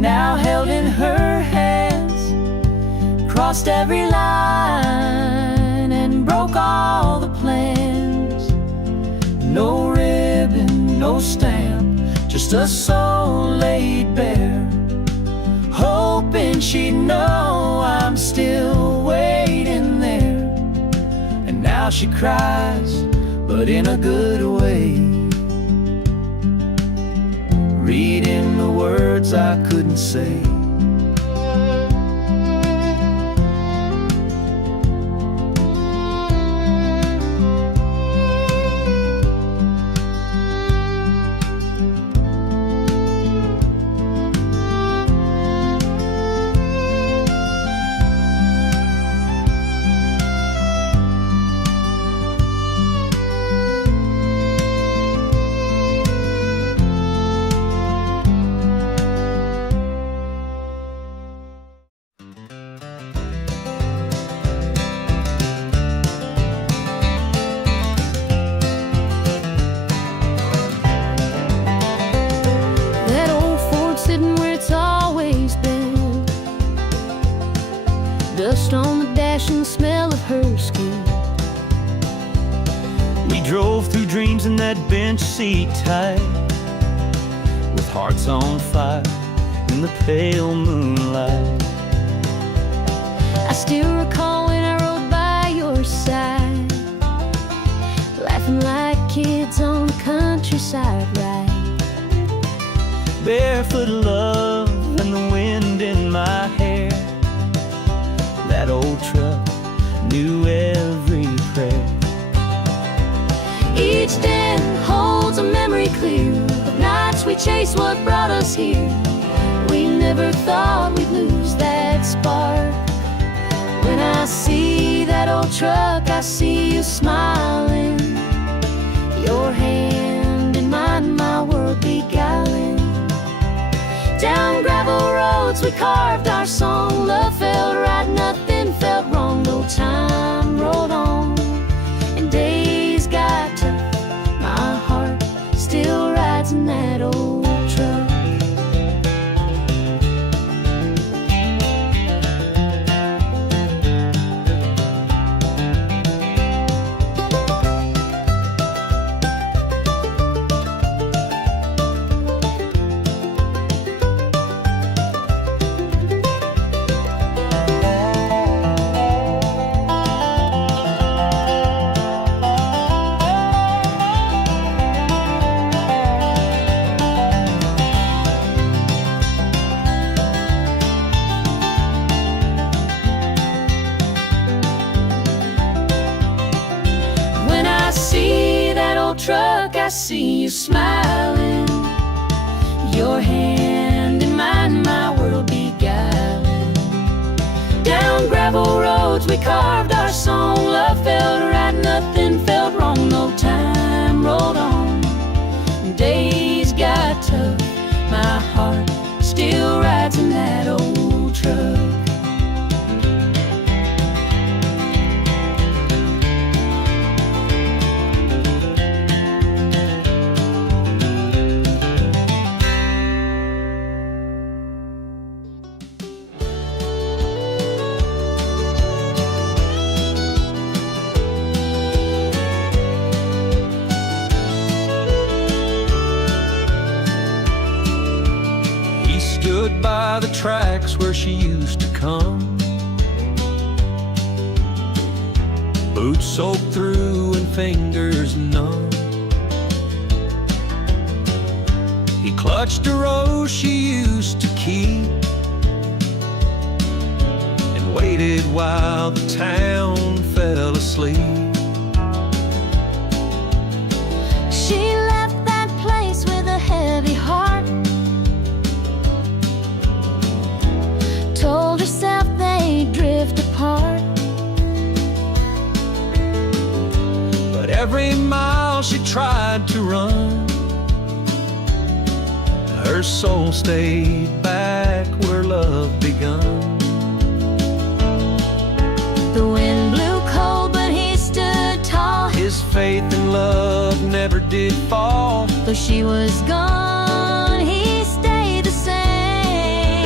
now held in her hands, crossed every line and broke all the plans. No ribbon, no stamp, just a soul laid bare, hoping she'd know I'm still waiting there. And now she cries, but in a good way, reading the words I couldn't say. Dust on the dash and the smell of her skin. We drove through dreams in that bench seat tight, with hearts on fire in the pale moonlight. I still recall when I rode by your side, laughing like kids on the countryside ride. Barefoot love and the wind in my hair, that old truck knew every prayer. Each den holds a memory clear of nights we chased what brought us here. We never thought we'd lose that spark. When I see that old truck, I see you smiling, your hand in mine, my world beguiling. Down gravel roads we carved our song, love felt right, nothing felt wrong. No time rolled on and days got tough, my heart still rides in that old truck. Truck, I see you smiling, your hand in mine, my world beguiling. Down gravel roads we carved our song, love felt right, nothing felt wrong. No time rolled on, days got tough, my heart still rides in that old truck. Stood by the tracks where she used to come, boots soaked through and fingers numb. He clutched a rose she used to keep and waited while the town fell asleep. She left that place with a heavy heart, told herself they'd drift apart. But every mile she tried to run, her soul stayed back where love begun. The wind blew cold, but he stood tall. His faith in love never did fall. Though she was gone, he stayed the same.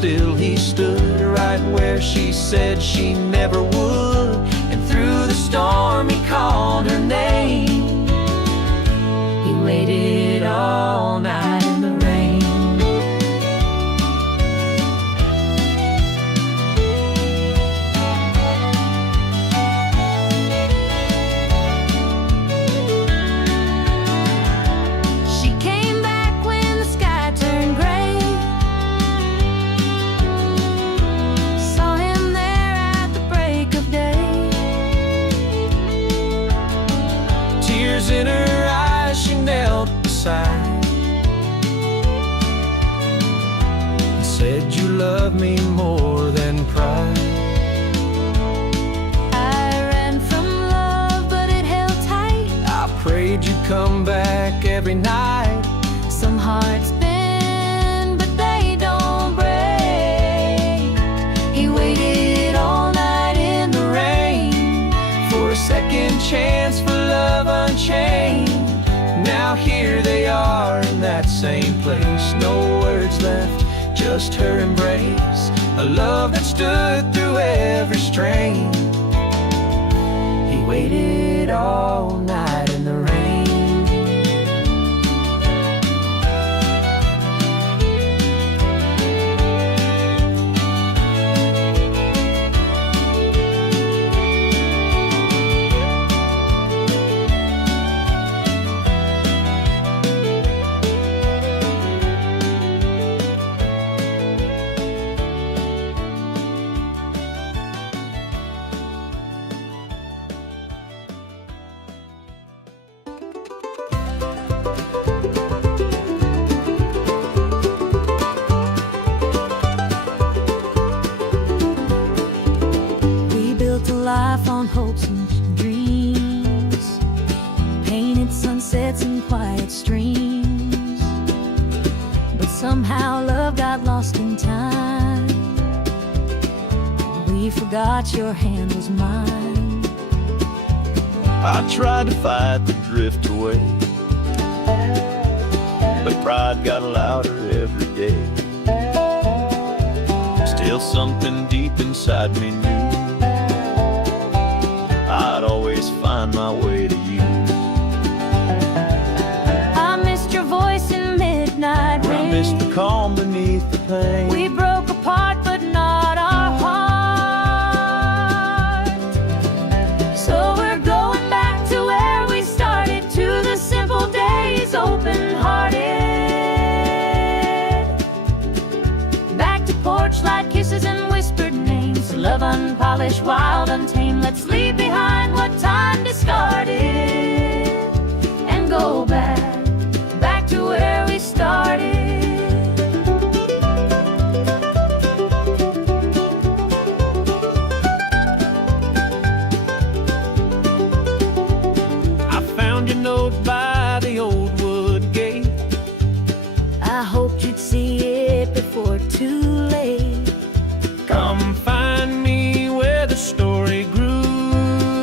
still he stood right where she said she never would. And through the storm he called her name. He waited all night in the rain. She came back when the sky turned gray. Saw him there at the break of day. Tears in her eyes, she knelt beside and said, "You love me more than pride." I ran from love, but it held tight. I prayed you'd come back every night. Some hearts bend, but they don't break. He waited all night in the rain For a second chance for love unchained. Now here they are in that same place. No words left, just her embrace. A love that stood through every strain. He waited all night in the rain. Life on hopes and dreams, painted sunsets and quiet streams. But somehow love got lost in time. We forgot your hand was mine. I tried to fight the drift away, but pride got louder every day. Still something deep inside me knew I'd always find my way to you. I missed your voice in midnight rain. I missed the calm beneath the pain. We broke apart, but not our heart. So we're going back to where we started, to the simple days, open-hearted. Back to porch light kisses and whispered names. Love unpolished, wild, untamed. Let's leave behind what time discarded and go back to where we started. I found your note by the old wood gate. I hoped you'd see it before too late. Come find me where the story grew.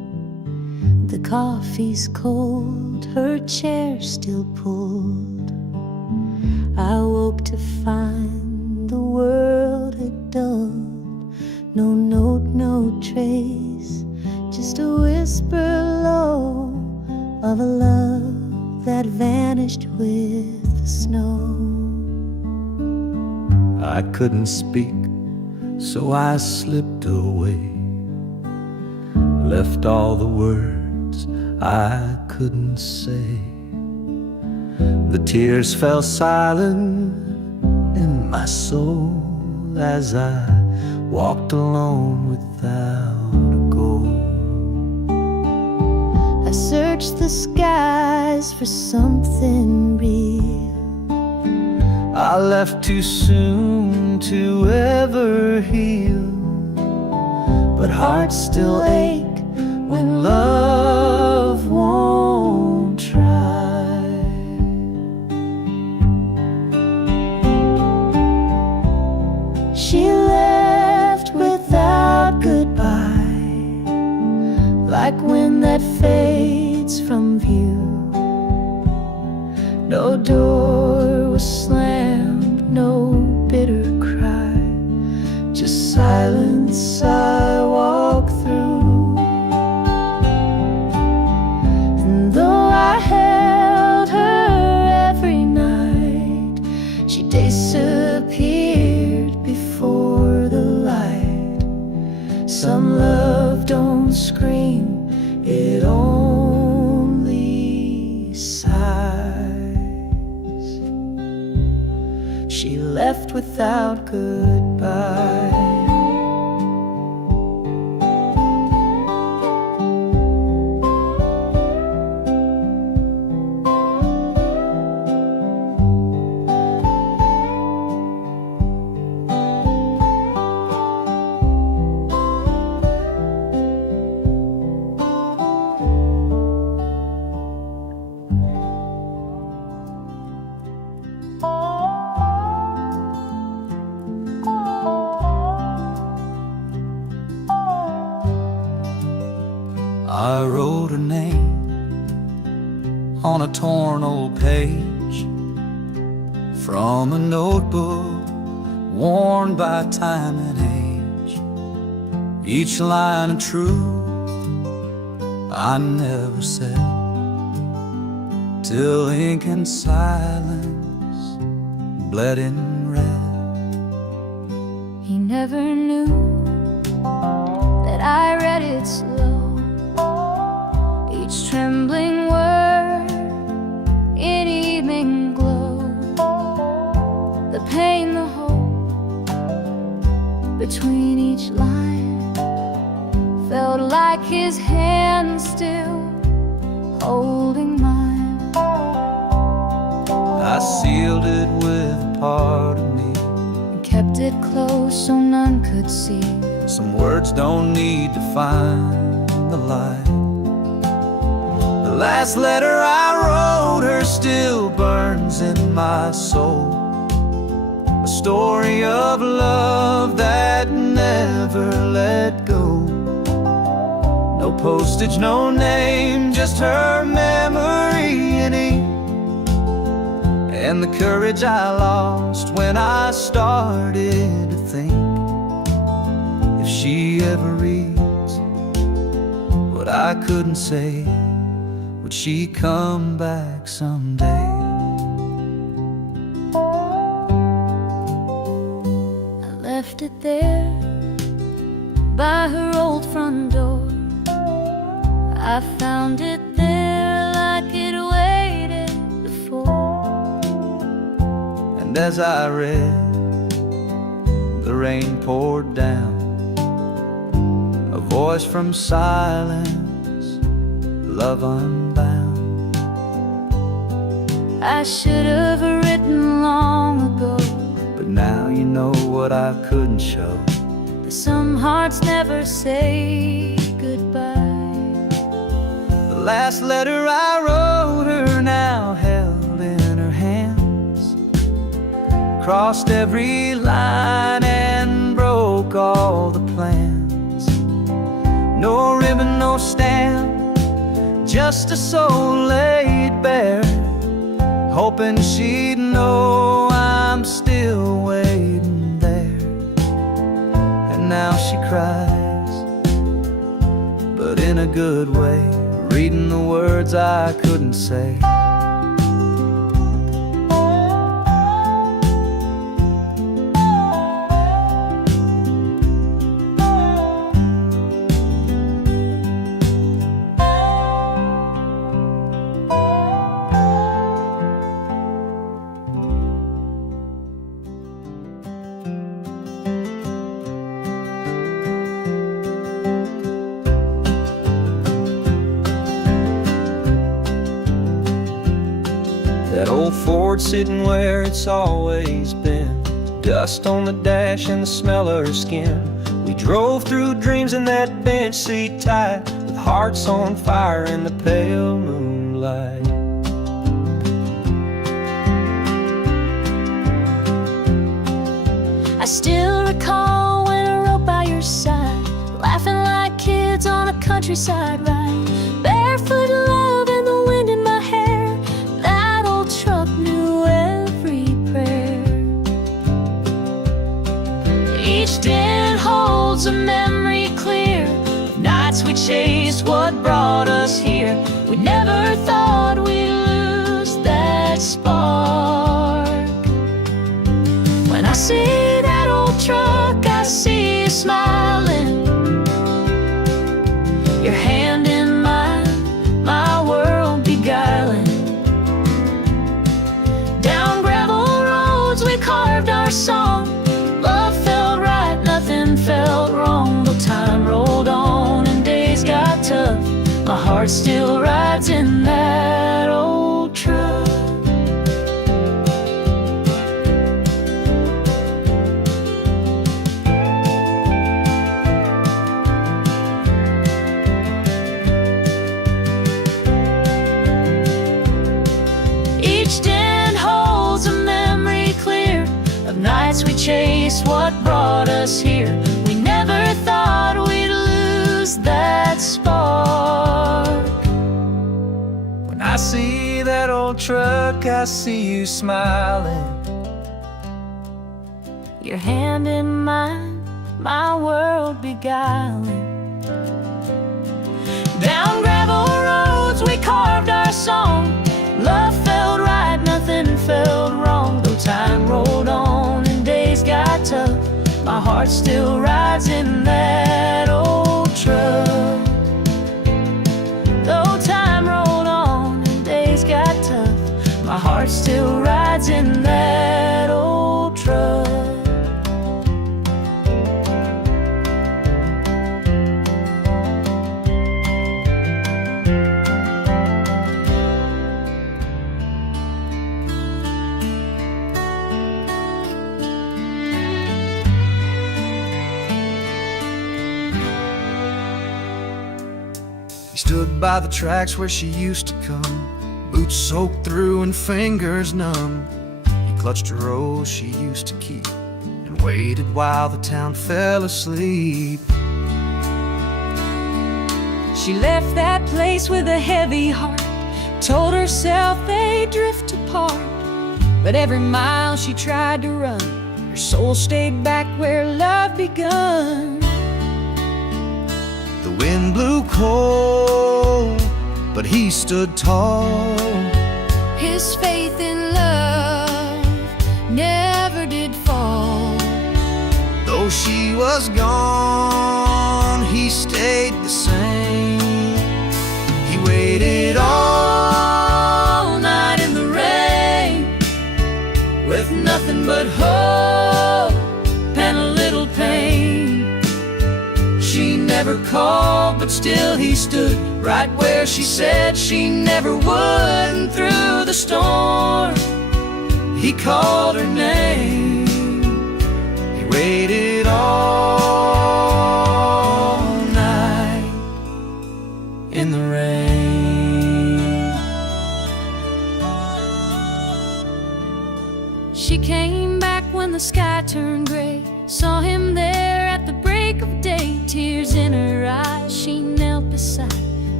The coffee's cold, her chair still pulled. I woke to find the world had dulled. No note, no trace, just a whisper low of a love that vanished with the snow. I couldn't speak, so I slipped away, left all the words I couldn't say. The tears fell silent in my soul as I walked alone without a goal. I searched the skies for something real. I left too soon to ever heal, but hearts still ache when love won't try. She left without goodbye, like wind that fades from view. No door was slammed, no bitter cry, just silence I walk through. And though I held her every night, she disappeared before the light. Some love don't scream, it only sighs. She left without goodbye. I wrote her name on a torn old page from a notebook worn by time and age. Each line of truth I never said, till ink and silence bled in red. He never knew that I read it slow, each trembling word in evening glow. The pain, the hope between each line felt like his hand still holding mine. I sealed it with part of me, And kept it close so none could see. some words don't need to find the light. The last letter I wrote her still burns in my soul, a story of love that never let go. No postage, no name, just her memory in ink, and the courage I lost when I started to think, if she ever reads what I couldn't say, would she come back someday? I left it there by her old front door. I found it there like it waited before. And as I read, the rain poured down, a voice from silence, love unbound. I should have written long ago, But now you know what I couldn't show. that some hearts never say goodbye. The last letter I wrote her now held in her hands, crossed every line and broke all the plans. No ribbon, no stamp, just a soul laid bare, hoping she'd know I'm still waiting there. And now she cries, but in a good way, reading the words I couldn't say. That old Ford sitting where it's always been, dust on the dash and the smell of her skin. We drove through dreams in that bench seat tight, with hearts on fire in the pale moonlight. I still recall when I rode by your side, laughing like kids on a countryside ride, barefoot love and the wind in my hair. That old truck knew every prayer. Each den holds a memory clear of nights we chased what brought us here. We never thought we'd lose that spark. When I see that old truck, I see you smiling, your hand in mine, my world beguiling. Down gravel roads we carved our song, love felt right, nothing felt wrong. Though time rolled on and days got tough, my heart still rides in that old truck. Each den holds a memory clear of nights we chased what brought us here. We never thought we'd lose that spark. When I see that old truck, I see you smiling, Your hand in mine, my world beguiling. Down gravel roads we carved our song, love felt right, nothing felt wrong. Though time rolled on and days got tough, my heart still rides in that old truck. Though time rolled on and days got tough, my heart still rides in that old truck. He stood by the tracks where she used to come, boots soaked through and fingers numb. He clutched a rose she used to keep and waited while the town fell asleep. She left that place with a heavy heart, told herself they'd drift apart. But every mile she tried to run, her soul stayed back where love begun. The wind blew cold, but he stood tall. His faith in love never did fall. Though she was gone, he stayed the same. He waited all night in the rain, with nothing but hope and a little pain. She never called, but still he stood right where she said she never would. And through the storm, he called her name. He waited all night in the rain. She came back when the sky turned gray, saw him there at the break of day. Tears in her eyes, she knelt beside and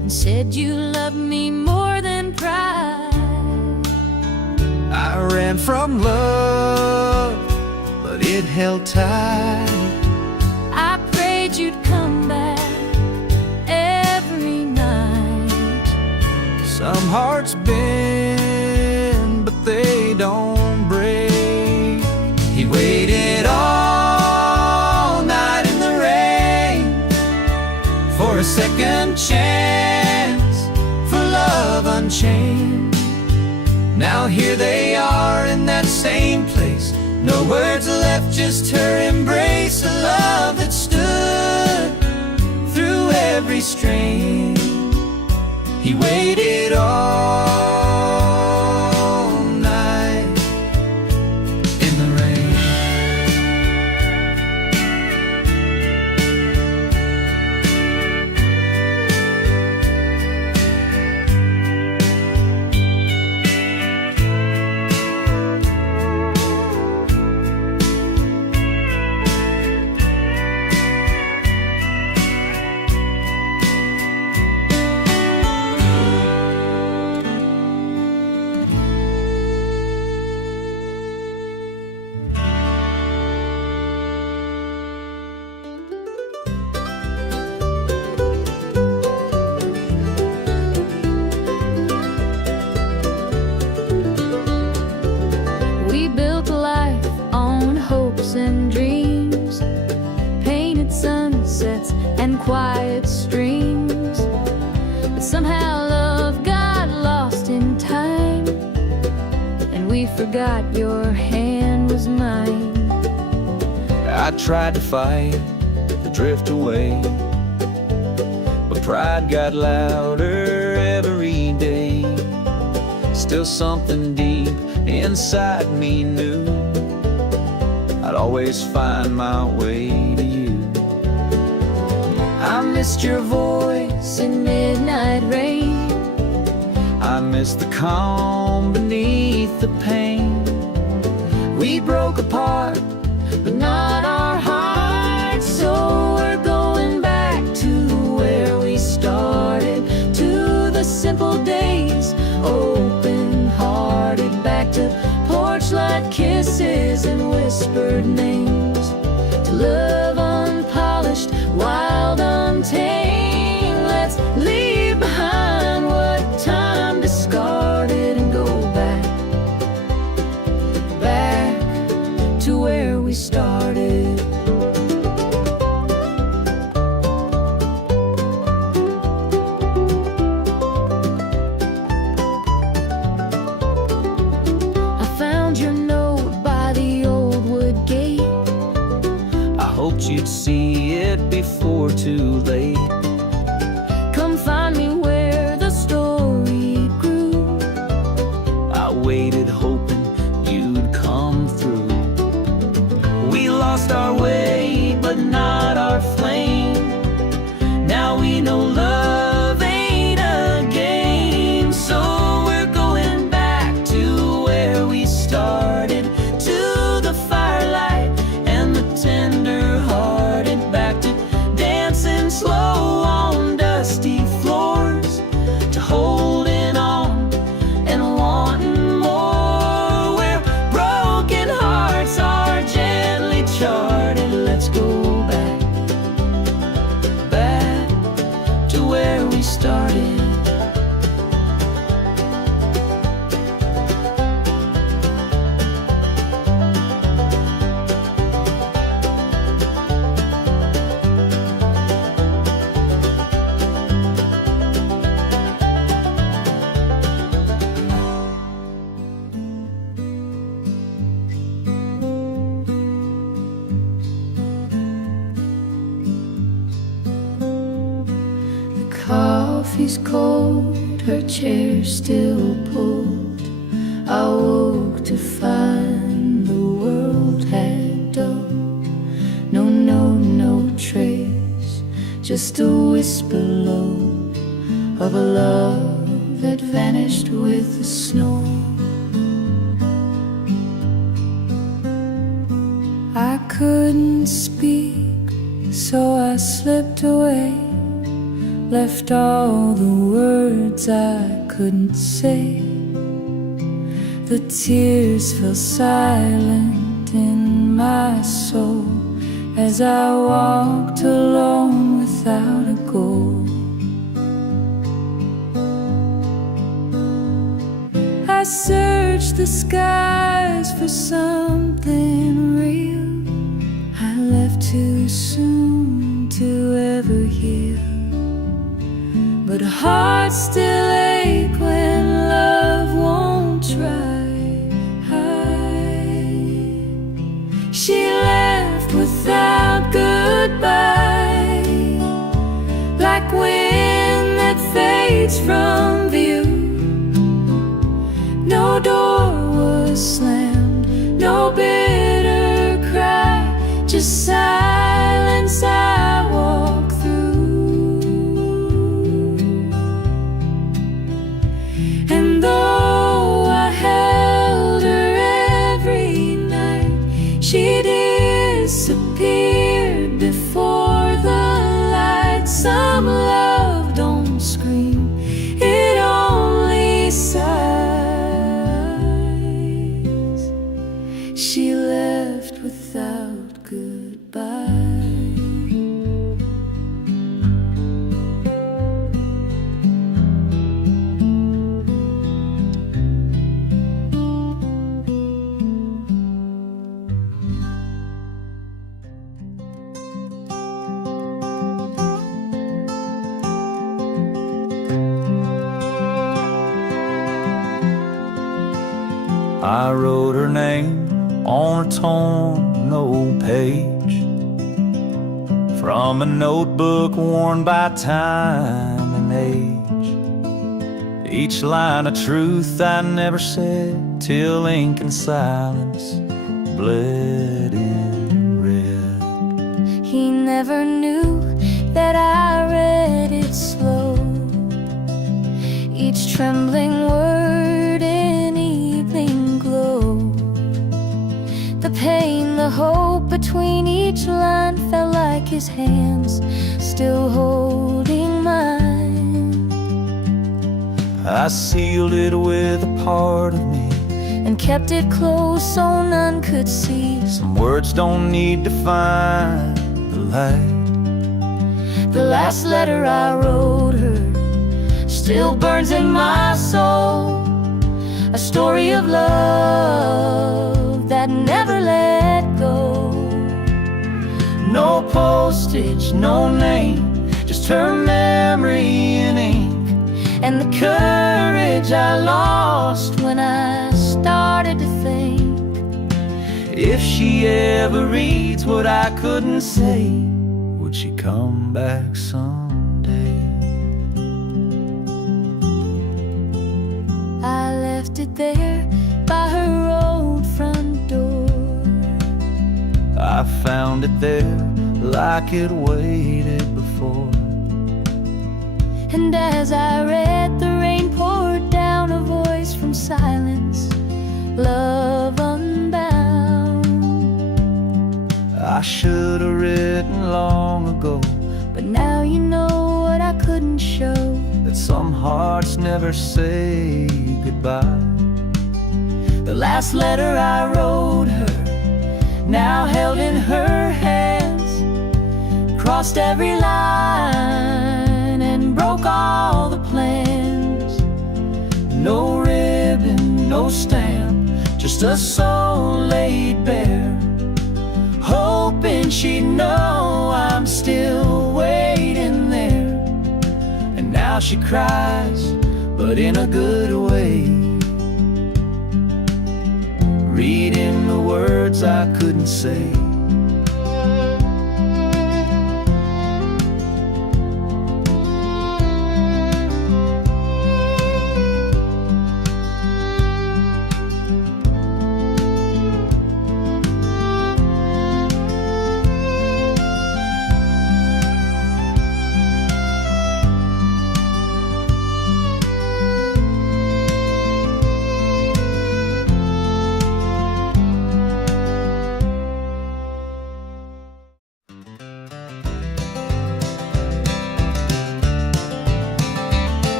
and said you loved me more than pride. I ran from love, but it held tight. I prayed you'd come back every night. Some hearts bend, but they don't break. He waited all night in the rain for a second chance, for love unchained. Now here they are in that same place. No words left, just her embrace. A love that stood through every strain. He waited all night in the rain. We built a life on hopes and dreams, painted sunsets and quiet streams. But somehow love got lost in time, and we forgot your hand was mine. I tried to fight the drift away, but pride got louder every day. Still something deep inside me knew I'd always find my way to you. I missed your voice in midnight rain. I miss the calm beneath the pain. We broke apart, but not our hearts. So we're going back to where we started, to the simple days, open-hearted, back to porch-light kisses and whispered names, to love unpolished, wild, untamed. Let's leave behind what time discarded and go back, back to where we started. I found your note by the old wood gate. I hoped you'd see it before too late. Come find me where the story grew. I waited hoping you'd come through. We lost our way, but not our flame. Now we know love ain't a game. So we're going back to where we started, to the firelight and the tender-hearted, back to dancing slow on dusty floors, to holding on and wanting more, where broken hearts are gently charted. Let's go back, back to where we started. Coffee's cold, her chair still pulled. I woke to find the world had dulled. No note, no trace, just a whisper low of a love that vanished with the snow. I couldn't speak, so I slipped away left all the words I couldn't say. The tears fell silent in my soul as I walked alone without a goal. I searched the skies for something real. I left too soon to ever heal, but hearts still ache when love won't try. She left without goodbye, like wind that fades from view. No door was slammed, no bitter cry, just silence I walk through. And though I held her every night, she disappeared before the light. Some love don't scream, it only sighs. She left without goodbye. I wrote her name on a torn old page from a notebook worn by time and age. Each line of truth I never said till ink and silence bled in red. He never knew that I read it slow, each trembling word in evening glow. The pain, the hope between each line felt like his hands still holding mine. I sealed it with a part of me and kept it close so none could see. Some words don't need to find the light. The last letter I wrote her still burns in my soul, a story of love that never let go. No postage, no name, just her memory in ink, and the courage I lost when I started to think. If she ever reads what I couldn't say, would she come back someday? I left it there by her old front door. I found it there like it waited before. And as I read, the rain poured down, a voice from silence, love unbound. I should have written long ago, but now you know what I couldn't show, that some hearts never say goodbye. The last letter I wrote her, now held in her hands, crossed every line and broke all the plans. No ribbon, no stamp, just a soul laid bare, hoping she'd know I'm still waiting there. And now she cries, but in a good way, reading the words I couldn't say.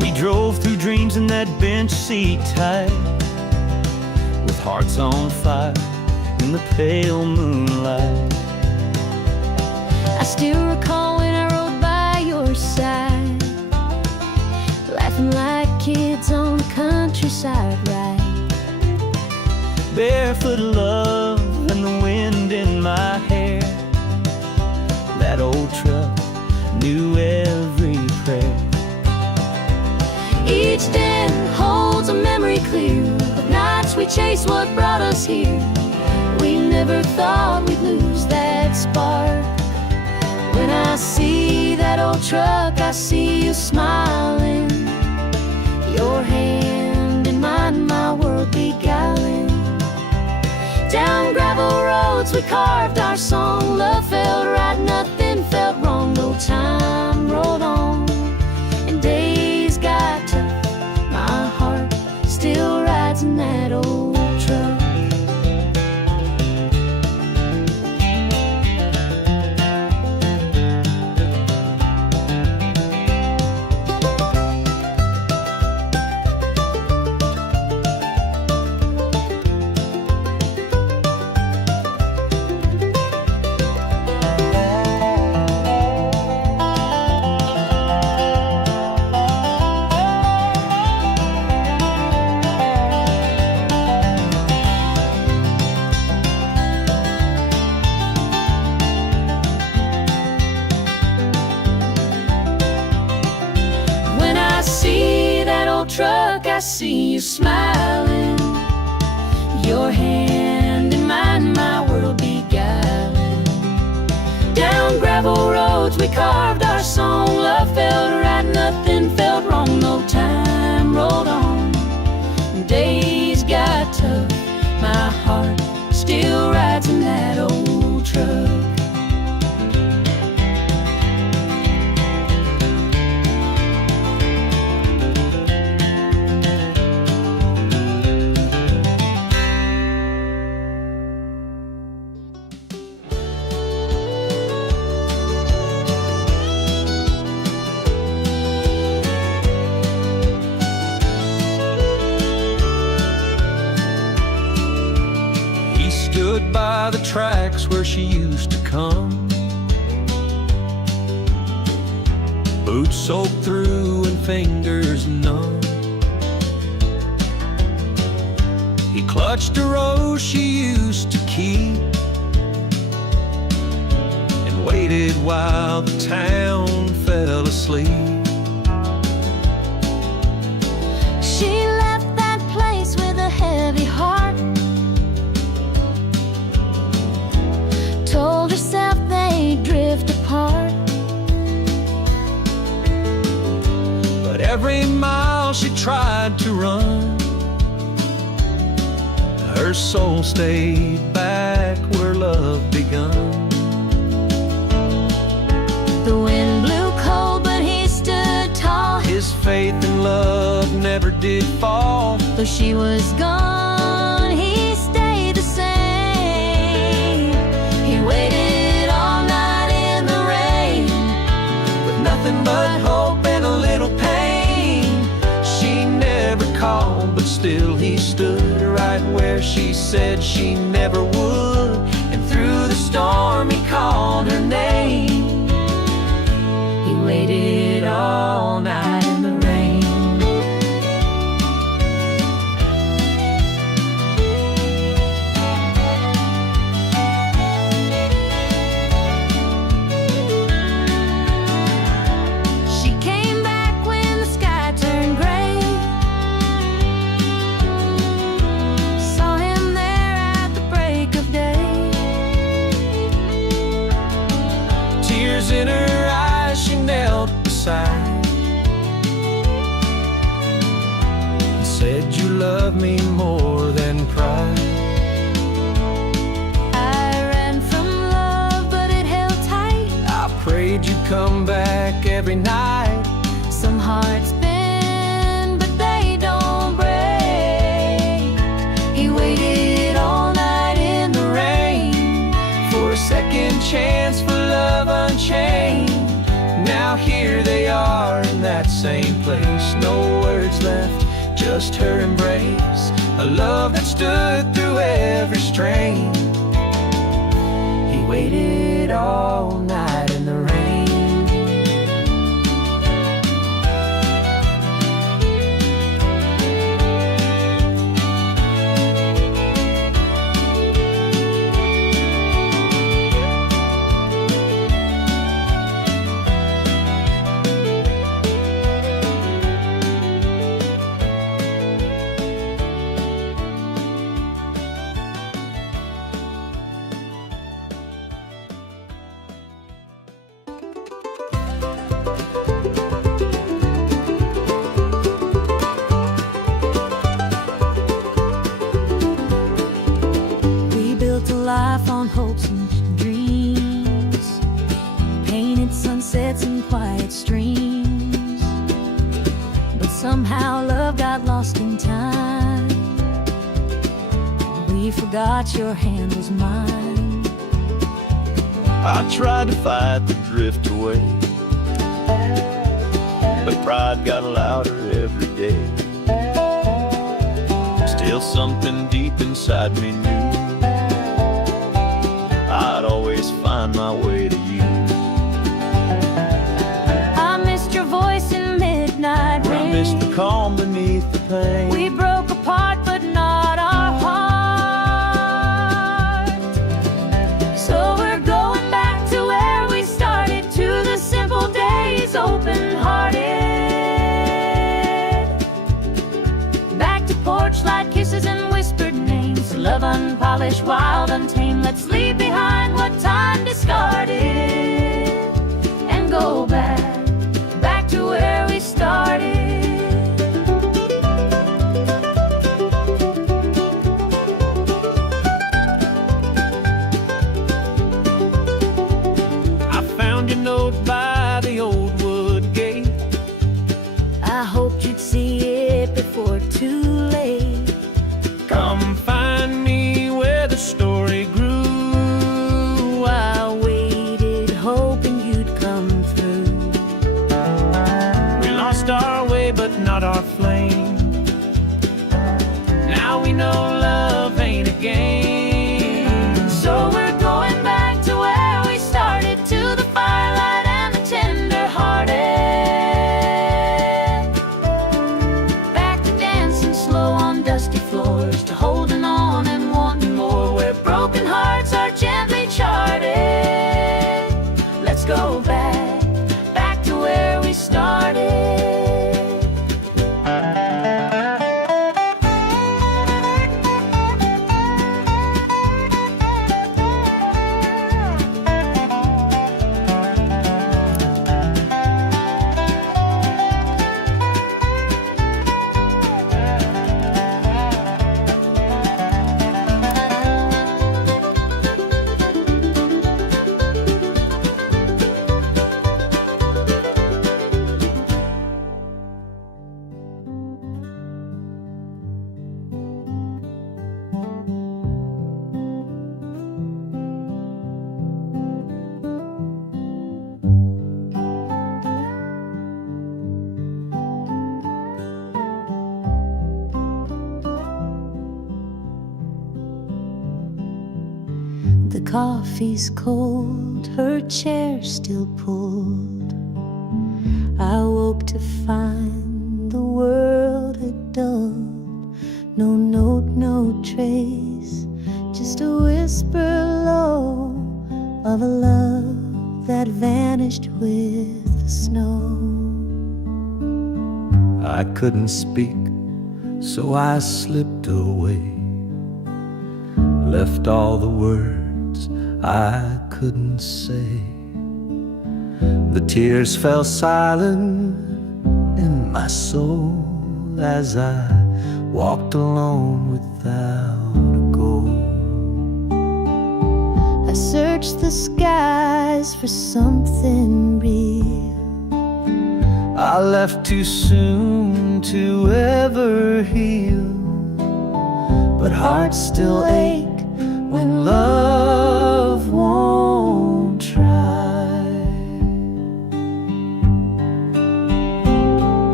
We drove through dreams in that bench seat tight, with hearts on fire in the pale moonlight. I still recall when I rode by your side, laughing like kids on the countryside ride. Barefoot love and the wind in my hair. That old truck knew every prayer. Each den holds a memory clear of nights we chased what brought us here. We never thought we'd lose that spark. When I see that old truck, I see you smiling, your hand in mine, my world beguiling. Down gravel roads we carved our song. Love felt right, nothing felt wrong. No time rolled on and days got tough. My heart still rides in that old truck. Truck, I see you smiling, your hand in mine, my world beguiling. Down gravel roads we carved our song. Love felt right, nothing felt wrong. No time rolled on, days got tough. My heart still rides in that old truck. Stood by the tracks where she used to come, boots soaked through and fingers numb. He clutched a rose she used to keep and waited while the town fell asleep. She left that place with a heavy heart, told herself they'd drift apart. But every mile she tried to run, her soul stayed back where love begun. The wind blew cold, but he stood tall. His faith in love never did fall. Though she was gone, he stayed the same. He waited all night in the rain, With nothing but hope and a little pain. She never called, but still he stood right where she said she never would. And through the storm he called her name. he waited all night in the rain. She came back when the sky turned gray, saw him there at the break of day. Tears in her eyes, she knelt beside and said, "You love me more than pride." I ran from love, but it held tight. I prayed you'd come back every night. Some hearts bend, but they don't break. He waited all night in the rain For a second chance, for love unchained. Now here they are in that same place. No words left, just her embrace. A love that stood through every strain. He waited all night in the rain. Life on hopes and dreams, painted sunsets and quiet streams. But somehow love got lost in time. We forgot your hand was mine. I tried to fight the drift away, but pride got louder every day. Still something deep inside me knew I'd always find my way to you. I missed your voice in midnight rain. I missed the calm beneath the pain. We broke apart, but not our heart. So we're going back to where we started, to the simple days, open-hearted. Back to porch light kisses and whispered names. Love unpolished, wild, untamed. Let's leave behind what time discarded and go back to where we started. I found your note by the old wood gate. I hoped you'd see it before too late. Come find me where the story grew. I waited, hoping you'd come through. We lost our way, but not our flame. Now we know love ain't a game. So we're going back to where we started, to the firelight and the tender-hearted. Back to dancing slow on dusty floors, to holding on and wanting more, where broken hearts are gently charted. Let's go back to where we started. The coffee's cold, her chair still pulled. I woke to find the world had dulled. No note, no trace, just a whisper low of a love that vanished with the snow. I couldn't speak, so I slipped away. Left all the words I couldn't say. The tears fell silent in my soul as I walked alone without a goal. I searched the skies for something real. I left too soon to ever heal, but hearts still ache when love won't try.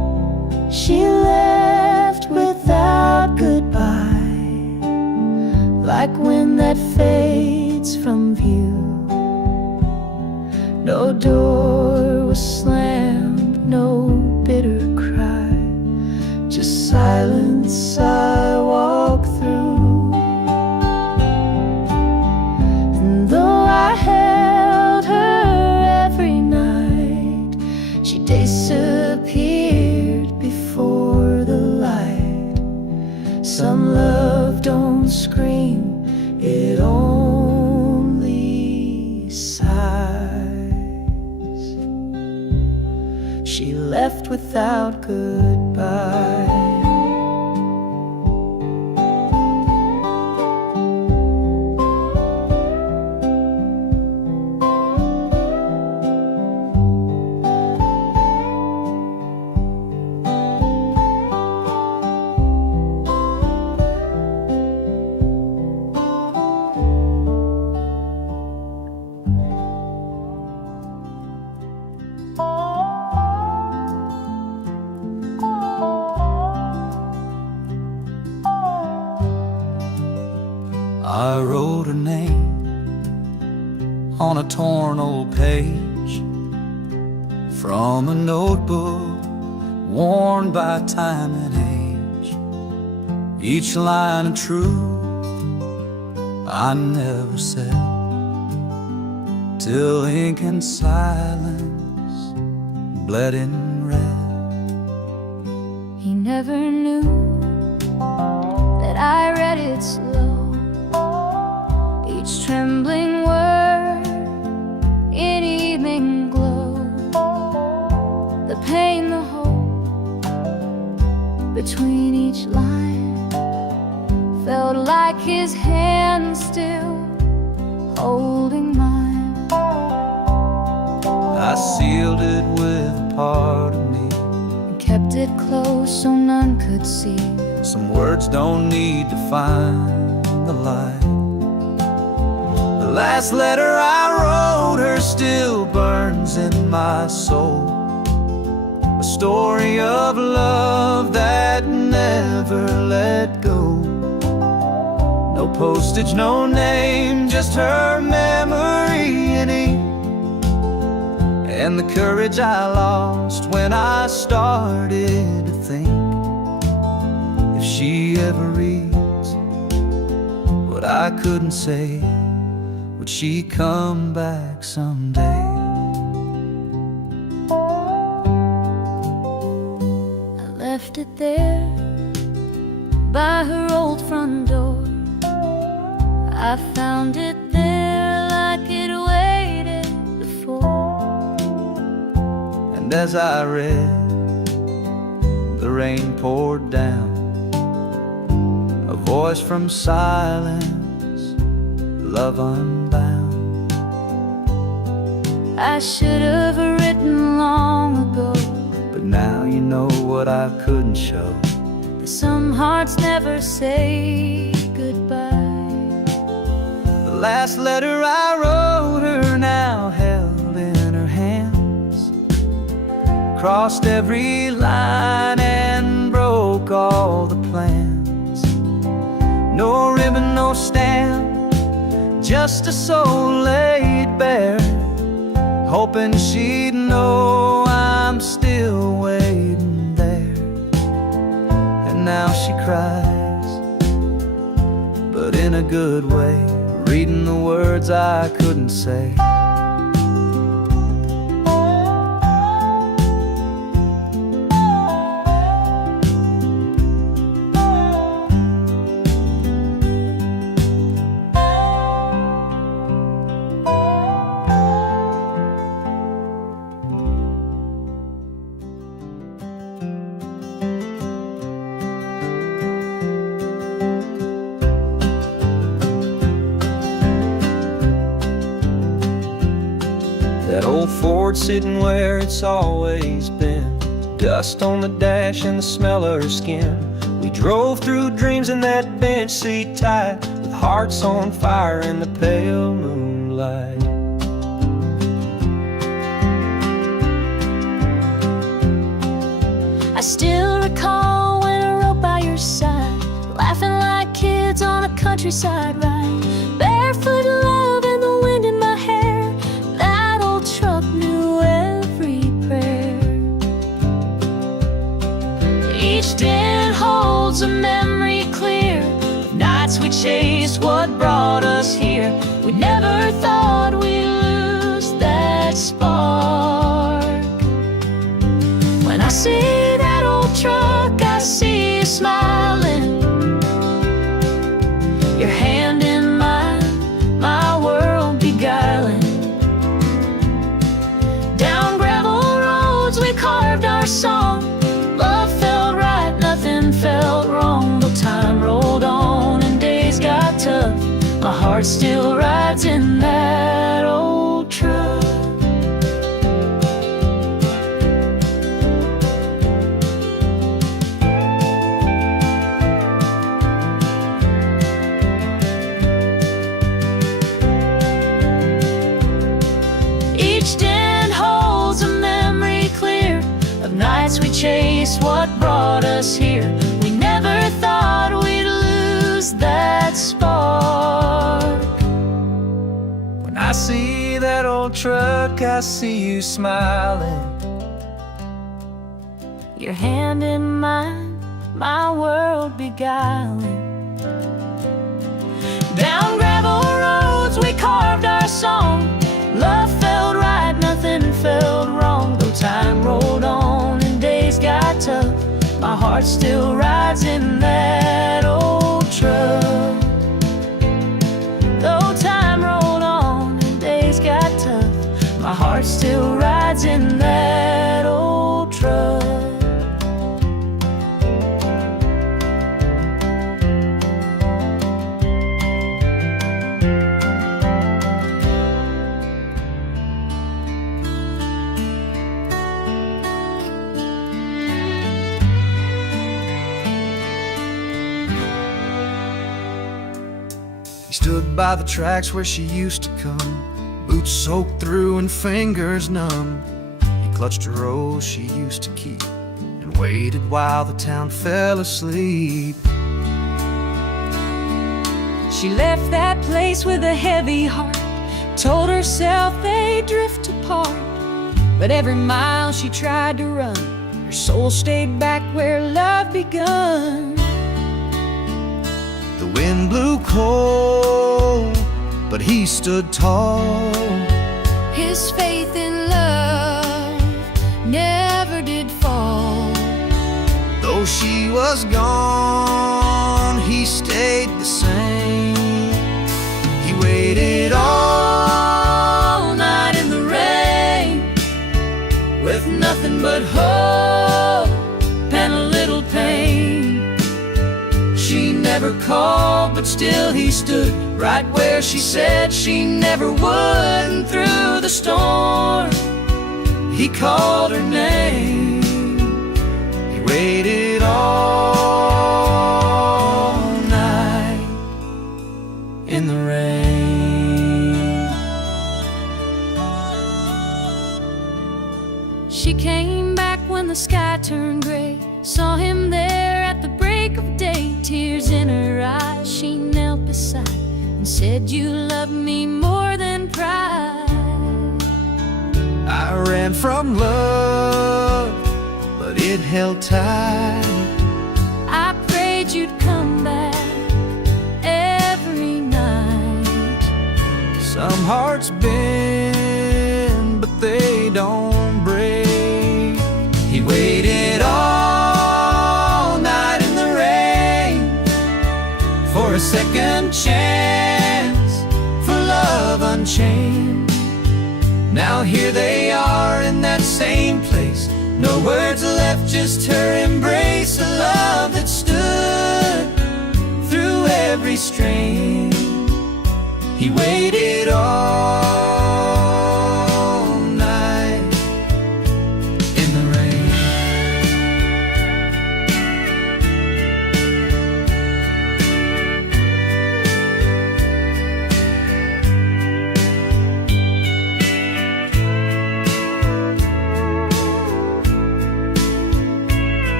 She left without goodbye, like wind that fades from view. No door was slammed, no bitter cry, just silence I walk through. And though I held her every night, she disappeared before the light. Some love don't scream, it only sighs. She left without goodbye. I wrote her name on a torn old page from a notebook worn by time and age. Each line of truth I never said, till ink and silence bled in red. He never knew that I read it slow, each trembling word in evening glow. The pain, the hope between each line felt like his hand still holding mine. I sealed it with a part of me, And kept it close so none could see. some words don't need to find the light. The last letter I wrote her still burns in my soul, a story of love that never let go. No postage, no name, just her memory in ink, and the courage I lost when I started to think, if she ever reads what I couldn't say, would she come back someday? I left it there by her old front door. I found it there like it waited before. And as I read, the rain poured down, a voice from silence, love unbound. I should have written long ago, But now you know what I couldn't show. that some hearts never say goodbye. The last letter I wrote her now held in her hands, crossed every line and broke all the plans. No ribbon, no stamp, just a soul laid bare, hoping she'd know I'm still waiting there. And now she cries, but in a good way, reading the words I couldn't say. That old Ford sitting where it's always been, dust on the dash and the smell of her skin. We drove through dreams in that bench seat tight, with hearts on fire in the pale moonlight. I still recall when I rode by your side, laughing like kids on a countryside ride. Barefoot love and the wind in my hair, that old truck knew every prayer. Each day holds a memory clear of nights we chased what brought us here. We never thought we'd lose that spark. When I see that old truck, I see you smiling, your hand in mine, my world beguiling. Down gravel roads we carved our song. Love felt right, nothing felt wrong. Though time rolled on and days got tough, my heart still rides in that old truck. Each den holds a memory clear of nights we chased what brought us here. We never thought we'd lose that spark. When I see that old truck, I see you smiling, Your hand in mine, my world beguiling. Down gravel roads we carved our song. Love felt right, nothing felt wrong. Though time rolled on and days got tough, my heart still rides in that old truck. Though time rolled on and days got tough, my heart still rides in that old truck. He stood by the tracks where she used to come, boots soaked through and fingers numb. He clutched a rose she used to keep and waited while the town fell asleep. She left that place with a heavy heart, told herself they'd drift apart. But every mile she tried to run, her soul stayed back where love begun. The wind blew cold, but he stood tall. His faith in love never did fall. Though she was gone, he stayed the same. He waited all night in the rain, with nothing but hope and a little pain. She never called, but still he stood right where she said she never would. And through the storm, he called her name. He waited all night in the rain. She came back when the sky turned gray, saw him there at the break of day. Tears in her eyes, she knelt beside and said, "You love me more than pride." I ran from love, but it held tight. I prayed you'd come back every night. Some hearts bend, but they don't break. He waited all night in the rain for a second chance, for love unchained. Now here they are in that same place, no words left, just her embrace. A love that stood through every strain. He waited all night in the rain.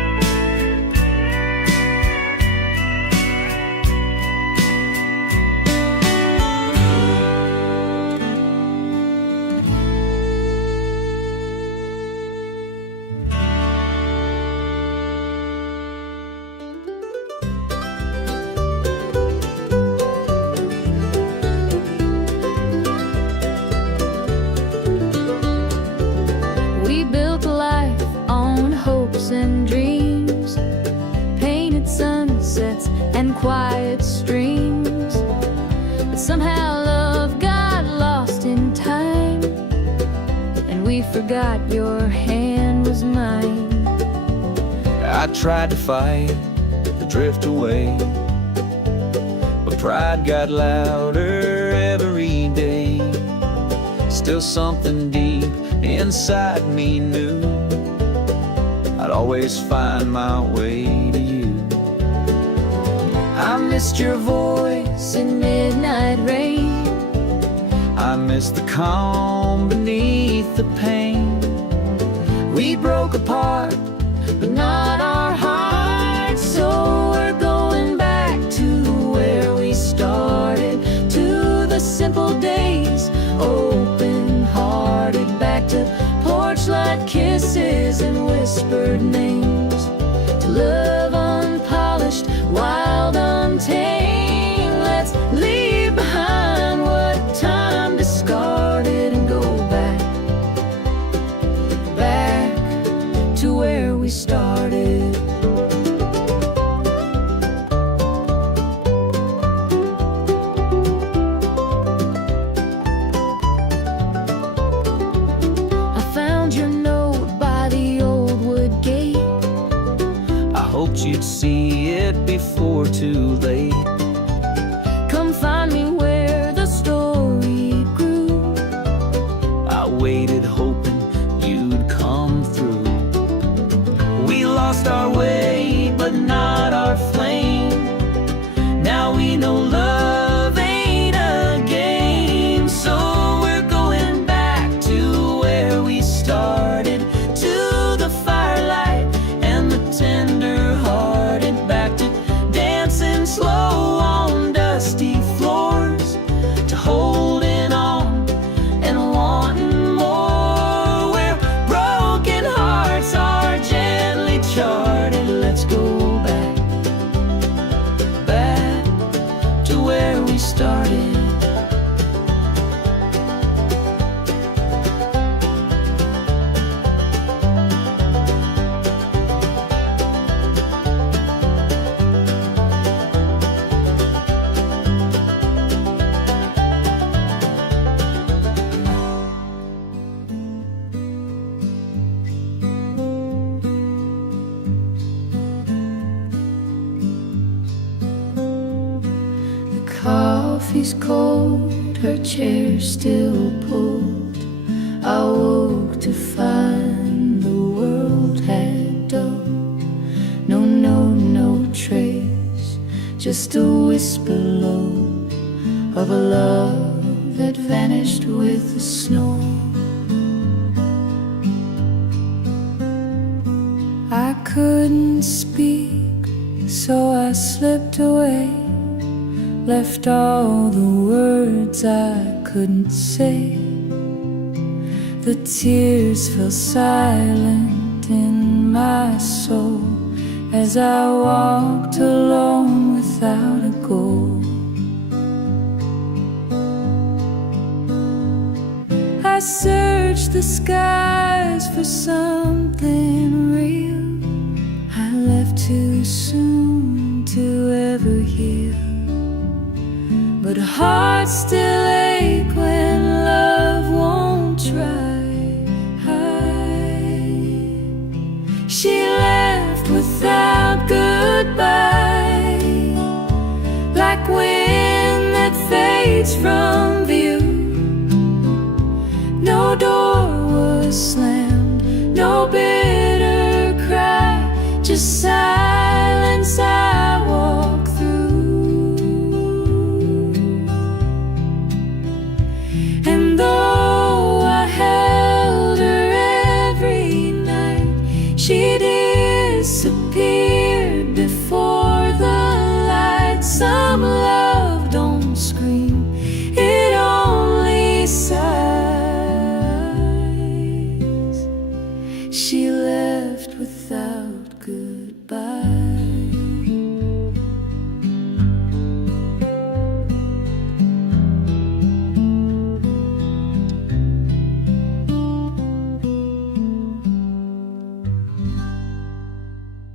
quiet streams. But somehow love got lost in time, and we forgot your hand was mine. I tried to fight the drift away, but pride got louder every day. Still something deep inside me knew I'd always find my way to you. I missed your voice in midnight rain. I miss the calm beneath the pain. We broke apart, but not our hearts. So we're going back to where we started, to the simple days, open-hearted, back to porch light kisses and whispered names, to love unpolished, wild, untamed. Let's leave behind what time discarded and go back to where we started. I found your note by the old wood gate. I hoped you'd see it before too late. Come find me where the story grew. I waited hoping you'd come through. We lost our way, but not our flame. Now we know love ain't a game. So we're going back to where we started, to the firelight and the tender-hearted, back to dancing slow on dusty floors, to holding on and wanting more, where broken hearts are gently charted. Let's go back to where we started. Coffee's cold, her chair still pulled. I woke to find the world had dulled. No note, no trace, just a whisper low of a love that vanished with the snow. I couldn't speak, so I slipped away, left all the words I couldn't say. The tears fell silent in my soul as I walked alone without a goal. I searched the skies for something real. I left too soon to ever heal, but hearts still ache when love won't try. She left without goodbye, like wind that fades from view. No door was slammed, no bitter cry, just silence I walk through. And though I held her every night, she disappeared before the light. Some love don't scream, it only sighs. She left without goodbye.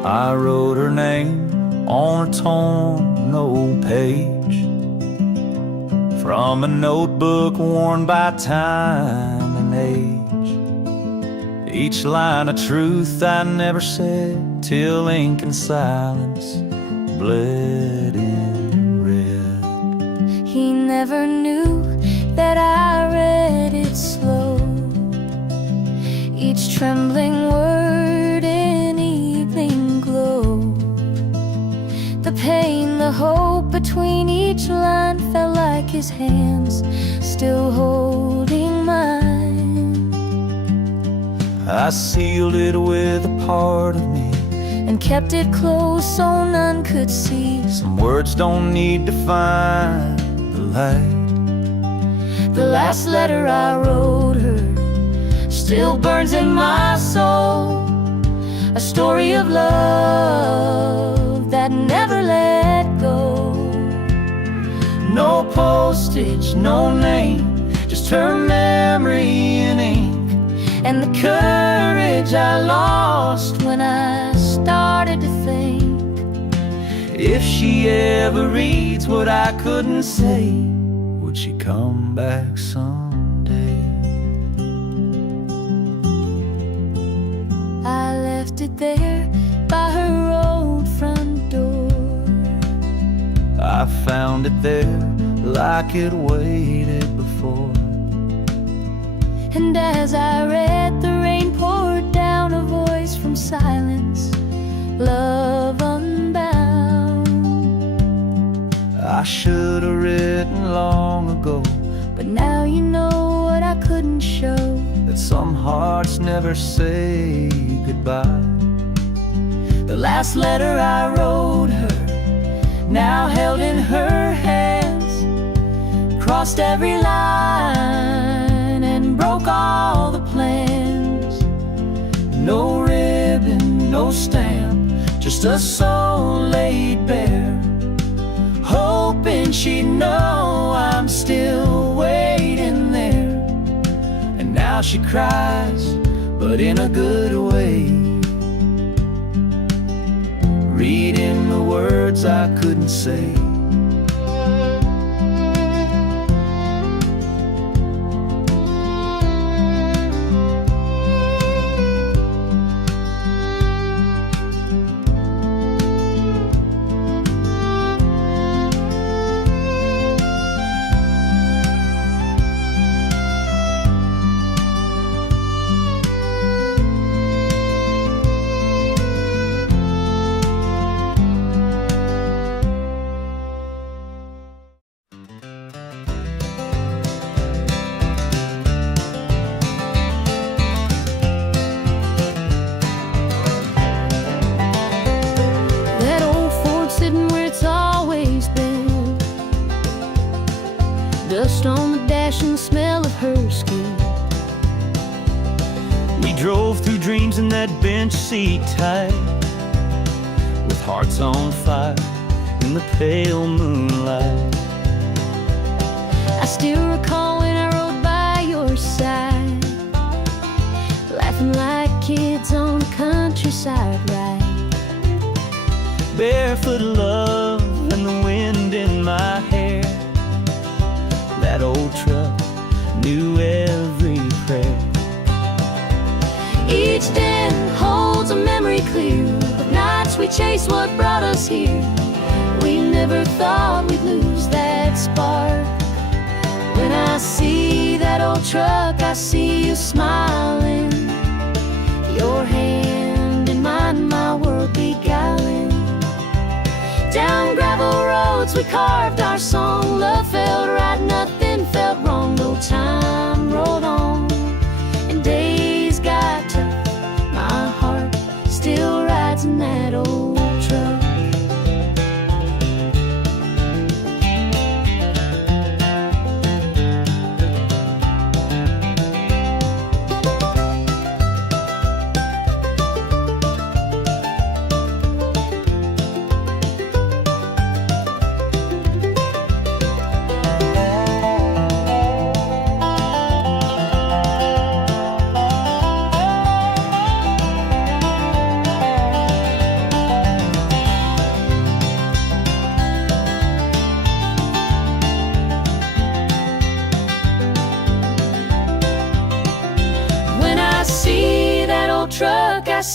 I wrote her name on a torn old page from a notebook worn by time and age. Each line of truth I never said till ink and silence bled in red. He never knew that I read it slow, each trembling word in evening glow. The pain, the hope between each line felt like his hands still holding mine. I sealed it with a part of me and kept it close so none could see. Some words don't need to find the light. The last letter I wrote her still burns in my soul, a story of love that never let go. No postage, no name, just her memory in ink, and the courage I lost when I started to think. If she ever reads what I couldn't say, would she come back someday? I left it there by her old front door. I found it there like it waited before. And as I read, the rain poured down, a voice from silence, love unbound. I should have written long ago, but now you know what I couldn't show, that some hearts never say goodbye. The last letter I wrote her, now held in her hands, crossed every line and broke all the plans. No ribbon, no stamp, just a soul laid bare, hoping she'd know I'm still waiting there. And now she cries, but in a good way, reading the words I couldn't say. Dust on the dash and the smell of her skin. We drove through dreams in that bench seat tight, with hearts on fire in the pale moonlight. I still recall when I rode by your side, laughing like kids on the countryside ride. Barefoot love and the wind in my hair. That old truck knew every prayer. Each den holds a memory clear of nights we chased what brought us here. We never thought we'd lose that spark. When I see that old truck, I see you smiling, your hand in mine, my world beguiling. Down gravel roads we carved our song. Love felt right, nothing felt wrong. Though time rolled on and days got tough, my heart still rides in that old truck.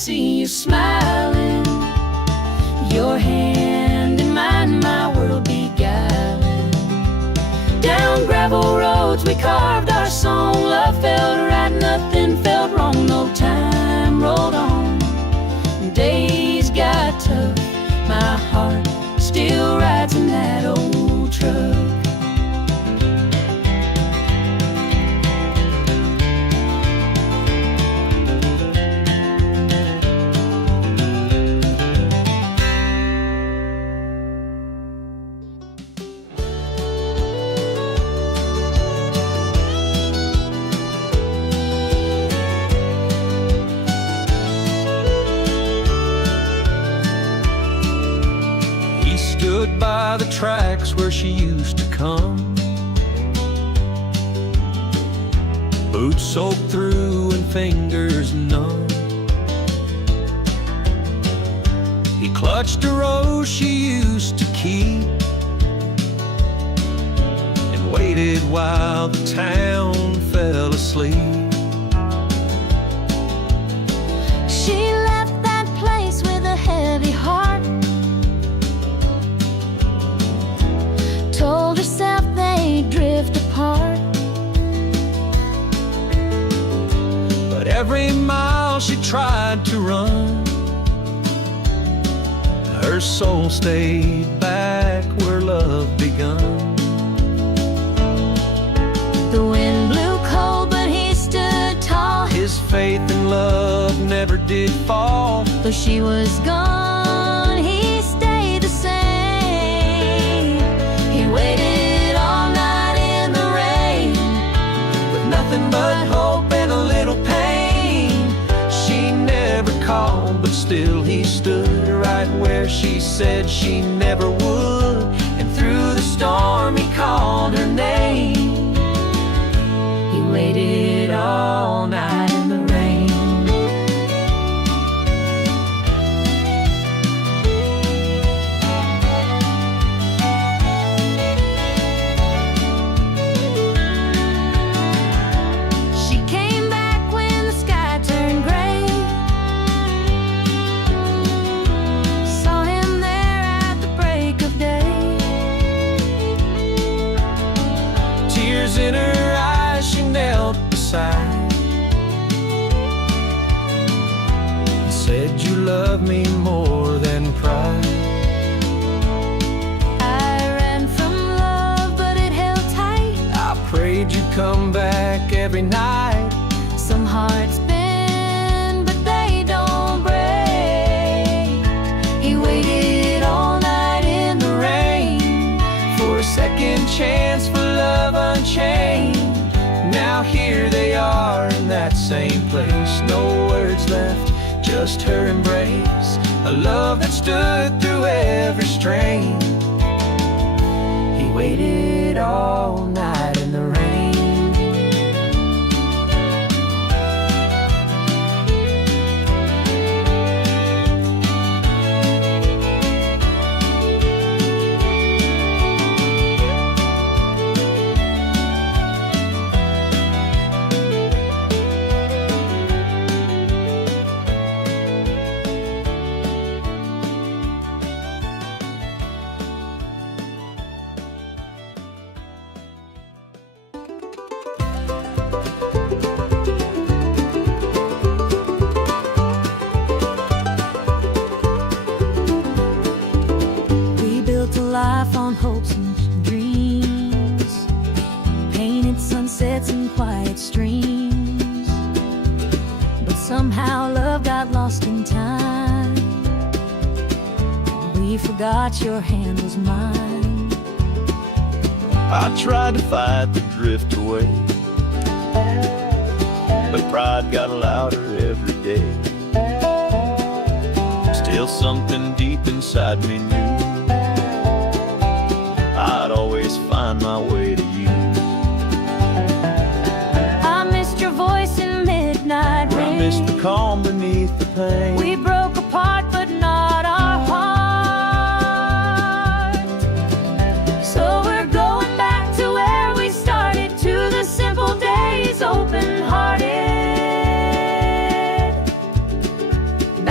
see you smiling, your hand in mine, my world beguiling. Down gravel roads we carved our song, love felt right, nothing felt wrong. No time rolled on, days got tough, my heart still rides in that old truck. Stood by the tracks where she used to come, boots soaked through and fingers numb. He clutched a rose she used to keep and waited while the town fell asleep. She left that place with a heavy heart, told herself they'd drift apart. But every mile she tried to run, her soul stayed back where love begun. The wind blew cold, but he stood tall. His faith in love never did fall. Though she was gone, he stayed the same. He waited all night in the rain, With nothing but hope and a little pain. She never called, but still he stood right where she said she never would. And through the storm he called her name. he waited all night in the rain. She came back when the sky turned gray, saw him there at the break of day. Tears in her eyes, she knelt beside and said, "You love me more than pride." I ran from love, but it held tight. I prayed you'd come back every night. Some hearts bend, but they don't break. He waited all night in the rain For a second chance for love unchained. Now here they are in that same place. No words left, just her embrace. A love that stood through every strain. He waited all night in the rain. We built a life on hopes and dreams, painted sunsets and quiet streams. But somehow love got lost in time. We forgot your hand was mine. I tried to fight the drift away, but pride got louder every day. Still something deep inside me knew I'd always find my way to you. I missed your voice in midnight rain. I missed the calm beneath the pain. We broke apart, but not our heart. So we're going back to where we started, to the simple days, open-hearted.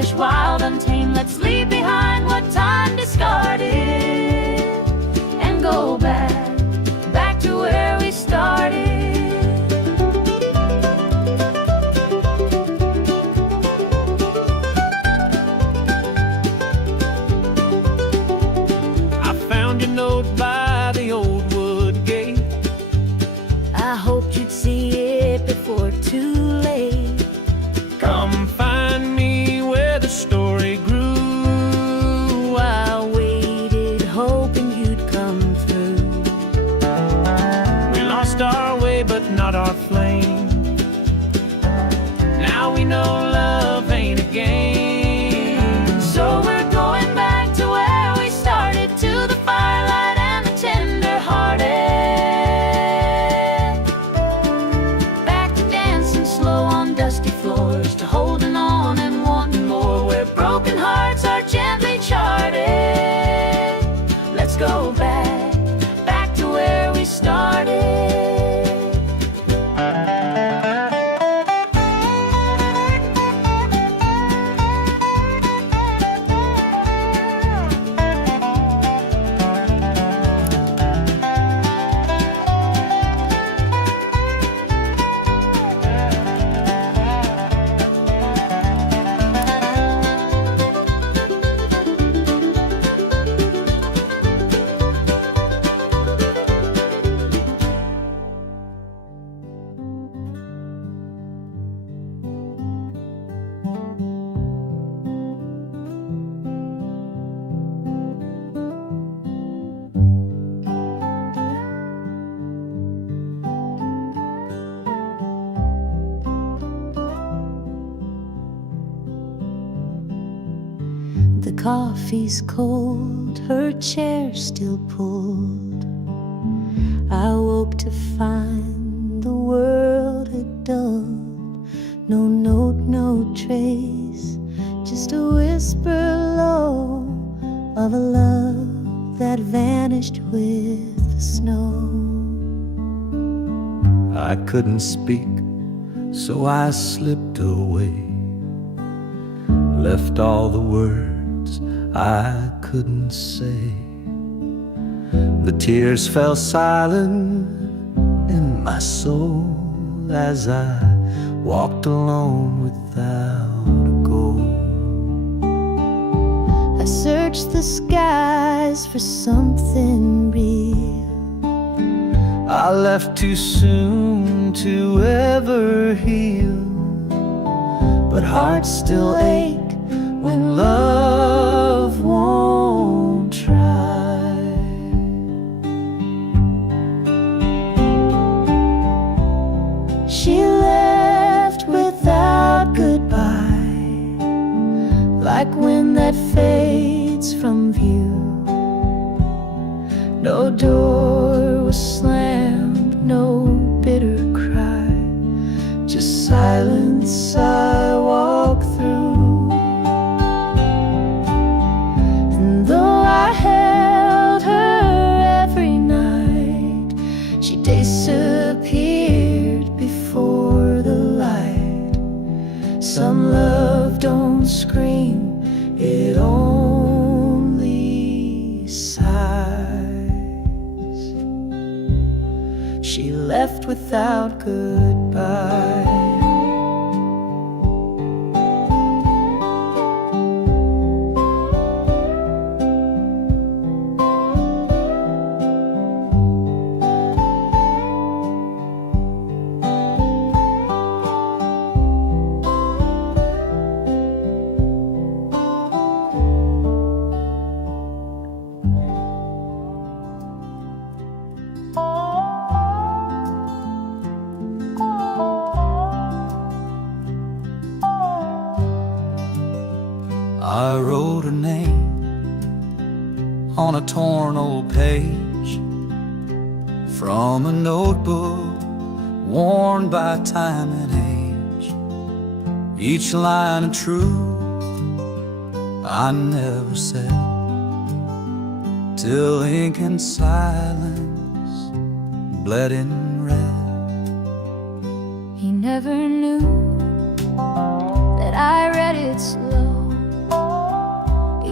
flesh wild, untamed. Let's leave behind what time discarded and go back to where we started. I found your note by the old wood gate. I hoped you'd see it before too late. Come find me where the story grew. I waited, hoping you'd come through. We lost our way, but not our flame. Now we know love ain't a game. So we're going back to where we started, to the firelight and the tender-hearted. Back to dancing slow on dusty floors, to holding on and wanting more, where broken hearts are gently charted. Let's go back to where we started. The coffee's cold, her chair still pulled. I woke to find the world had dulled. No note, no trace, just a whisper low of a love that vanished with the snow. I couldn't speak, so I slipped away, left all the words I couldn't say. The tears fell silent in my soul as I walked alone without a goal. I searched the skies for something real. I left too soon to ever heal, but hearts still ache when love won't try. She left without goodbye, like wind that fades from view. No door was slammed, no bitter cry, just silence I walk through. And though I held her every night, she disappeared before the light. Some love don't scream, it only sighs. She left without goodbye. I wrote her name on a torn old page from a notebook worn by time and age. Each line of truth I never said, till ink and silence bled in red. He never knew that I read it slow,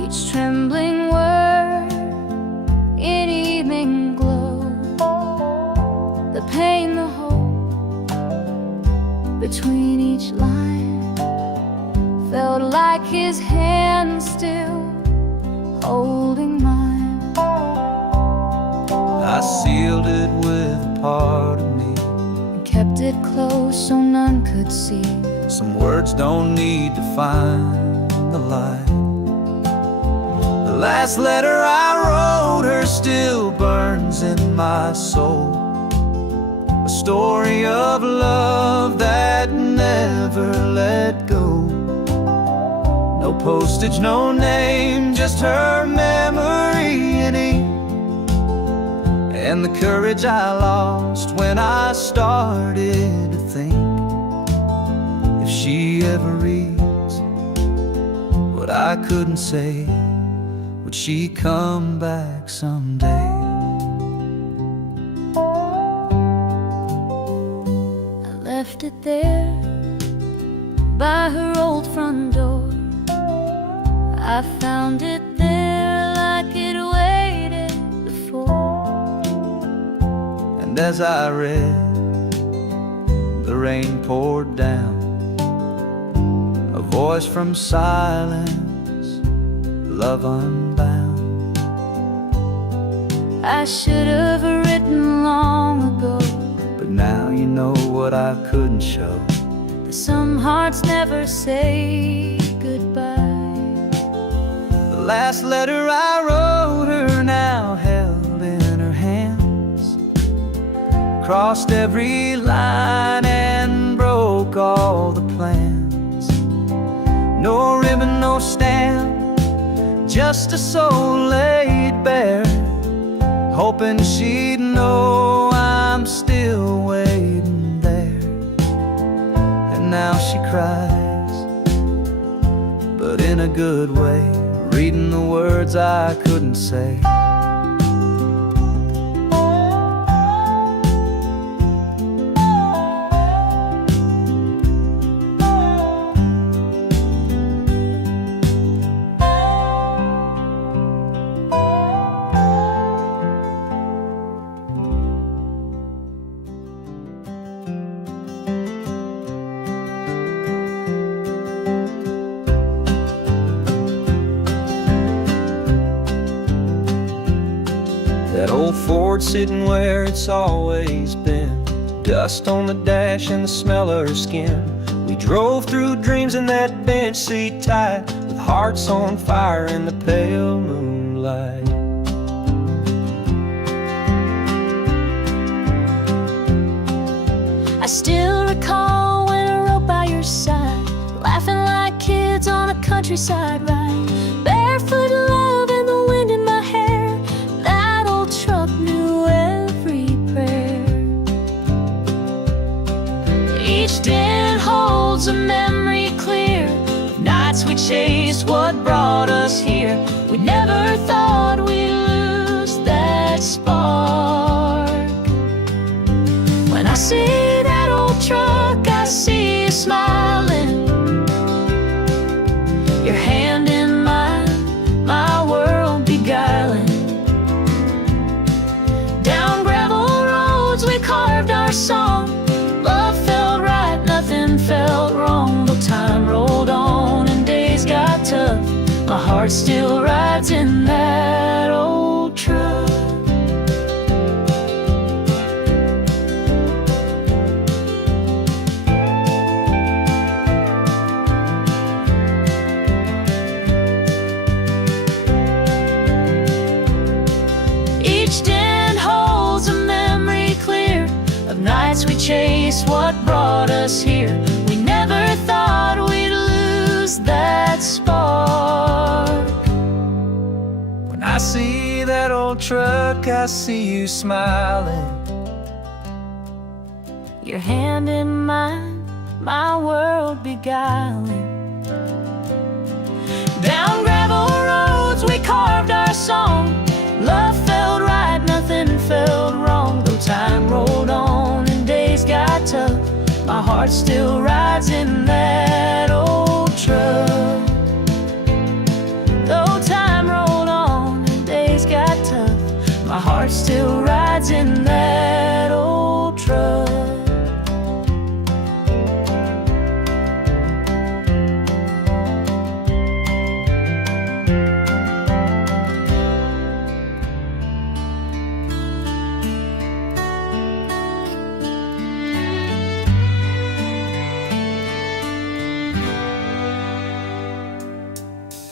each trembling word in evening glow. The pain, the hope between each line felt like his hand still holding mine. I sealed it with a part of me, And kept it close so none could see. some words don't need to find the light. The last letter I wrote her still burns in my soul, a story of love that never let go. No postage, no name, just her memory in ink, and the courage I lost when I started to think, if she ever reads what I couldn't say, would she come back someday? I left it there by her old front door. I found it there like it waited before. And as I read, the rain poured down, a voice from silence, love unbound. I should have written long ago, But now you know what I couldn't show. that some hearts never say goodbye. The last letter I wrote her now held in her hands, crossed every line and broke all the plans. No ribbon, no stamp, just a soul laid bare, hoping she'd know I'm still waiting there. And now she cries, but in a good way, reading the words I couldn't say. That old Ford sitting where it's always been, dust on the dash and the smell of her skin. We drove through dreams in that bench seat tight, with hearts on fire in the pale moonlight. I still recall when I rode by your side, laughing like kids on a countryside ride. Barefoot love and the wind in my hair, that old truck knew every prayer. Each den holds a memory clear of nights we chased what brought us here. We never thought we'd lose that spark. When I see that old truck, I see you smiling, your hand in mine, my world beguiling. Down gravel roads we carved our song, love felt right, nothing felt wrong. Though time rolled on and days got tough, my heart still rides in that old truck. Each den holds a memory clear of nights we chased what brought us here. We never thought we'd lose that spark. When I see that old truck, I see you smiling, Your hand in mine, my world beguiling. Down gravel roads we carved our song, love felt right, nothing felt wrong. Though time rolled on and days got tough, my heart still rides in that old truck. Though time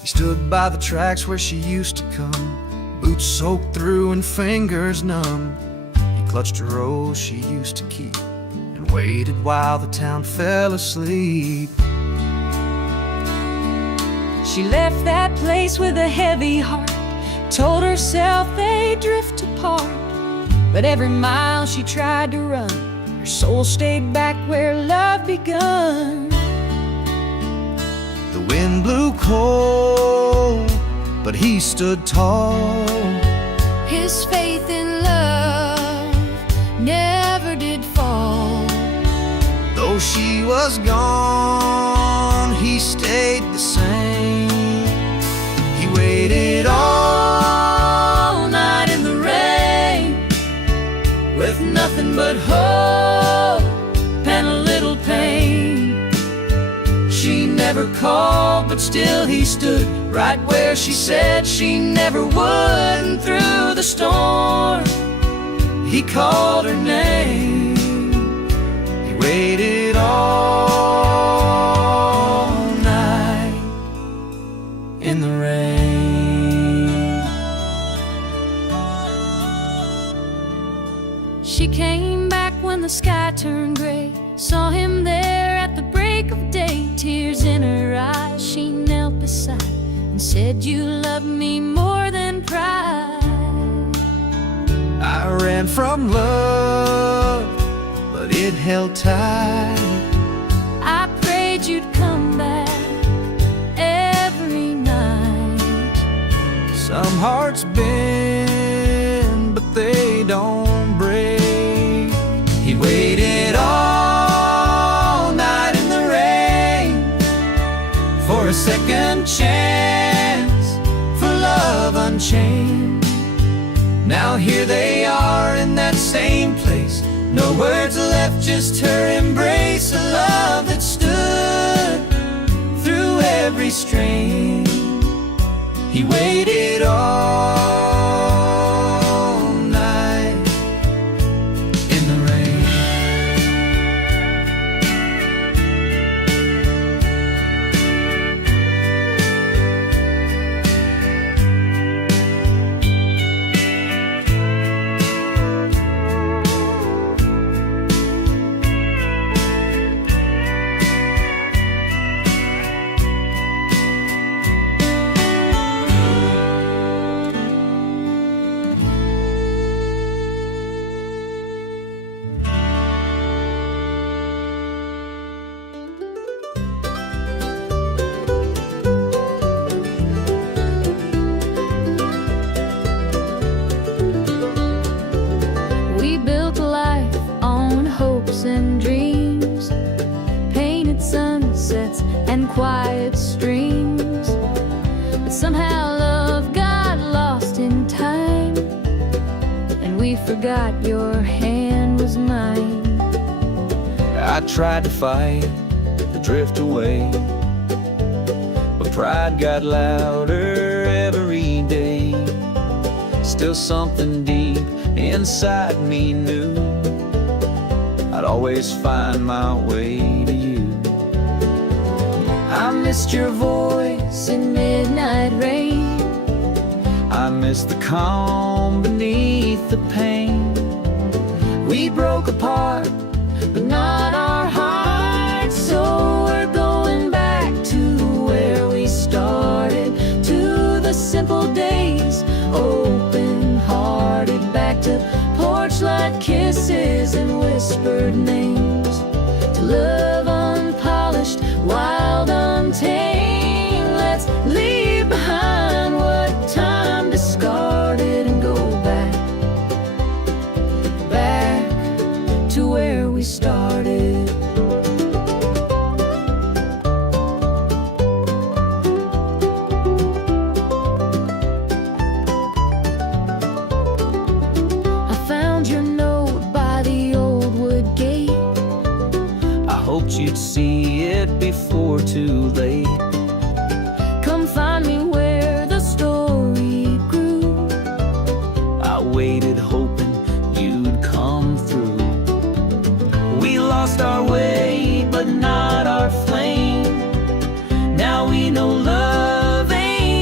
He stood by the tracks where she used to come, boots soaked through and fingers numb. He clutched a rose she used to keep and waited while the town fell asleep. She left that place with a heavy heart, told herself they'd drift apart. But every mile she tried to run, her soul stayed back where love begun. The wind blew cold, but he stood tall. His faith in love never did fall. Though she was gone, he stayed the same. He waited all night in the rain, With nothing but hope and a little pain. She never called, but still he stood right where she said she never would. And through the storm, he called her name. he waited all night In the rain. She came back when the sky turned gray, saw him there at the break of day. Tears in her eyes, she knelt beside and said, "You love me more than pride." I ran from love, but it held tight. I prayed you'd come back every night. Some hearts bend, but they don't break. He waited all night in the rain For a second chance, for love unchained. Now here they are in that same place, no words left, just her embrace. A love that stood through every strain. He waited all night in the rain. We built life on hopes and dreams, painted sunsets and quiet streams. But somehow love got lost in time, and we forgot your hand was mine. I tried to fight, to drift away, but pride got louder every day. Still something deep inside me knew I'd always find my way to you. I missed your voice in midnight rain. I miss the calm beneath the pain. We broke apart, but not our hearts. So we're going back to where we started, to the simple days, open-hearted, back to porch-light kisses and whispered names, to love unpolished, wild, untamed. Let's leave behind what time discarded and go back to where we started. I found your note by the old wood gate. I hoped you'd see it before too late. Come find me where the story grew. I waited hoping you'd come through. We lost our way, but not our flame. Now we know love ain't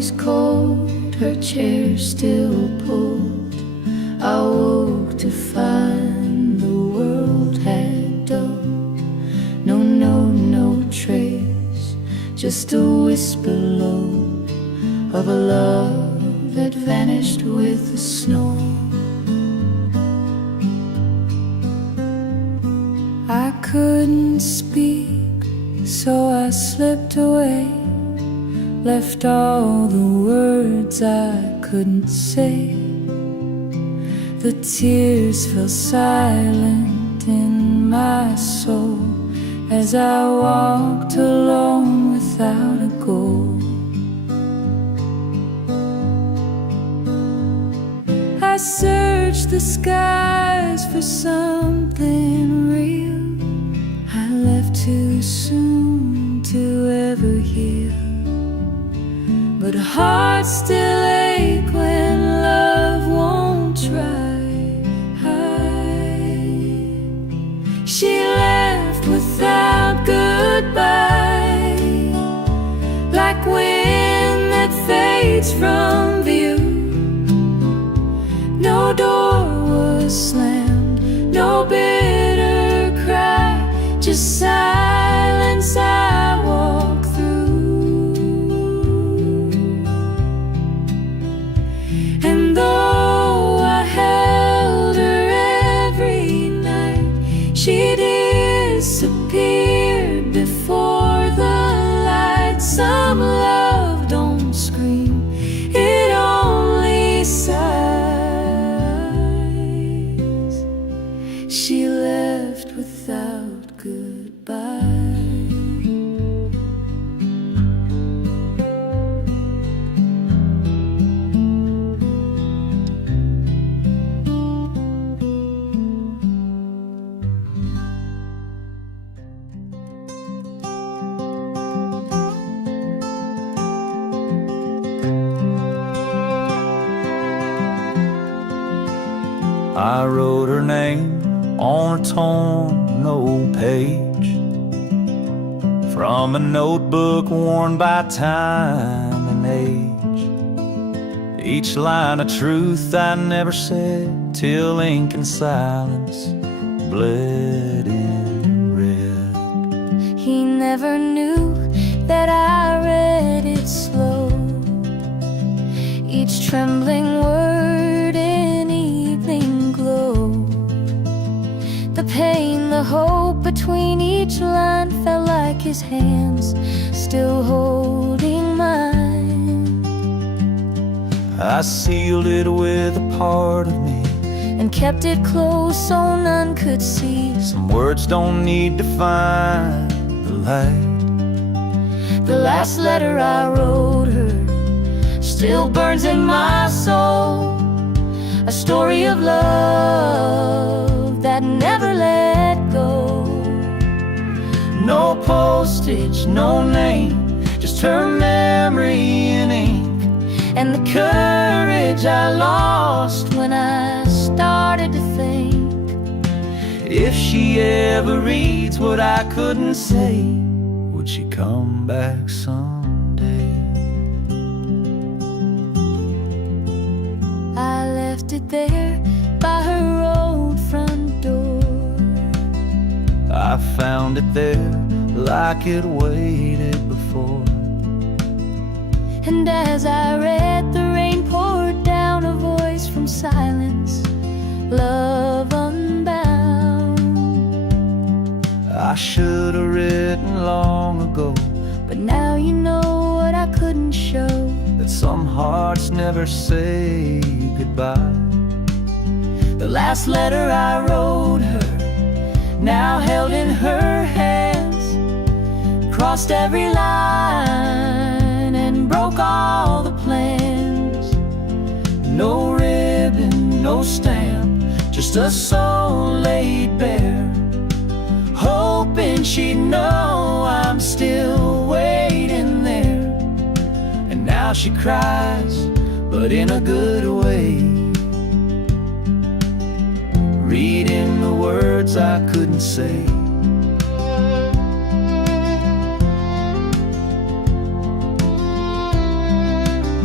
she's cold, her chair still pulled. I woke to find the world had dulled. No trace, just a whisper low of a love that vanished with the snow. I couldn't speak, so I slipped away, left all the words I couldn't say. The tears fell silent in my soul as I walked alone without a goal. I searched the skies for something real. I left too soon to ever heal, but hearts still ache when love won't try. She left without goodbye, like wind that fades from view. No door was slammed, no bitter cry, just silence I walk through. And though I held her every night, she disappeared before the light. Some love don't scream, it only sighs. She left without goodbye. I wrote her name on a torn old page from a notebook worn by time and age. Each line of truth I never said till ink and silence bled in red. He never knew that I read it slow, each trembling word in evening glow. The pain, the hope between each line felt like his hands still holding mine. I sealed it with a part of me and kept it close so none could see. Some words don't need to find the light. The last letter I wrote her still burns in my soul, a story of love that never let go. No postage, no name, just her memory in ink, And the courage I lost when I started to think, if she ever reads what I couldn't say, would she come back someday? I left it there by her old front door. I found it there like it waited before. And as I read, the rain poured down, a voice from silence, love unbound. I should have written long ago, But now you know what I couldn't show, that some hearts never say goodbye. The last letter I wrote her, now held in her hands, crossed every line and broke all the plans. No ribbon, no stamp, just a soul laid bare, hoping she'd know I'm still waiting there. And now she cries, but in a good way, reading the words I couldn't say.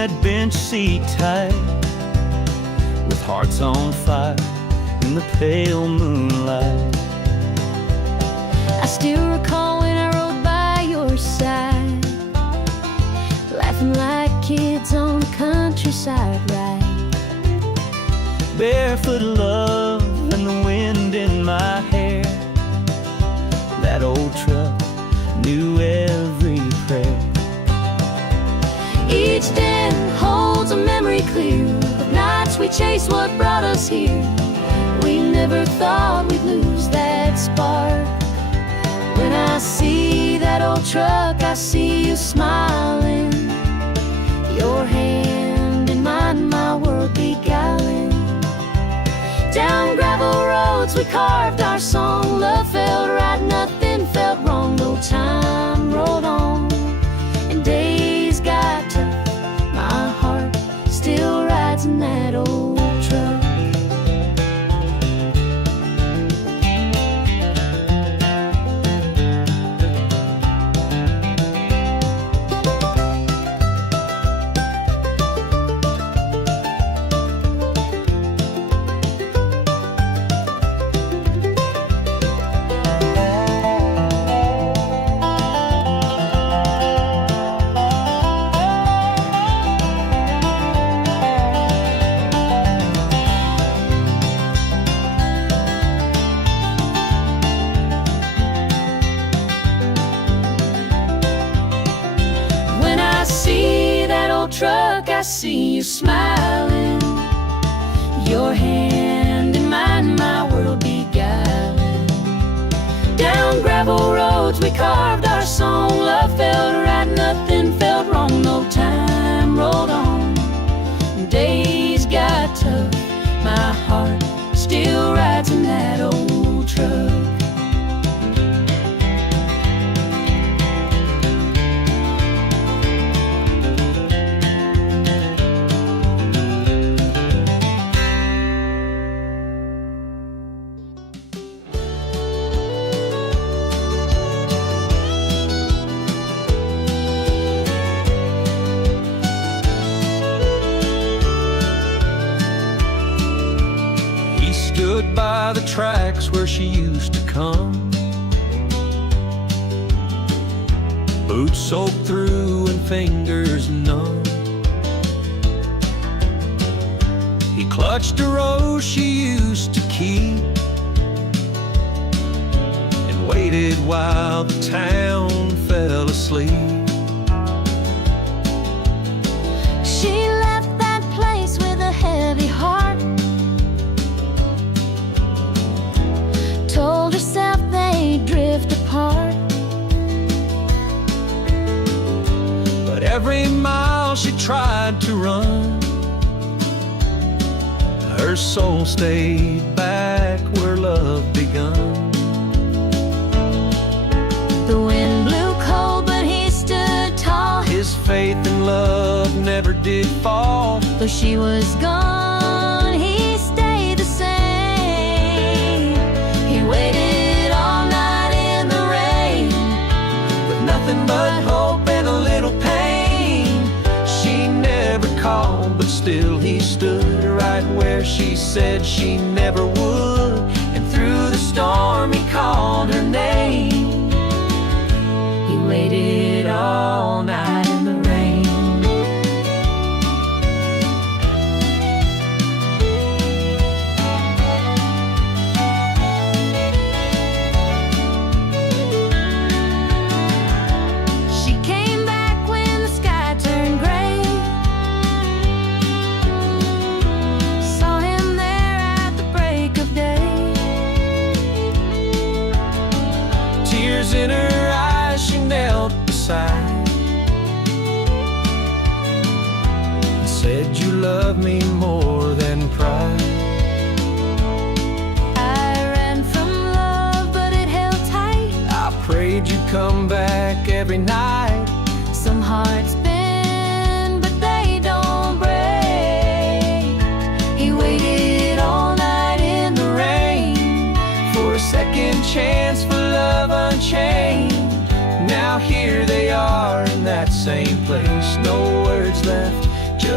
that bench seat tight, with hearts on fire in the pale moonlight. I still recall when I rode by your side, laughing like kids on the countryside ride. Barefoot love and the wind in my hair, that old truck knew every prayer. Each den holds a memory clear of nights we chased what brought us here. We never thought we'd lose that spark. When I see that old truck, I see you smiling, your hand in mine, my world beguiling. Down gravel roads we carved our song. Love felt right, nothing felt wrong. No time rolled on and days got tough. My heart still rides in that old truck. Truck, I see you smiling, your hand in mine, my world beguiling. Down gravel roads we carved our song. Love felt right, nothing felt wrong. No time rolled on, days got tough. My heart still rides in that old truck. Stood by the tracks where she used to come, boots soaked through and fingers numb. He clutched a rose she used to keep and waited while the town fell asleep. She left that place with a heavy heart, told herself they'd drift apart. But every mile she tried to run, her soul stayed back where love begun. The wind blew cold, but he stood tall. His faith in love never did fall. Though she was gone, he stayed the same. He waited all night in the rain, With nothing but hope and a little pain. She never called, but still he stood right where she said she never would. And through the storm he called her name. he waited all night in the rain. She came back when the sky turned gray, saw him there at the break of day. Tears in her eyes, she knelt beside and said, "You love me more than pride." I ran from love, but it held tight. I prayed you'd come back every night. Some hearts bend, but they don't break. He waited all night in the rain For a second chance for love unchained. Now here they are in that same place. No words left,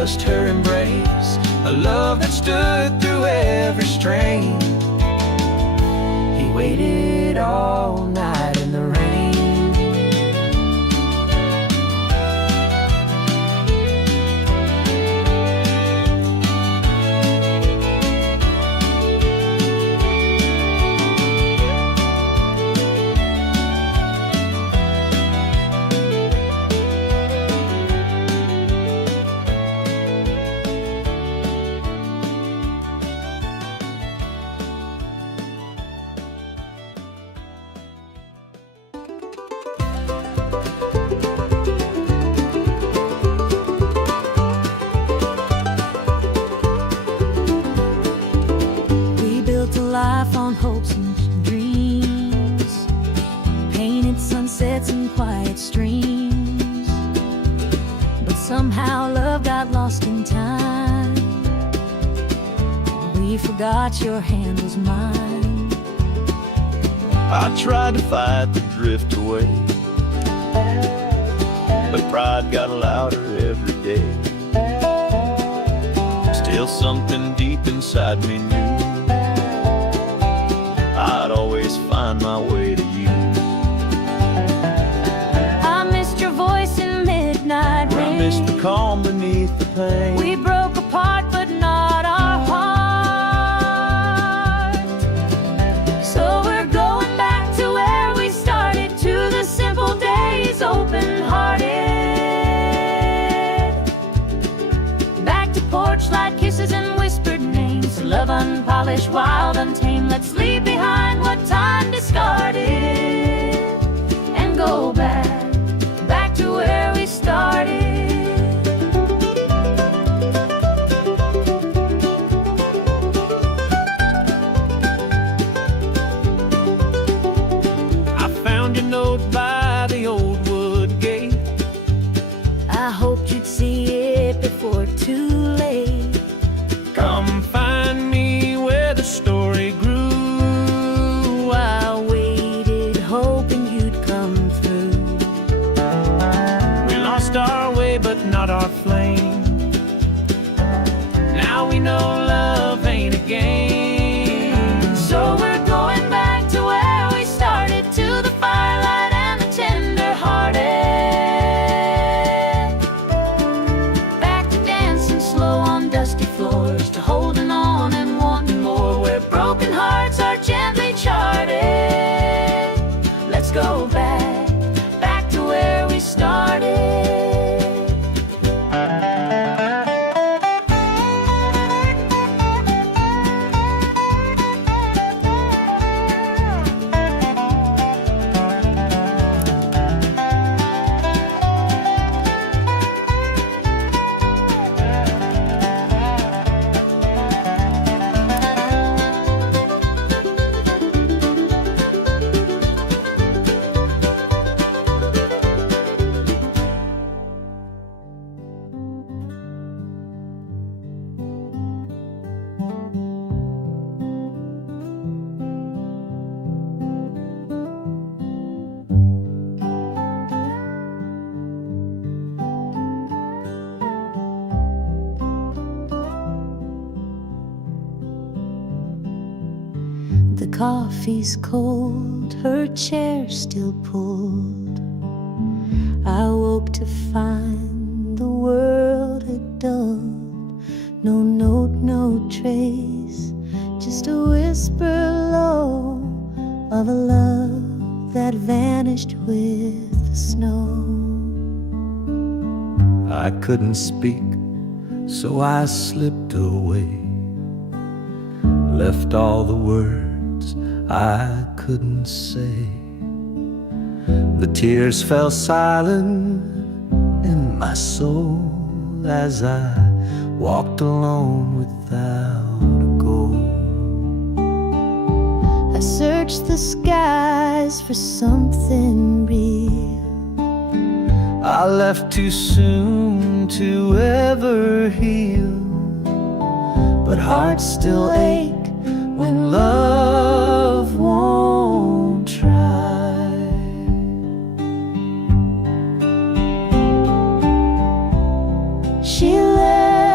just her embrace, a love that stood through every strain. He waited all night in the rain. Life on hopes and dreams, painted sunsets and quiet streams, but somehow love got lost in time. We forgot your hand was mine. I tried to fight the drift away, but pride got louder every day. Still something deep inside me knew I'd always find my way to you. I missed your voice in midnight rain. I missed the calm beneath the pain. We broke apart, but not our heart. So we're going back to where we started, to the simple days, open-hearted. Back to porch light kisses and whispered names, love unpolished, wild, untamed. Let's leave behind what time discarded and go back to where we started. I found your note by the old wood gate. I hoped you'd see it before too late. Come find me where the story grew. I waited, hoping you'd come through. We lost our way, but not our flame. Now we know love ain't a game. So we're going back to where we started, to the firelight and the tender-hearted. Back to dancing slow on dusty floors, to holding on and wanting more, where broken hearts are gently charted. Let's go back to where we started. The coffee's cold, her chair still pulled. I woke to find the world had dulled. No note, no trace, just a whisper low of a love that vanished with the snow. I couldn't speak, so I slipped away, left all the words I couldn't say. The tears fell silent in my soul as I walked alone without a goal. I searched the skies for something real. I left too soon to ever heal, but hearts still ache when love won't try. She left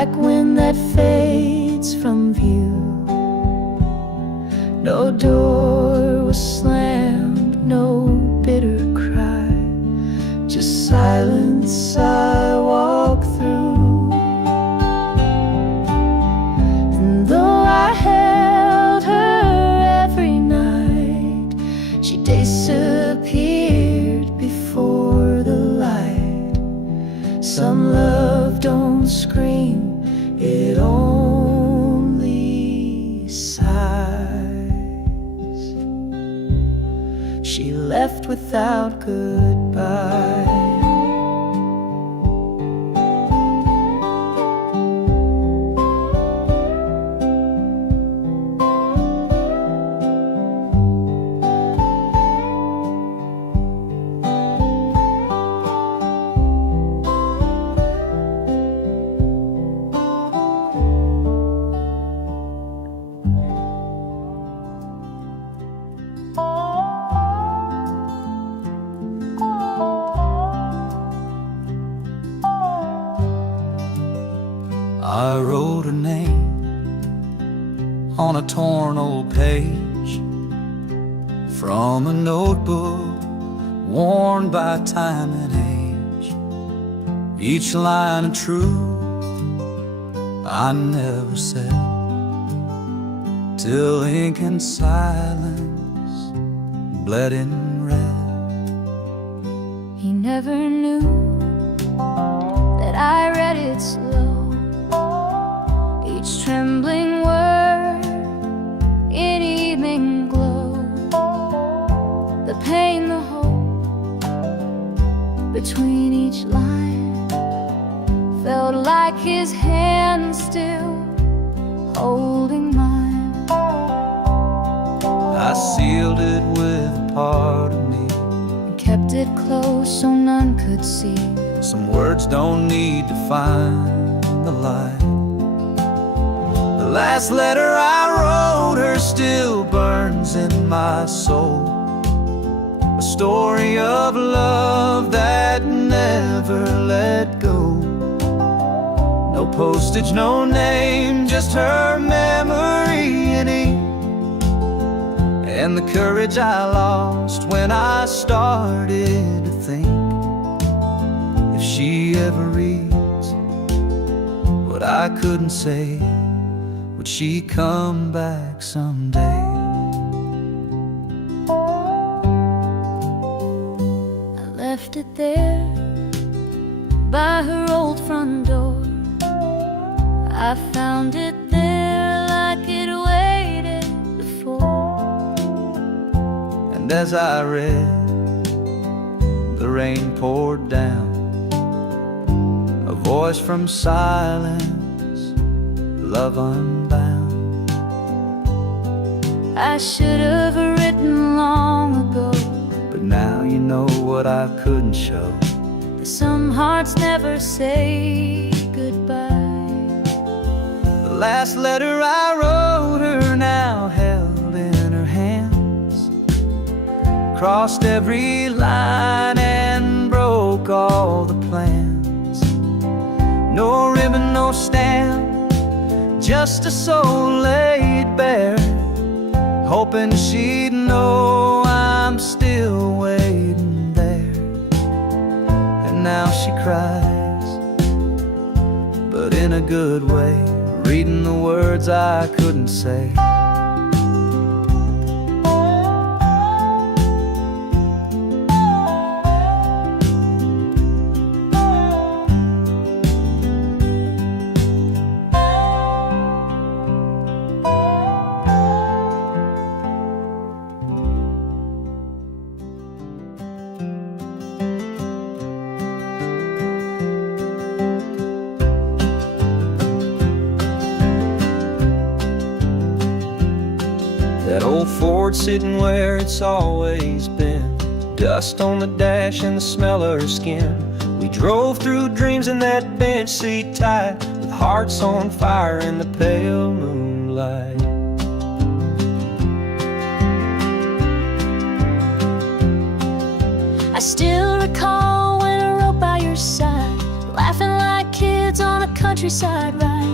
like wind that fades from view. No door was slammed, no bitter cry, just silence I walk through. And though I held her every night, she disappeared before the light. Some love don't scream, it only sighs. She left without goodbye. I wrote her name on a torn old page from a notebook worn by time and age. Each line of truth I never said, till ink and silence bled in red. He never knew that I read it slow, each trembling word in evening glow. The pain, the hope between each line felt like his hand still holding mine. I sealed it with a part of me, And kept it close so none could see. some words don't need to find the light. The last letter I wrote her still burns in my soul, a story of love that never let go. No postage, no name, just her memory in ink, and the courage I lost when I started to think, if she ever reads what I couldn't say, would she come back someday? I left it there by her old front door. I found it there like it waited before. And as I read, the rain poured down, a voice from silence, love unbound. I should have written long ago, But now you know what I couldn't show. that some hearts never say goodbye. The last letter I wrote her now held in her hands, crossed every line and broke all the plans. No ribbon, no stamp, just a soul laid bare, hoping she'd know I'm still waiting there. And now she cries, but in a good way, reading the words I couldn't say. That old Ford sitting where it's always been, dust on the dash and the smell of her skin. We drove through dreams in that bench seat tight, with hearts on fire in the pale moonlight. I still recall when I rode by your side, laughing like kids on a countryside ride.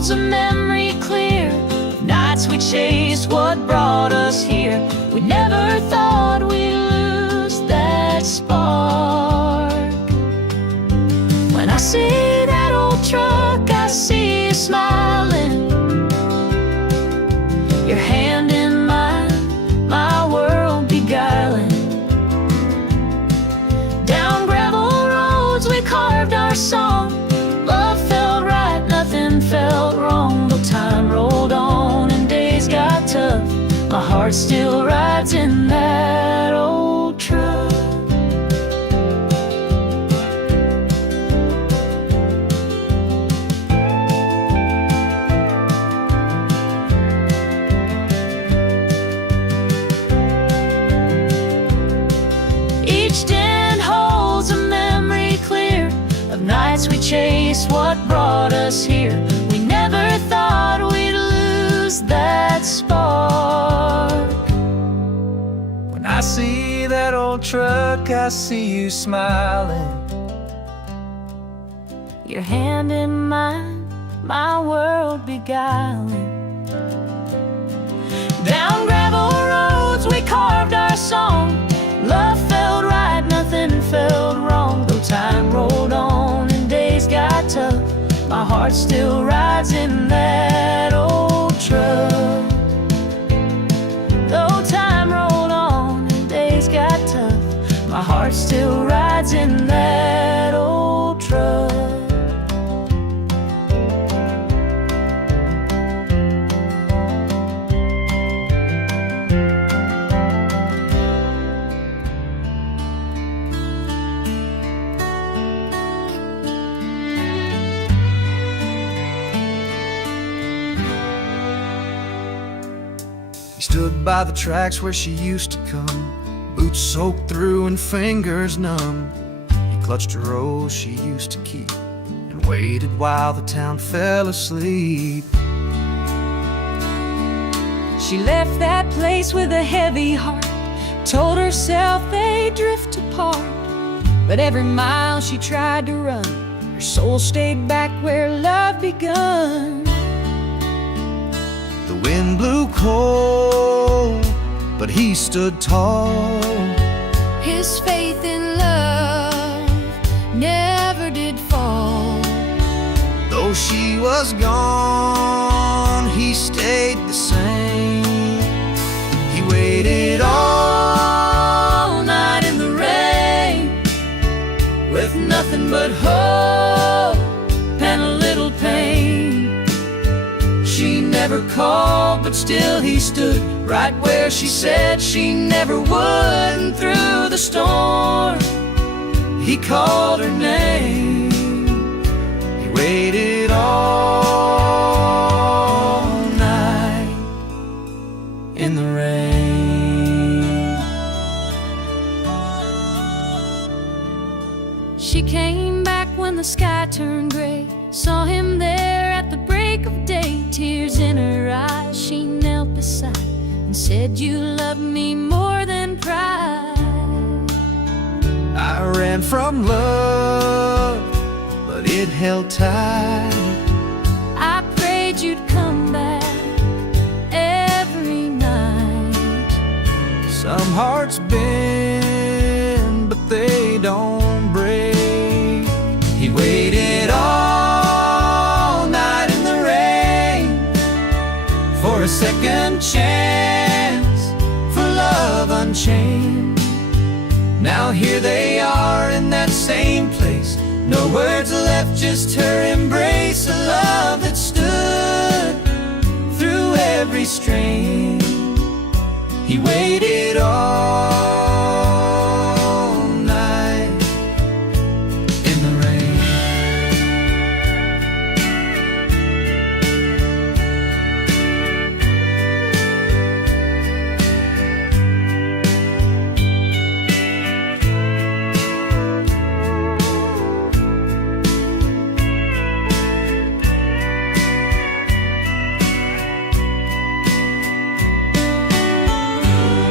holds a memory clear of nights we chased what brought us here. We never thought we'd lose that spark. When I see that old truck, I see you smiling, your hand in mine, my world beguiling. Down gravel roads we carved our song. Love felt right, nothing felt wrong. Though time rolled on and days got tough, my heart still rides in that old truck. Each den holds a memory clear of nights we chased what brought us here. We never thought we'd lose that spark. When I see that old truck, I see you smiling, Your hand in mine, my world beguiling. Down gravel roads we carved our song. Love felt right, nothing felt wrong. Though time rolled on and days got tough, my heart still rides in that old truck. Though time rolled on and days got tough, my heart still rides in that old truck. He stood by the tracks where she used to come, boots soaked through and fingers numb. He clutched a rose she used to keep and waited while the town fell asleep. She left that place with a heavy heart, told herself they'd drift apart. But every mile she tried to run, her soul stayed back where love begun. The wind blew cold, but he stood tall. His faith in love never did fall. Though she was gone, he stayed the same. He waited all night in the rain, With nothing but hope and a little pain. She never called, but still he stood right where she said she never would. And through the storm, he called her name. he waited all night In the rain, She came back when the sky turned gray, saw him there at the break of day. Tears in her eyes, she knelt beside and said, "You love me more than pride." I ran from love, but it held tight. I prayed you'd come back every night. Some hearts bend, but they don't break. He waited all night in the rain for a second chance, for love unchained. Now here they are in that same place, no words left, just her embrace. A love that stood through every strain. He waited all night in the rain.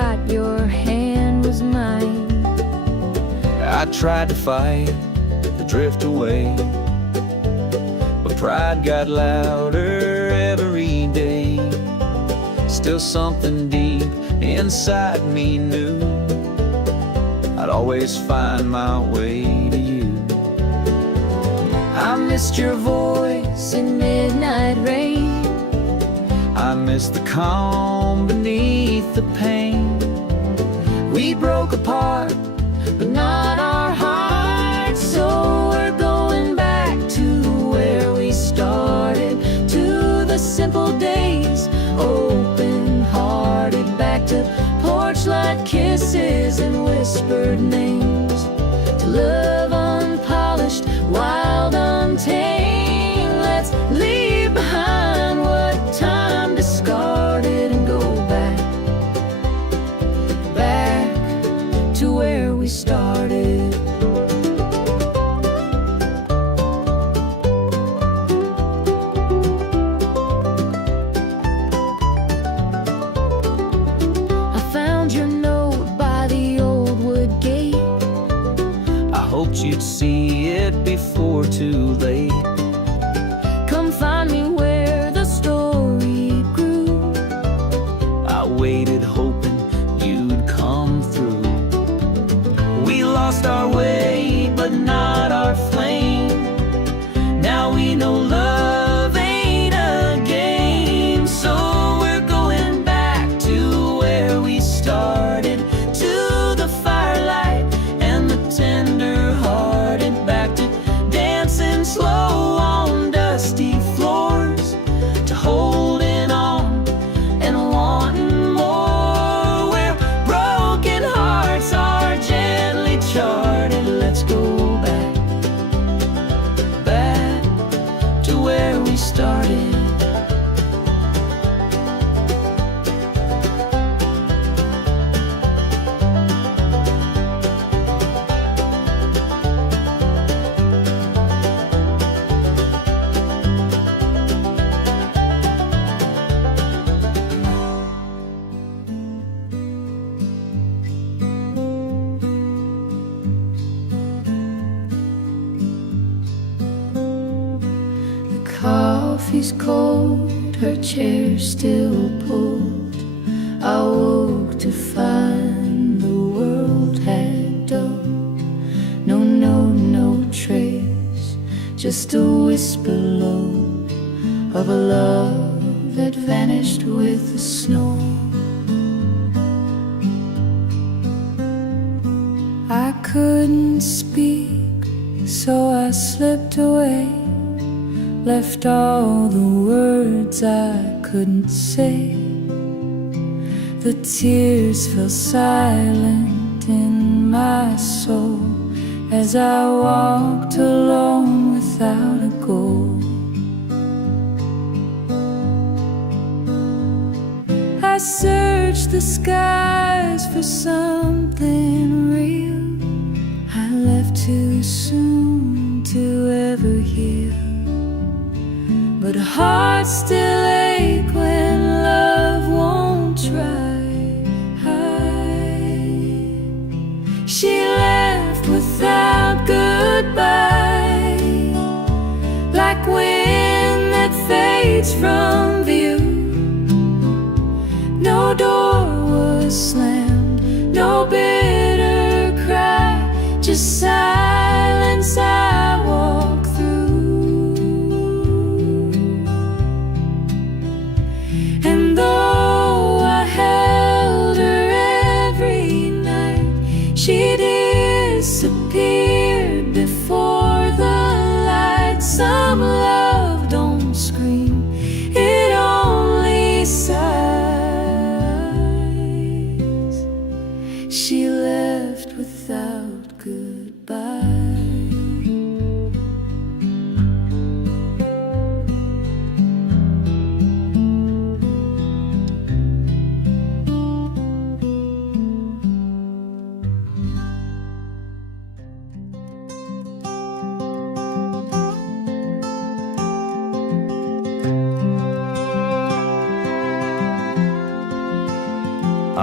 forgot your hand was mine. I tried to fight, to drift away, but pride got louder every day. Still something deep inside me knew I'd always find my way to you. I missed your voice in midnight rain. I missed the calm beneath the pain. We broke apart, but not our hearts. So we're going back to where we started, to the simple days, open-hearted, back to porch-light kisses and whispered names, to love unpolished, wild, untamed. Let's leave behind what time discarded and go back to where we started. I found your note by the old wood gate. I hoped you'd see it before too late. Come find me where the story grew. I waited hoping you'd come through. We lost our way, but not our flame. Now we know love ain't a game. So we're going back to where we started, to the firelight and the tender-hearted, back to dancing slow on dusty floors, to holding on and wanting more, where broken hearts are gently charted. Let's go back to where we started. Coffee's cold, her chair still pulled. I woke to find the world had dulled. No note, no trace, just a whisper low of a love that vanished with the snow. I couldn't speak, so I slipped away, left all the words I couldn't say. The tears fell silent in my soul as I walked alone without a goal. I searched the skies for something real. I left too soon to ever heal, but hearts still ache when love won't try. She left without goodbye, like wind that fades from view. No door was slammed, no bitter cry, just silence I walk through.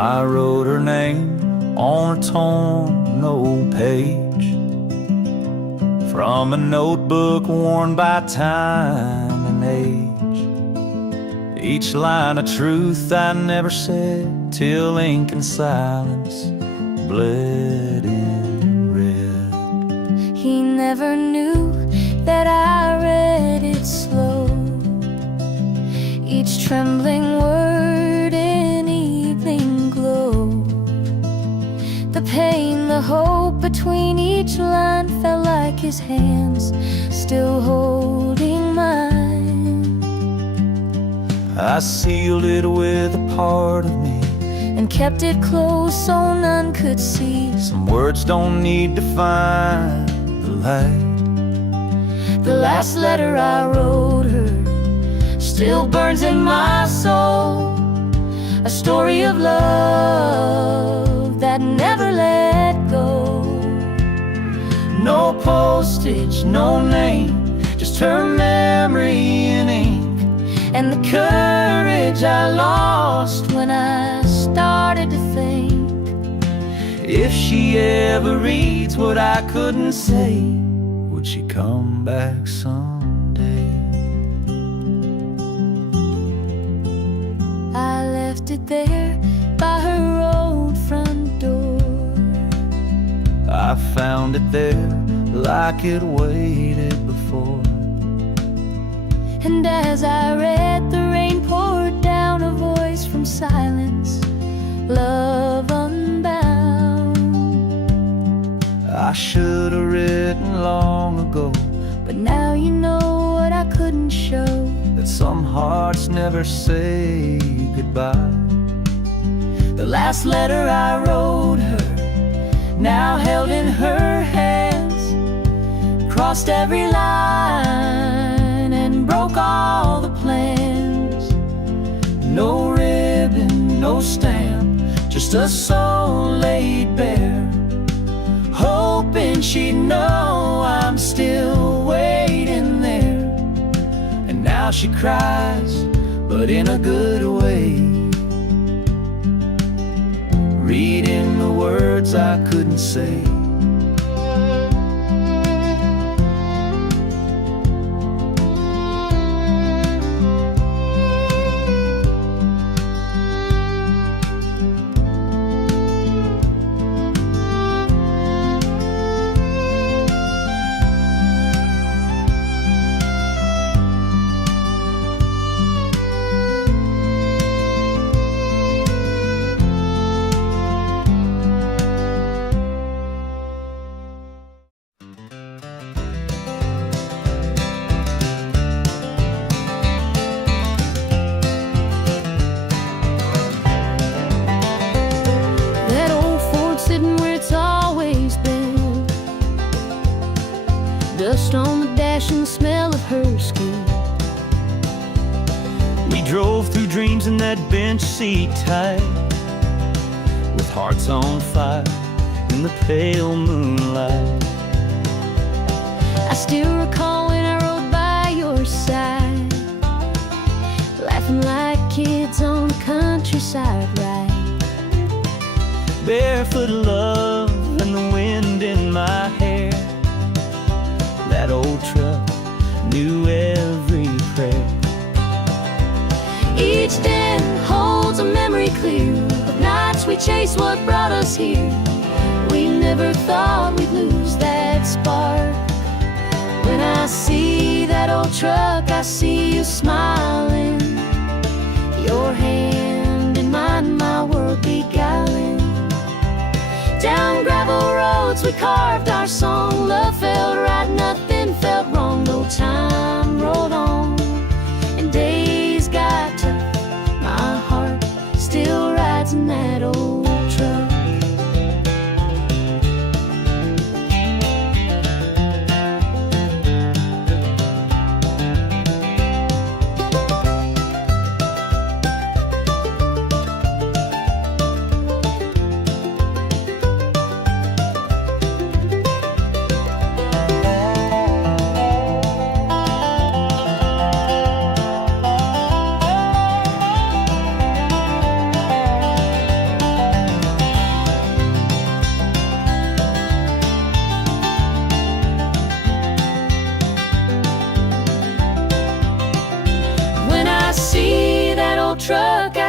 I wrote her name on a torn old page from a notebook worn by time and age. Each line a truth I never said till ink and silence bled in red. He never knew that I read it slow, each trembling word in evening glow. The pain, the hope between each line felt like his hands still holding mine. I sealed it with a part of me and kept it close so none could see. Some words don't need to find the light. The last letter I wrote her still burns in my soul, a story of love that never let go. No postage, no name, just her memory in ink, and the courage I lost when I started to think. if she ever reads what I couldn't say, would she come back someday? I left it there by her old front door. I found it there like it waited before. And as I read, the rain poured down, a voice from silence, love unbound. I should have written long ago, But now you know what I couldn't show, that some hearts never say goodbye. The last letter I wrote her, now held in her hands, crossed every line and broke all the plans. No ribbon, no stamp, just a soul laid bare, hoping she'd know I'm still waiting there. And now she cries, but in a good way, reading the words I couldn't say. that old Ford sitting where it's always been, dust on the dash and the smell of her skin. We drove through dreams in that bench seat tight, with hearts on fire in the pale moonlight. I still recall when I rode by your side, laughing like kids on a countryside ride. Barefoot love and the wind in my hair. That old truck knew every prayer. Each den holds a memory clear of nights we chased what brought us here. We never thought we'd lose that spark. When I see that old truck, I see you smiling, your hand in mine, my world beguiling. Down gravel roads we carved our song. Love felt right, nothing felt wrong. No time rolled on and days got tough. My heart still rides in that old truck.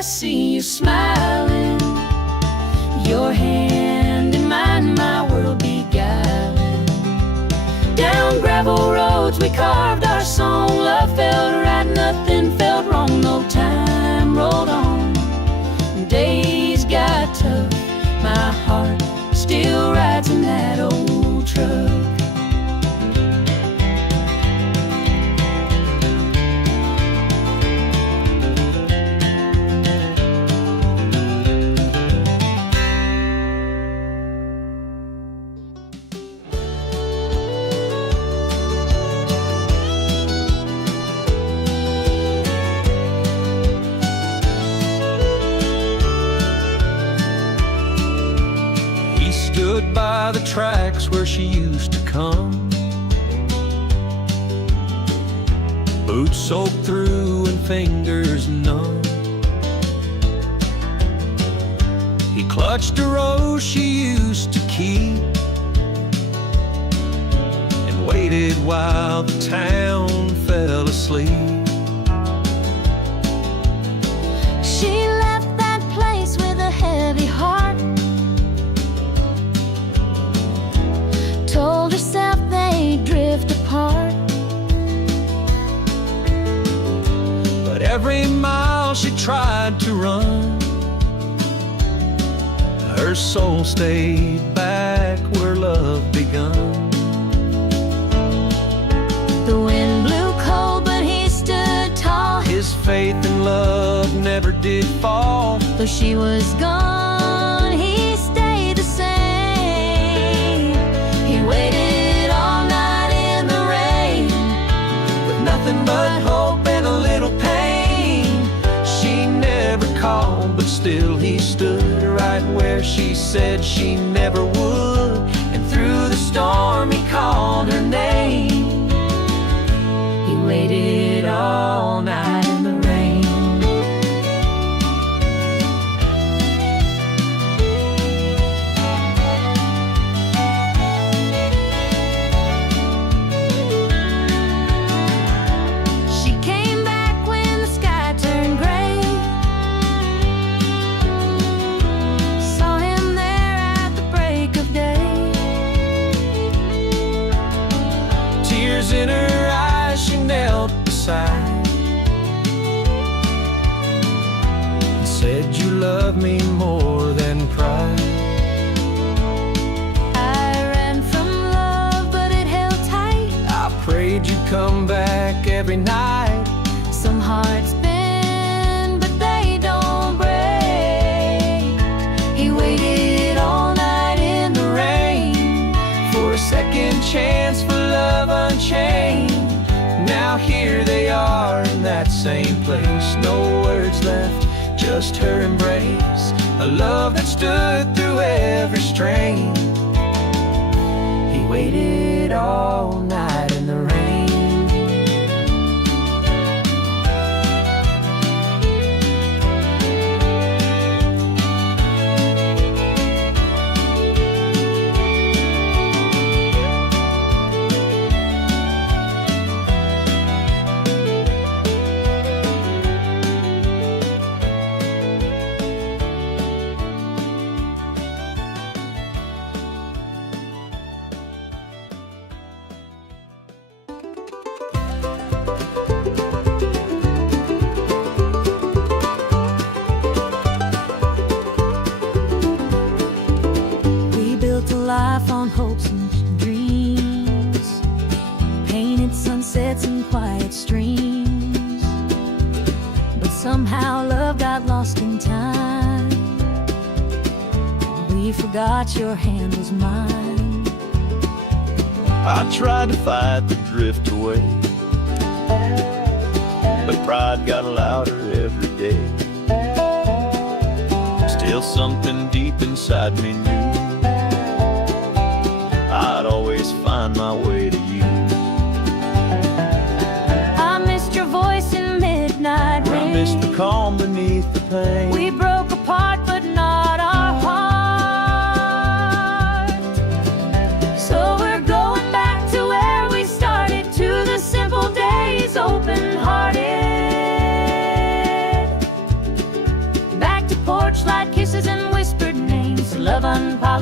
see you smiling, your hand in mine, my world beguiling. Down gravel roads we carved our song, love felt right, nothing felt wrong. No time rolled on, days got tough, my heart still rides in that old truck. Stood by the tracks where she used to come, boots soaked through and fingers numb. He clutched a rose she used to keep and waited while the town fell asleep. She left that place with a heavy heart, told herself they'd drift apart. But every mile she tried to run, her soul stayed back where love begun. The wind blew cold, but he stood tall. His faith in love never did fall. Though she was gone, he stayed the same. He waited all night in the rain, With nothing but hope and a little pain. She never called, but still he stood right where she said she never would. And through the storm he called her name. he waited all night in the rain. She came back when the sky turned gray, saw him there at the break of day. Tears in her eyes, she knelt beside and said, "You love me more than pride." I ran from love, but it held tight. I prayed you'd come back every night. Some hearts bend, but they don't break. He waited all night in the rain For a second chance for love unchained. Now here they are in that same place. No words left, just her embrace. A love that stood through every strain. He waited all night in the rain. We built a life on hopes and dreams, painted sunsets and quiet streams. But somehow love got lost in time. We forgot your hand was mine. I tried to fight the drift away, but pride got louder every day. Still something deep inside me knew I'd always find my way to you. I missed your voice in midnight I rain. missed the calm beneath the pain. We broke apart, but not our heart. So we're going back to where we started, to the simple days, open-hearted.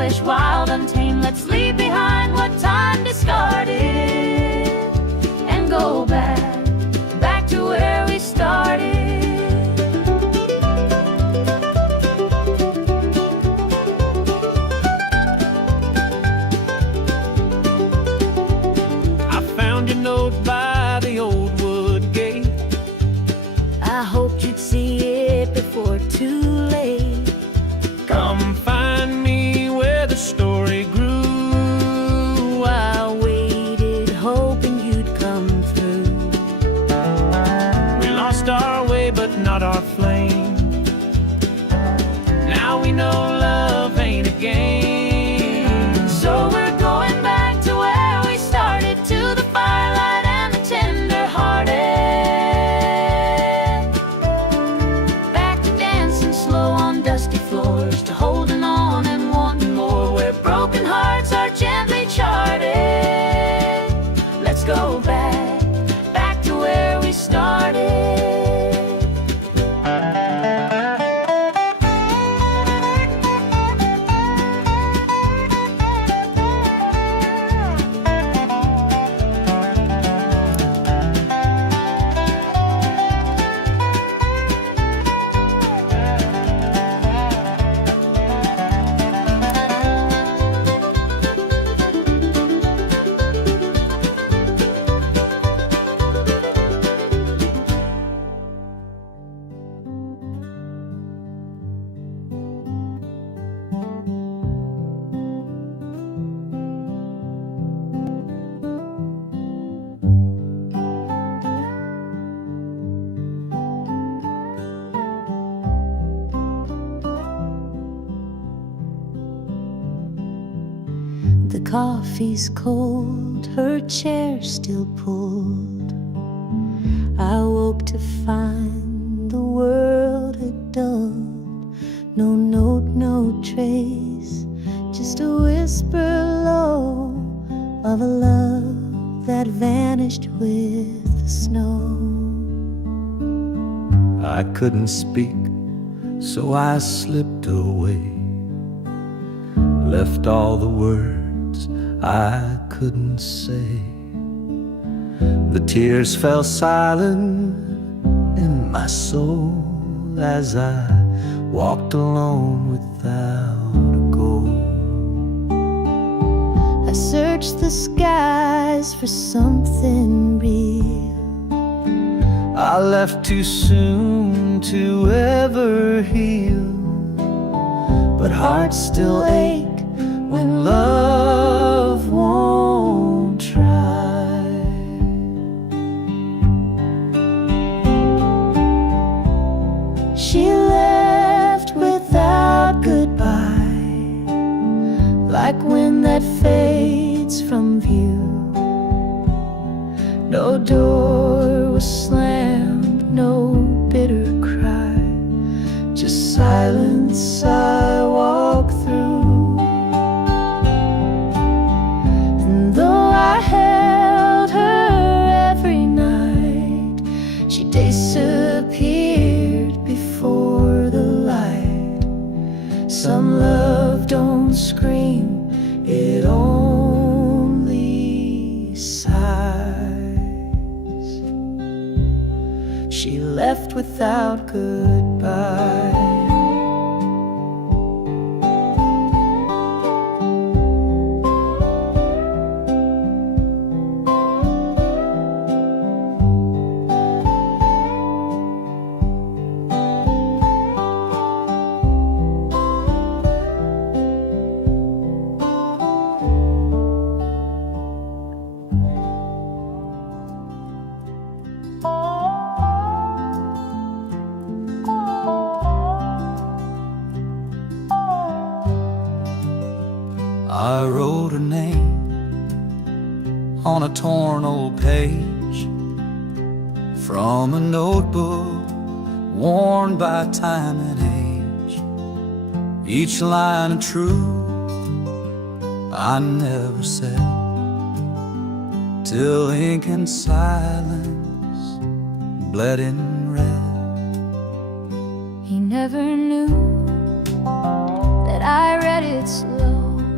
fresh, wild, untamed. Let's leave behind what time discarded and go back to where we started. I found your note by the old wood gate. I hoped you'd see it before too late. Come find me where the story grew. I waited, hoping you'd come through. We lost our way, but not our flame. Now we know love ain't a game. So we're going back to where we started, to the firelight and the tender-hearted. Back to dancing slow on dusty floors, to holding on and wanting more, where broken hearts are gently charted. Let's go back to where we started. The coffee's cold, her chair still pulled. I woke to find the world had dulled. No note, no trace, just a whisper low of a love that vanished with the snow. I couldn't speak, so I slipped away, left all the words I couldn't say. The tears fell silent in my soul as I walked alone without a goal. I searched the skies for something real. I left too soon to ever heal, but hearts still ache when love won't try. She left without goodbye, like wind that fades from view. No door was slammed, no bitter cry, just silence I walk through. And though I held her every night, she disappeared before the light. Some love don't scream, it only sighs. She left without goodbye. I wrote her name on a torn old page from a notebook worn by time and age. Each line of truth I never said, till ink and silence bled in red. He never knew that I read it slow,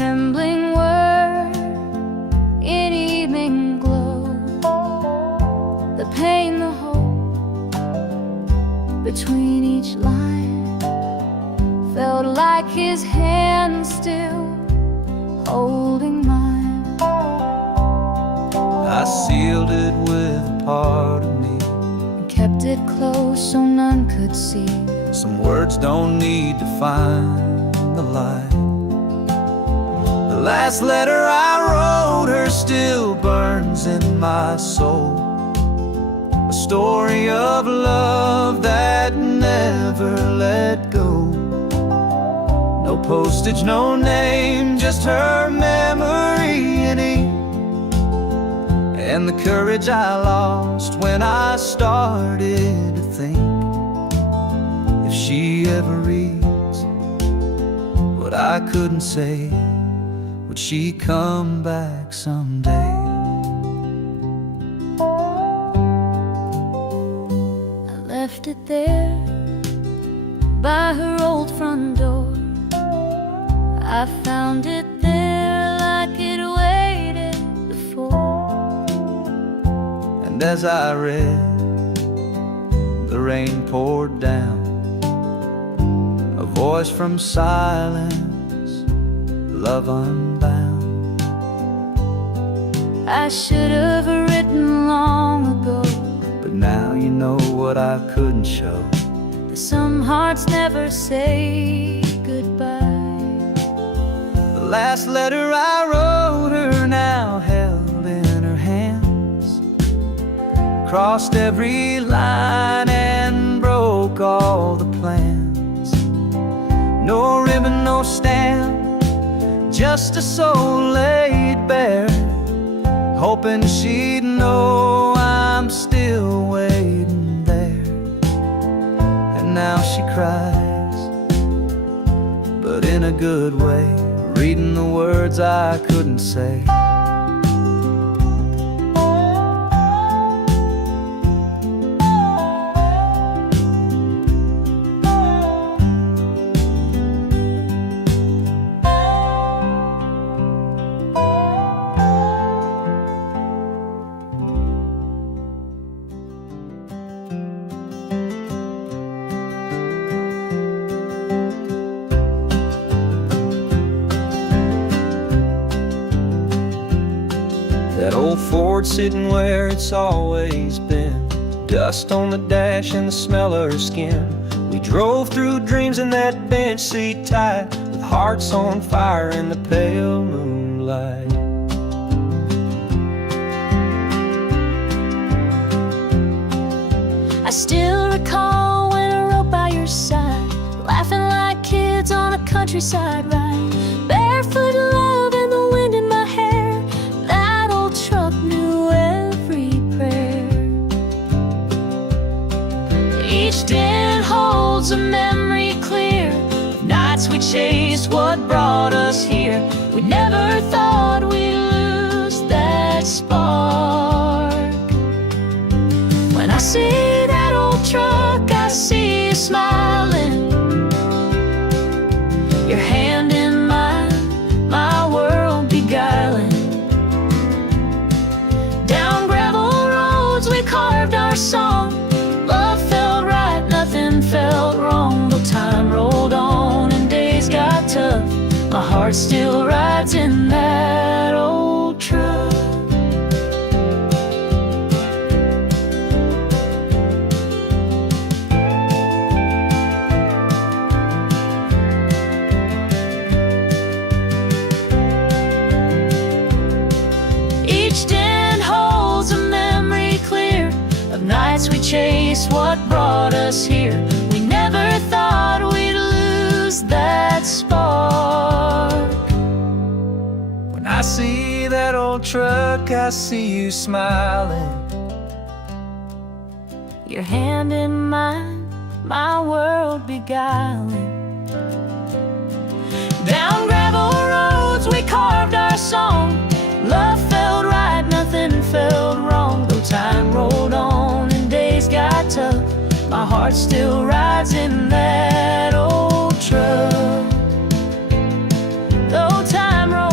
trembling word in evening glow. The pain, the hope between each line felt like his hand still holding mine. I sealed it with a part of me, And kept it close so none could see. some words don't need to find the light. The last letter I wrote her still burns in my soul, a story of love that never let go. No postage, no name, just her memory in ink, and the courage I lost when I started to think, if she ever reads what I couldn't say, would she come back someday? I left it there by her old front door. I found it there like it waited before. And as I read, the rain poured down, a voice from silence, love unbound. I should have written long ago But now you know what I couldn't show. that some hearts never say goodbye. The last letter I wrote her now held in her hands, crossed every line and broke all the plans. No ribbon, no stamp, just a soul laid bare, hoping she'd know I'm still waiting there. And now she cries, but in a good way, reading the words I couldn't say. That old Ford sitting where it's always been, dust on the dash and the smell of her skin. We drove through dreams in that bench seat tight, with hearts on fire in the pale moonlight. I still recall when I rode by your side, laughing like kids on a countryside ride. Barefoot love and the wind in my hair, that old truck knew every prayer. Each dent holds a memory clear of nights we chased what brought us here. We never thought we'd lose that spark. When I see that old truck, I see you smiling, your hand in mine, my world beguiling. Down gravel roads we carved our song, love felt right, nothing felt wrong. Though time rolled on and days got tough, my heart still rides in that old truck. Each dent holds a memory clear of nights we chased what brought us here. We never thought we'd lose that spark. When I see that old truck, I see you smiling, Your hand in mine, my world beguiling. Down gravel roads we carved our song, love felt right, nothing felt wrong. Though time rolled on and days got tough, my heart still rides in that old truck. Though time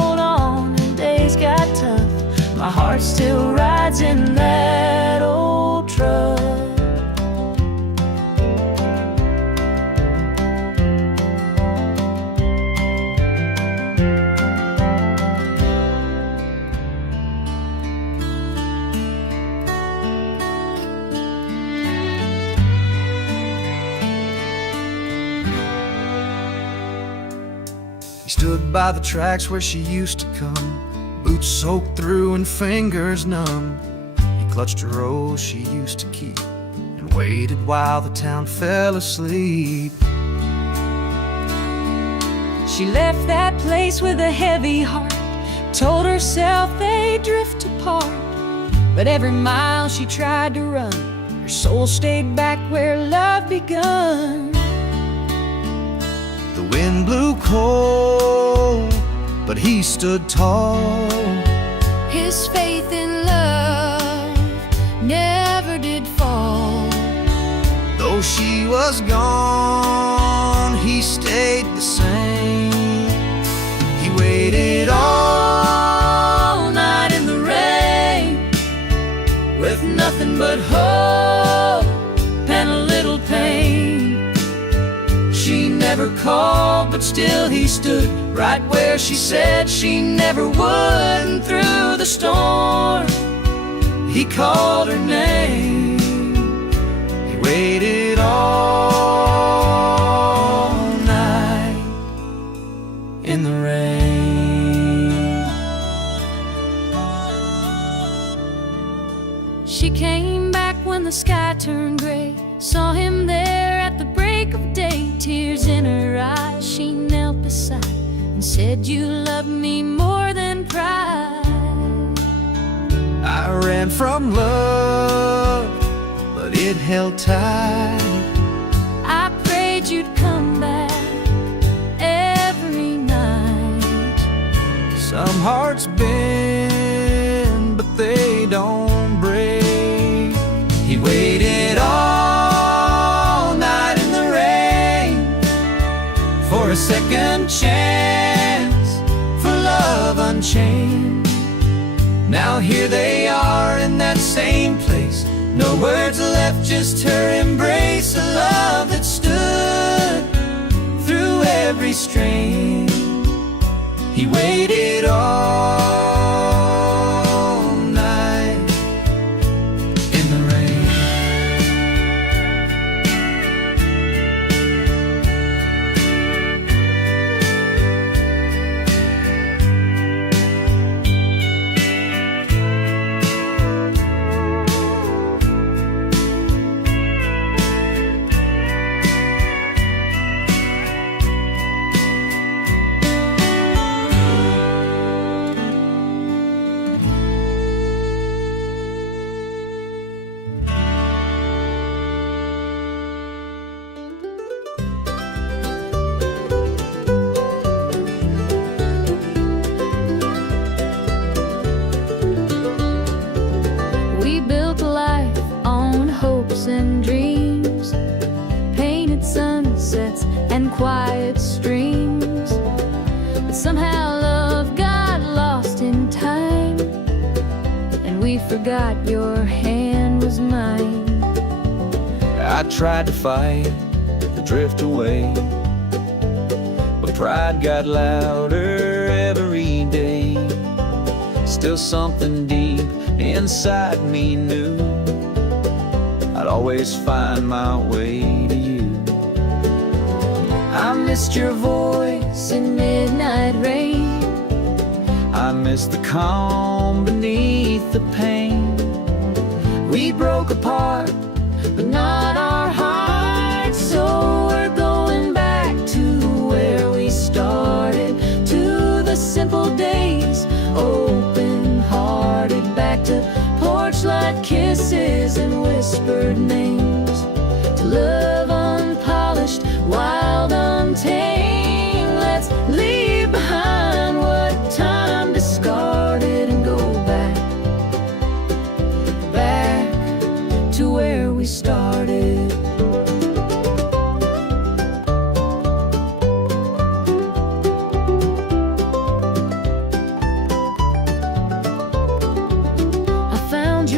rides in that old truck. He stood by the tracks where she used to come, boots soaked through and fingers numb. He clutched a rose she used to keep and waited while the town fell asleep. She left that place with a heavy heart, told herself they'd drift apart. But every mile she tried to run, her soul stayed back where love begun. The wind blew cold, but he stood tall. His faith in love never did fall. Though she was gone, he stayed the same. He waited all night in the rain, With nothing but hope and a little pain. She never called, but still he stood right where she said she never would. And through the storm, he called her name. he waited all night In the rain. She came back when the sky turned gray, saw him there at the break of day. Tears in her eyes, she knelt beside and said, "You love me more than pride." I ran from love, but it held tight. I prayed you'd come back every night. Some hearts bend, but they don't break. He waited all night in the rain For a second chance, for love unchained. Now here they are in that same place. No words left, just her embrace. A love that stood through every strain. He waited all night in the rain. We built life on hopes and dreams, painted sunsets and quiet streams. But somehow love got lost in time, and we forgot your hand was mine. I tried to fight, to drift away, but pride got louder every day. Still something deep inside me knew I'd always find my way to you. I missed your voice in midnight rain. I miss the calm beneath the pain. We broke apart, but not our hearts. So we're going back to where we started, to the simple days, open-hearted, back to porch-light kisses and whispered names, to love unpolished, wild, untamed. Let's leave behind what time discarded and go back to where we started. I found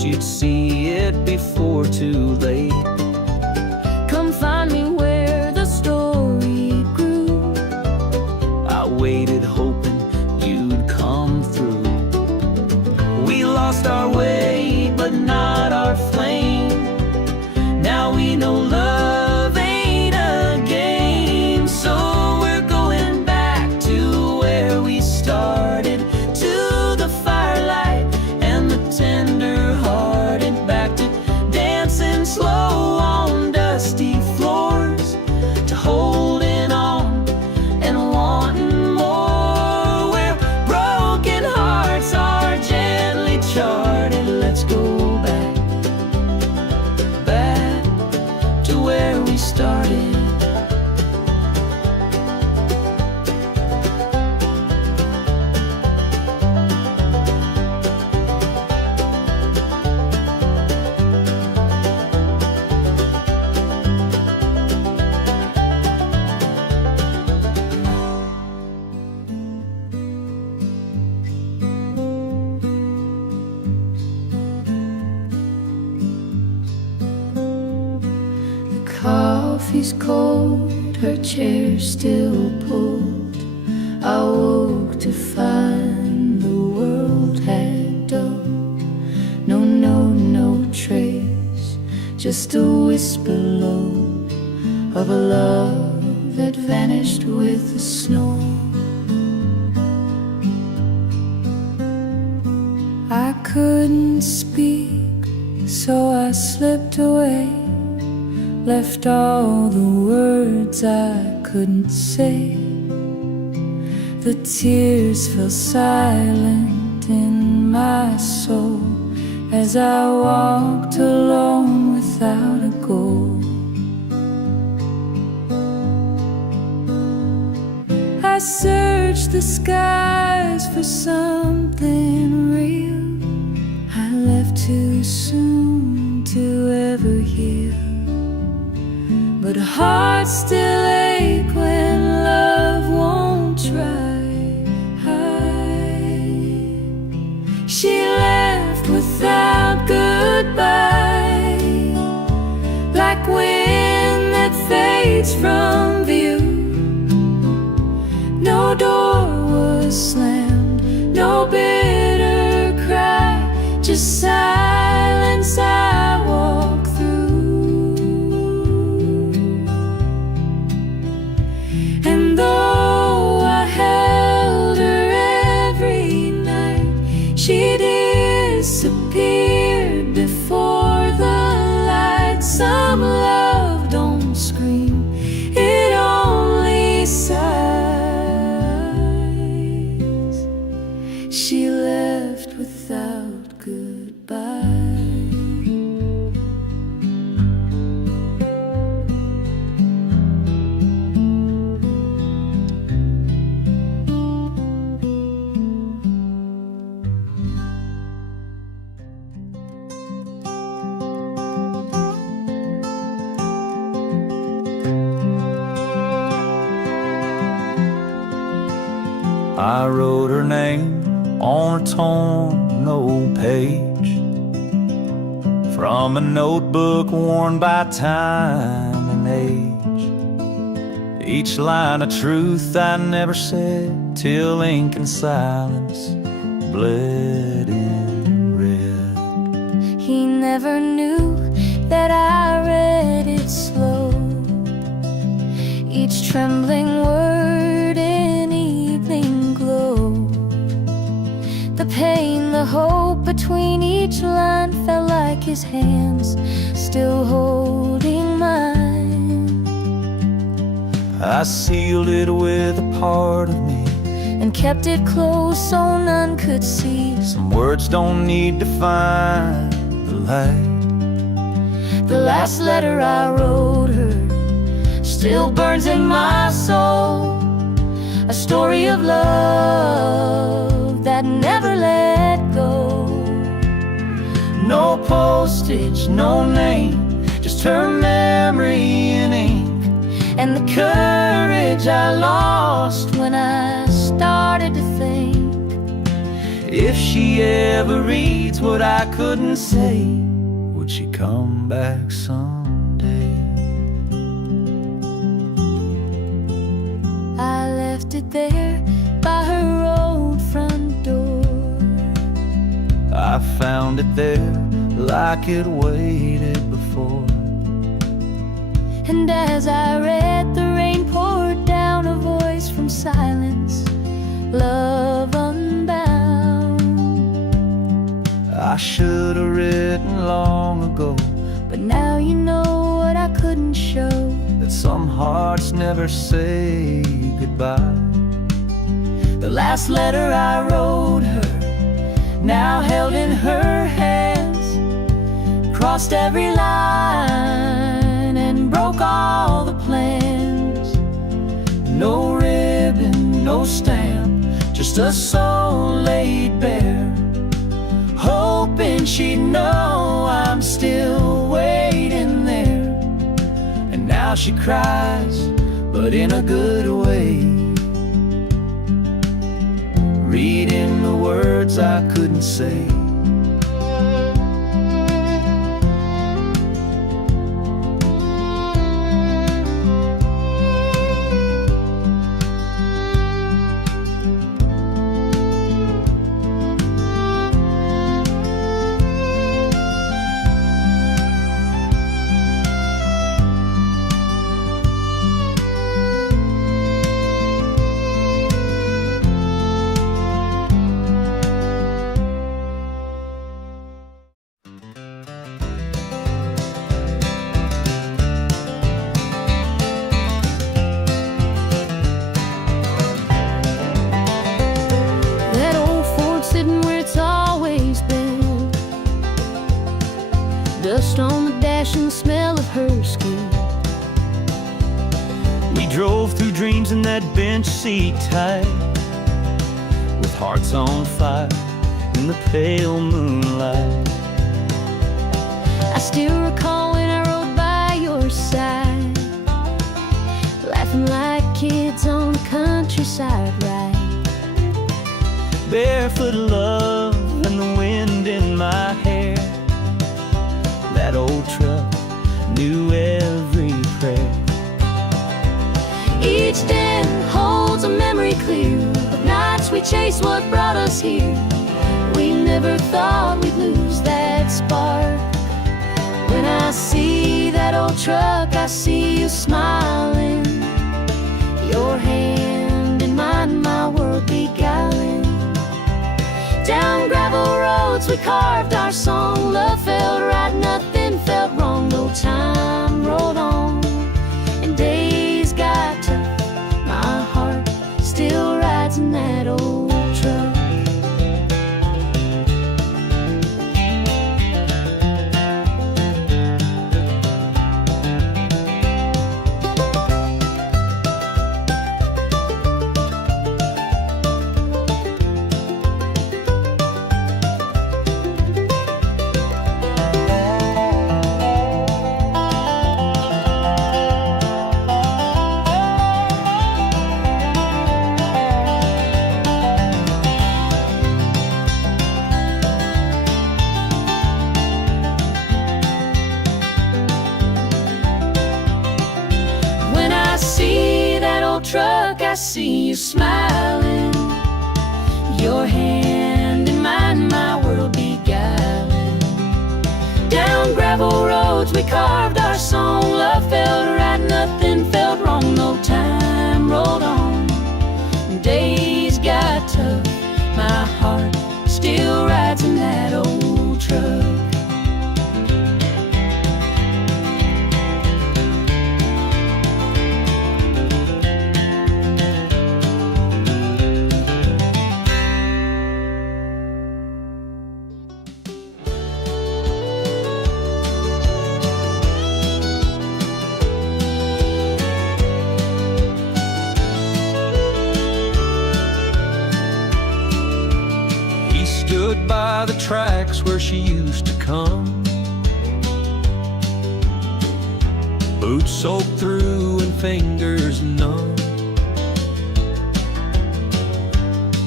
you'd see it before too late. Come find me where the story grew. I waited hoping you'd come through. We lost our way, but not our flame. Now we know love ain't a game. So we're going back to where we started, to the firelight and the tender-hearted. Back to dancing slow on dusty floors, to holding on and wanting more. Where broken hearts are gently charted. Let's go back, back to where we started. Coffee's cold, her chair still pulled. I woke to find the world had dulled. No trace, just a whisper low of a love that vanished with the snow. I couldn't speak, so I slipped away, left all the words I couldn't say. The tears fell silent in my soul as I walked alone without a goal. I searched the skies for something real. I left too soon to ever heal, but hearts still ache when love won't try. She left without goodbye, like wind that fades from view. No door was slammed, no bitter cry, just silence I walk through. And though I held her every night, she disappeared before the light. Some love don't scream, it only sighs. She left without goodbye. I wrote her name on a torn old page from a notebook worn by time and age. Each line a truth I never said, till ink and silence bled in red. He never knew that I read it slow, each trembling word in evening glow. The pain, the hope between each line felt like his hands still holding mine. I sealed it with a part of me and kept it close so none could see. Some words don't need to find the light. The last letter I wrote her still burns in my soul, a story of love that never let go. No postage, no name, just her memory in ink, And the courage I lost when I started to think If she ever reads what I couldn't say, would she come back someday? I left it there by her old front door. I found it there like it waited before. And as I read, the rain poured down, a voice from silence, love unbound. I should have written long ago, but now you know what I couldn't show, that some hearts never say goodbye. The last letter I wrote her, now held in her hands, crossed every line and broke all the plans. No ribbon, no stamp, just a soul laid bare, hoping she'd know I'm still waiting there. And now she cries, but in a good way, reading the words I couldn't say. Dust on the dash and the smell of her skin. We drove through dreams in that bench seat tight, with hearts on fire in the pale moonlight. I still recall when I rode by your side, laughing like kids on the countryside ride. Barefoot love and the wind in my hair. That old truck knew every prayer. Each den holds a memory clear of nights we chased what brought us here. We never thought we'd lose that spark. When I see that old truck, I see you smiling, your hand in mine, my world beguiling. Down gravel roads we carved our song. Love felt right, nothing felt wrong. No time rolled on and days got tough. My heart still rides in that old truck. Truck, I see you smiling, your hand in mine, my world beguiling. Down gravel roads we carved our song. Love felt right, nothing felt wrong. No time rolled on, days got tough. My heart still rides in that old truck. Stood by the tracks where she used to come, boots soaked through and fingers numb.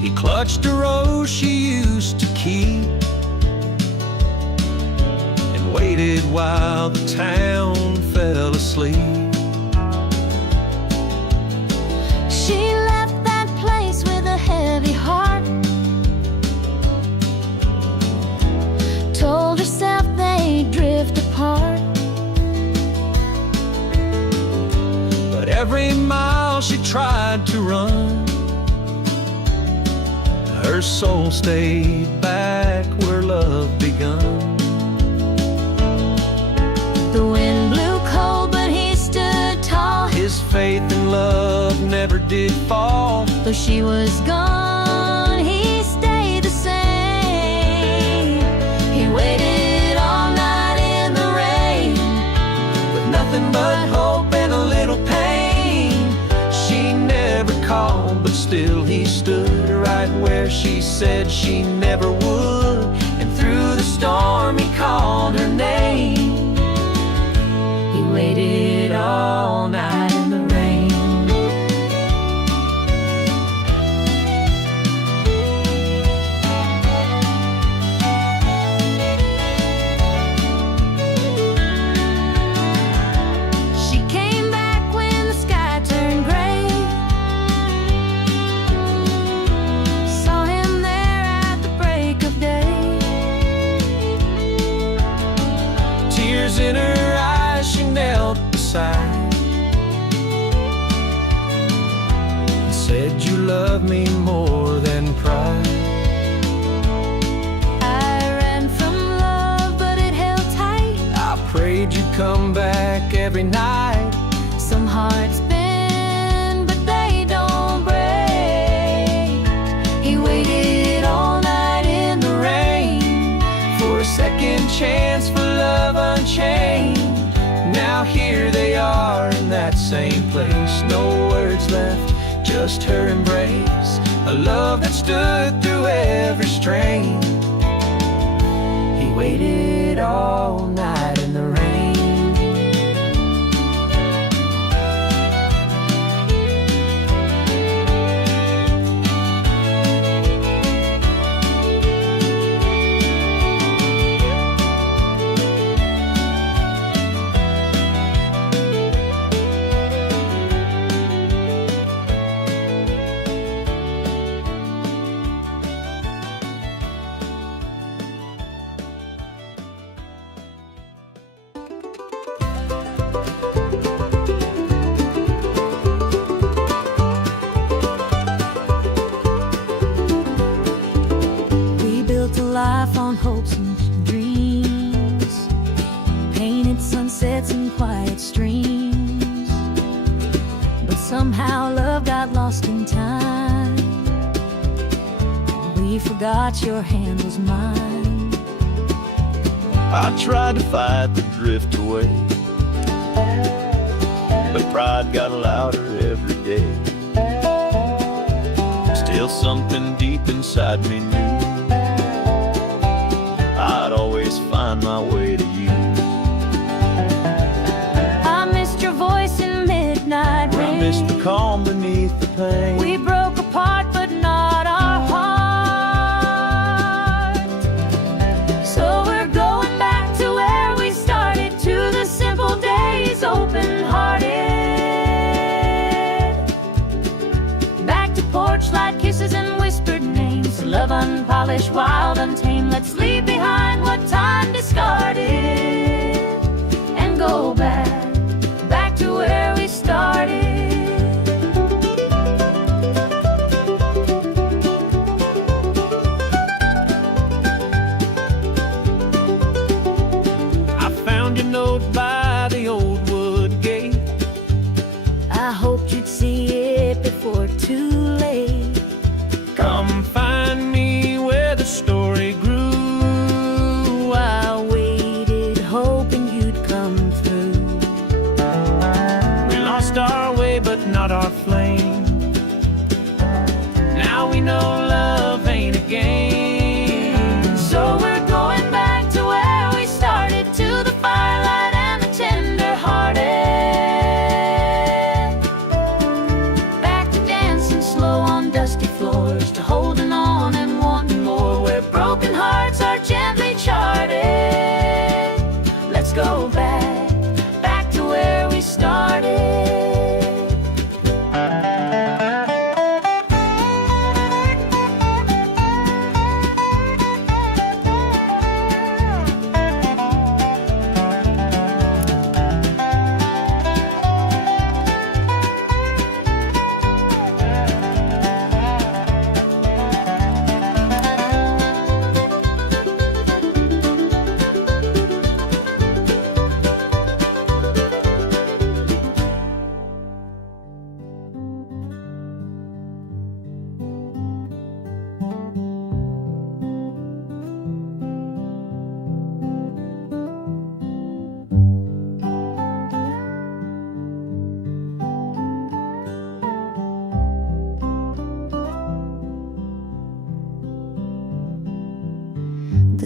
He clutched a rose she used to keep and waited while the town fell asleep. She left that place with a heavy heart, told herself they'd drift apart. But every mile she tried to run, her soul stayed back where love begun. The wind blew cold, but he stood tall. His faith in love never did fall. Though she was gone, he stayed the same. He waited all night in the rain, With nothing but hope and a little pain. She never called, but still he stood right where she said she never would. And through the storm he called her name. He waited all night in the rain. she came back when the sky turned gray. Saw him there at the break of day. Tears in her eyes, she knelt beside and said, "You love me more than pride." I ran from love, but it held tight. I prayed you'd come back every night. Some hearts bend, but they don't break. He waited all night in the rain For a second chance for love unchained. Now here they are in that same place. No words left, just her embrace. A love that stood through every strain. He waited all night in the rain. We built a life on hopes and dreams, painted sunsets and quiet streams. But somehow love got lost in time. We forgot your hand was mine. I tried to fight the drift away, but pride got louder every day. Still something deep inside me knew I'd always find my way to you. I missed your voice in midnight I rain. missed the calm beneath the pain. We broke apart, but not our heart. So we're going back to where we started, to the simple days, open-hearted. Back to porch light kisses and whispered names. Love unpolished, wild, untamed. Let's leave behind what time discarded and go back to where we started. I found your note by the old wood gate. I hoped you'd see it before too late. Come find me where the story grew.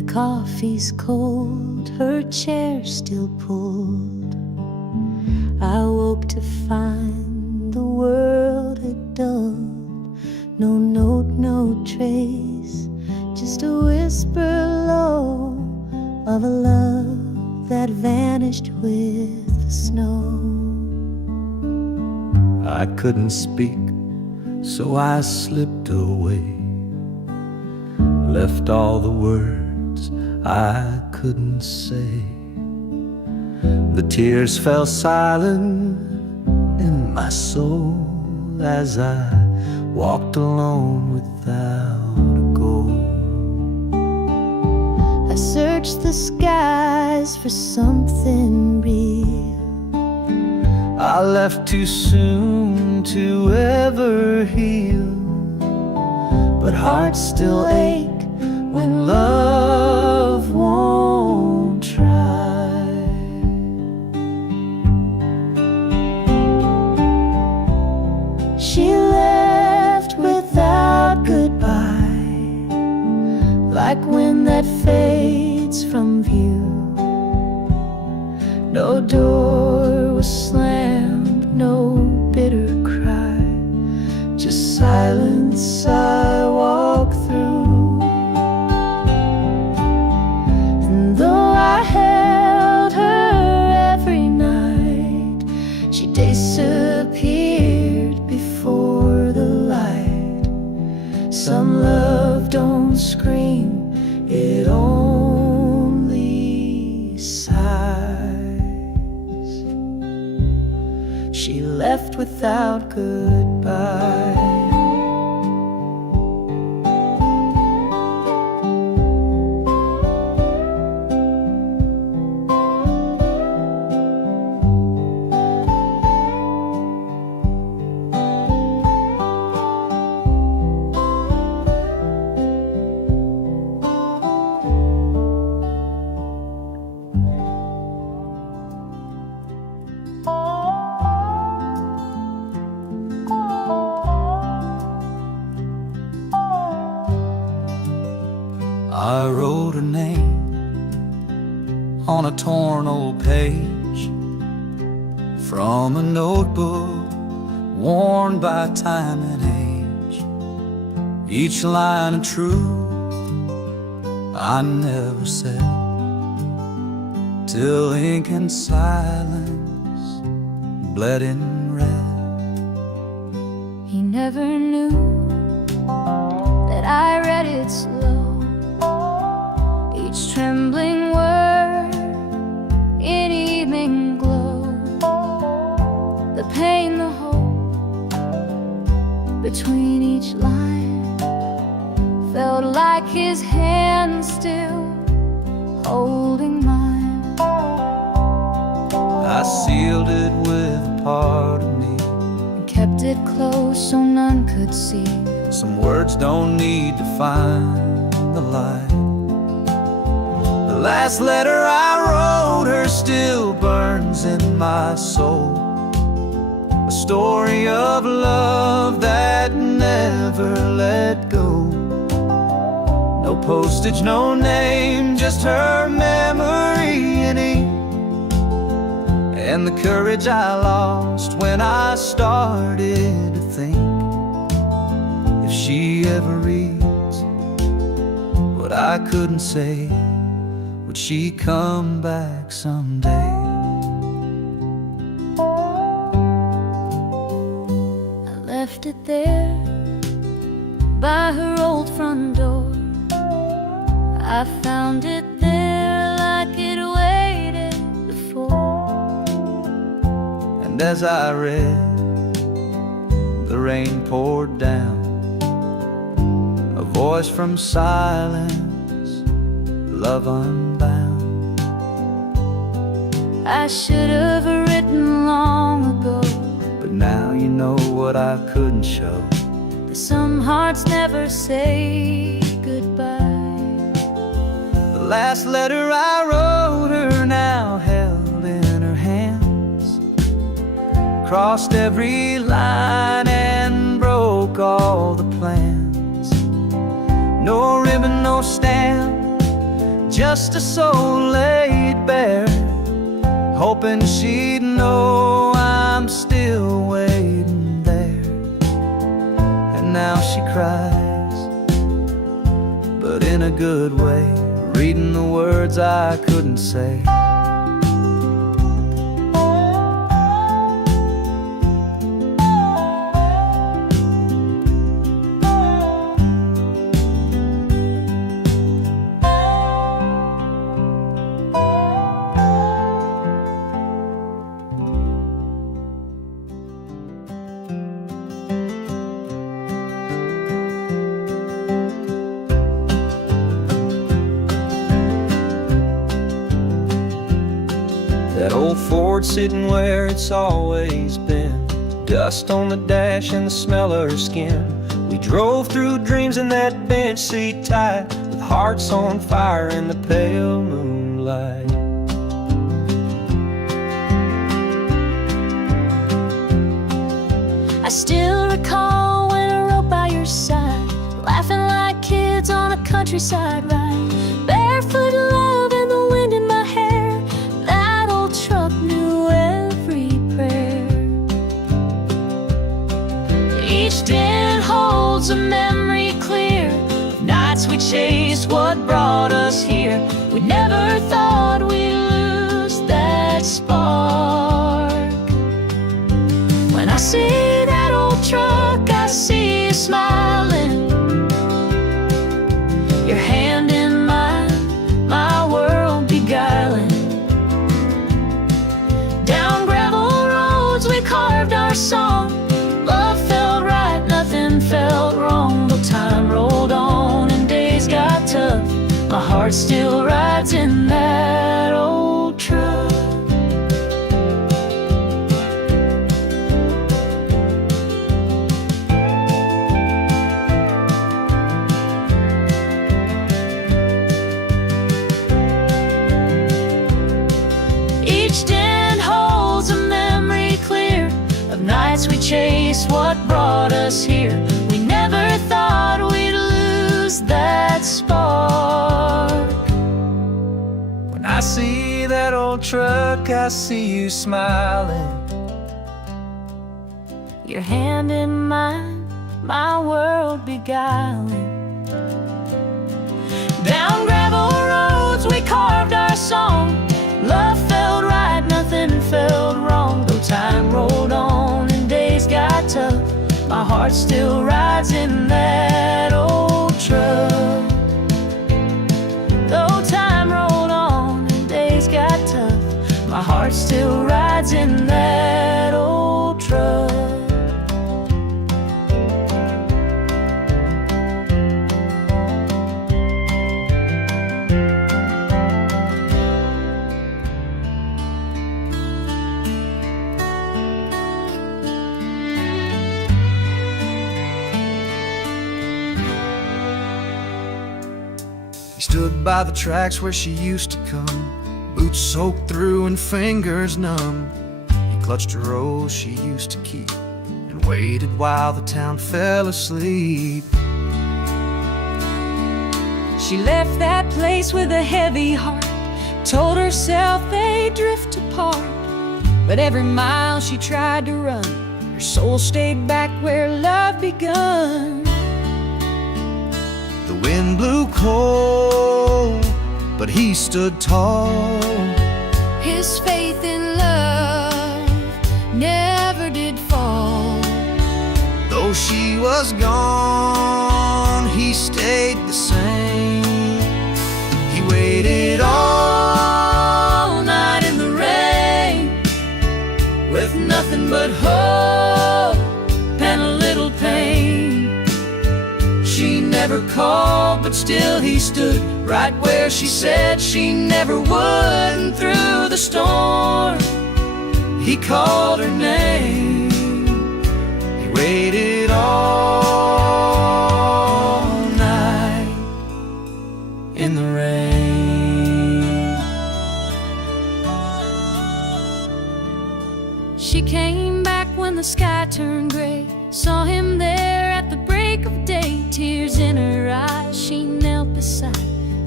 coffee's cold, her chair still pulled. I woke to find the world had dulled. No note, no trace, just a whisper low of a love that vanished with the snow. I couldn't speak, so I slipped away, left all the words I couldn't say. The tears fell silent in my soul as I walked alone without a goal. I searched the skies for something real. I left too soon to ever heal, but hearts still ache when love won't try. She left without goodbye, like wind that fades from view. No door was slammed, no bitter cry, just silence I walk through. And though I held her every night, she disappeared before the light. Some love don't scream, it only sighs. She left without goodbye. I wrote her name on a torn old page from a notebook worn by time and age. Each line of truth I never said, till ink and silence bled in red. He never knew that I read it slow, each trembling word in evening glow. The pain, the hope between each line felt like his hand still holding mine. I sealed it with a part of me, And kept it close so none could see. some words don't need to find the light. The last letter I wrote her still burns in my soul, a story of love that never let go. No postage, no name, just her memory in ink, and the courage I lost when I started to think, if she ever reads what I couldn't say, would she come back someday? I left it there by her old front door. I found it there like it waited before. And as I read, the rain poured down, a voice from silence, love unbound. I should have written long ago But now you know what I couldn't show. that some hearts never say goodbye. The last letter I wrote her now held in her hands, crossed every line and broke all the plans. No ribbon, no stamp, just a soul laid bare, hoping she'd know I'm still waiting there. And now she cries, but in a good way, reading the words I couldn't say. That old Ford sitting where it's always been, dust on the dash and the smell of her skin. We drove through dreams in that bench seat tight, with hearts on fire in the pale moonlight. I still recall when I rode by your side, laughing like kids on a countryside ride, barefoot love and the wind in my hair. That old truck knew every prayer. Each den holds a memory clear of nights we chased what brought us here. We never thought we'd lose that spark. When I see that old truck, I see you smiling, your hand in mine, my world beguiling. Down gravel roads we carved our song. Love felt right, nothing felt wrong. Though time rolled on and days got tough, my heart still rides in that old truck. Each den holds a memory clear of nights we chased what brought us here. We never thought we'd lose that spark. When I see that old truck, I see you smiling, Your hand in mine, my world beguiling. Down gravel roads we carved our song. Love felt right, nothing felt wrong. Though time rolled on and days got tough, my heart still rides in that old truck. Though time rolled on and days got tough, my heart still rides in that old truck. He stood by the tracks where she used to come, boots soaked through and fingers numb. He clutched a rose she used to keep and waited while the town fell asleep. She left that place with a heavy heart, told herself they'd drift apart. But every mile she tried to run, her soul stayed back where love begun. The wind blew cold, but he stood tall. His faith in love never did fall. Though she was gone, he stayed the same. He waited all night in the rain, with nothing but hope and a little pain. She never called, but still he stood right where she said she never would. And through the storm, he called her name. He waited all night in the rain. She came back when the sky turned gray, saw him there at the break of day. Tears in her eyes, she knelt beside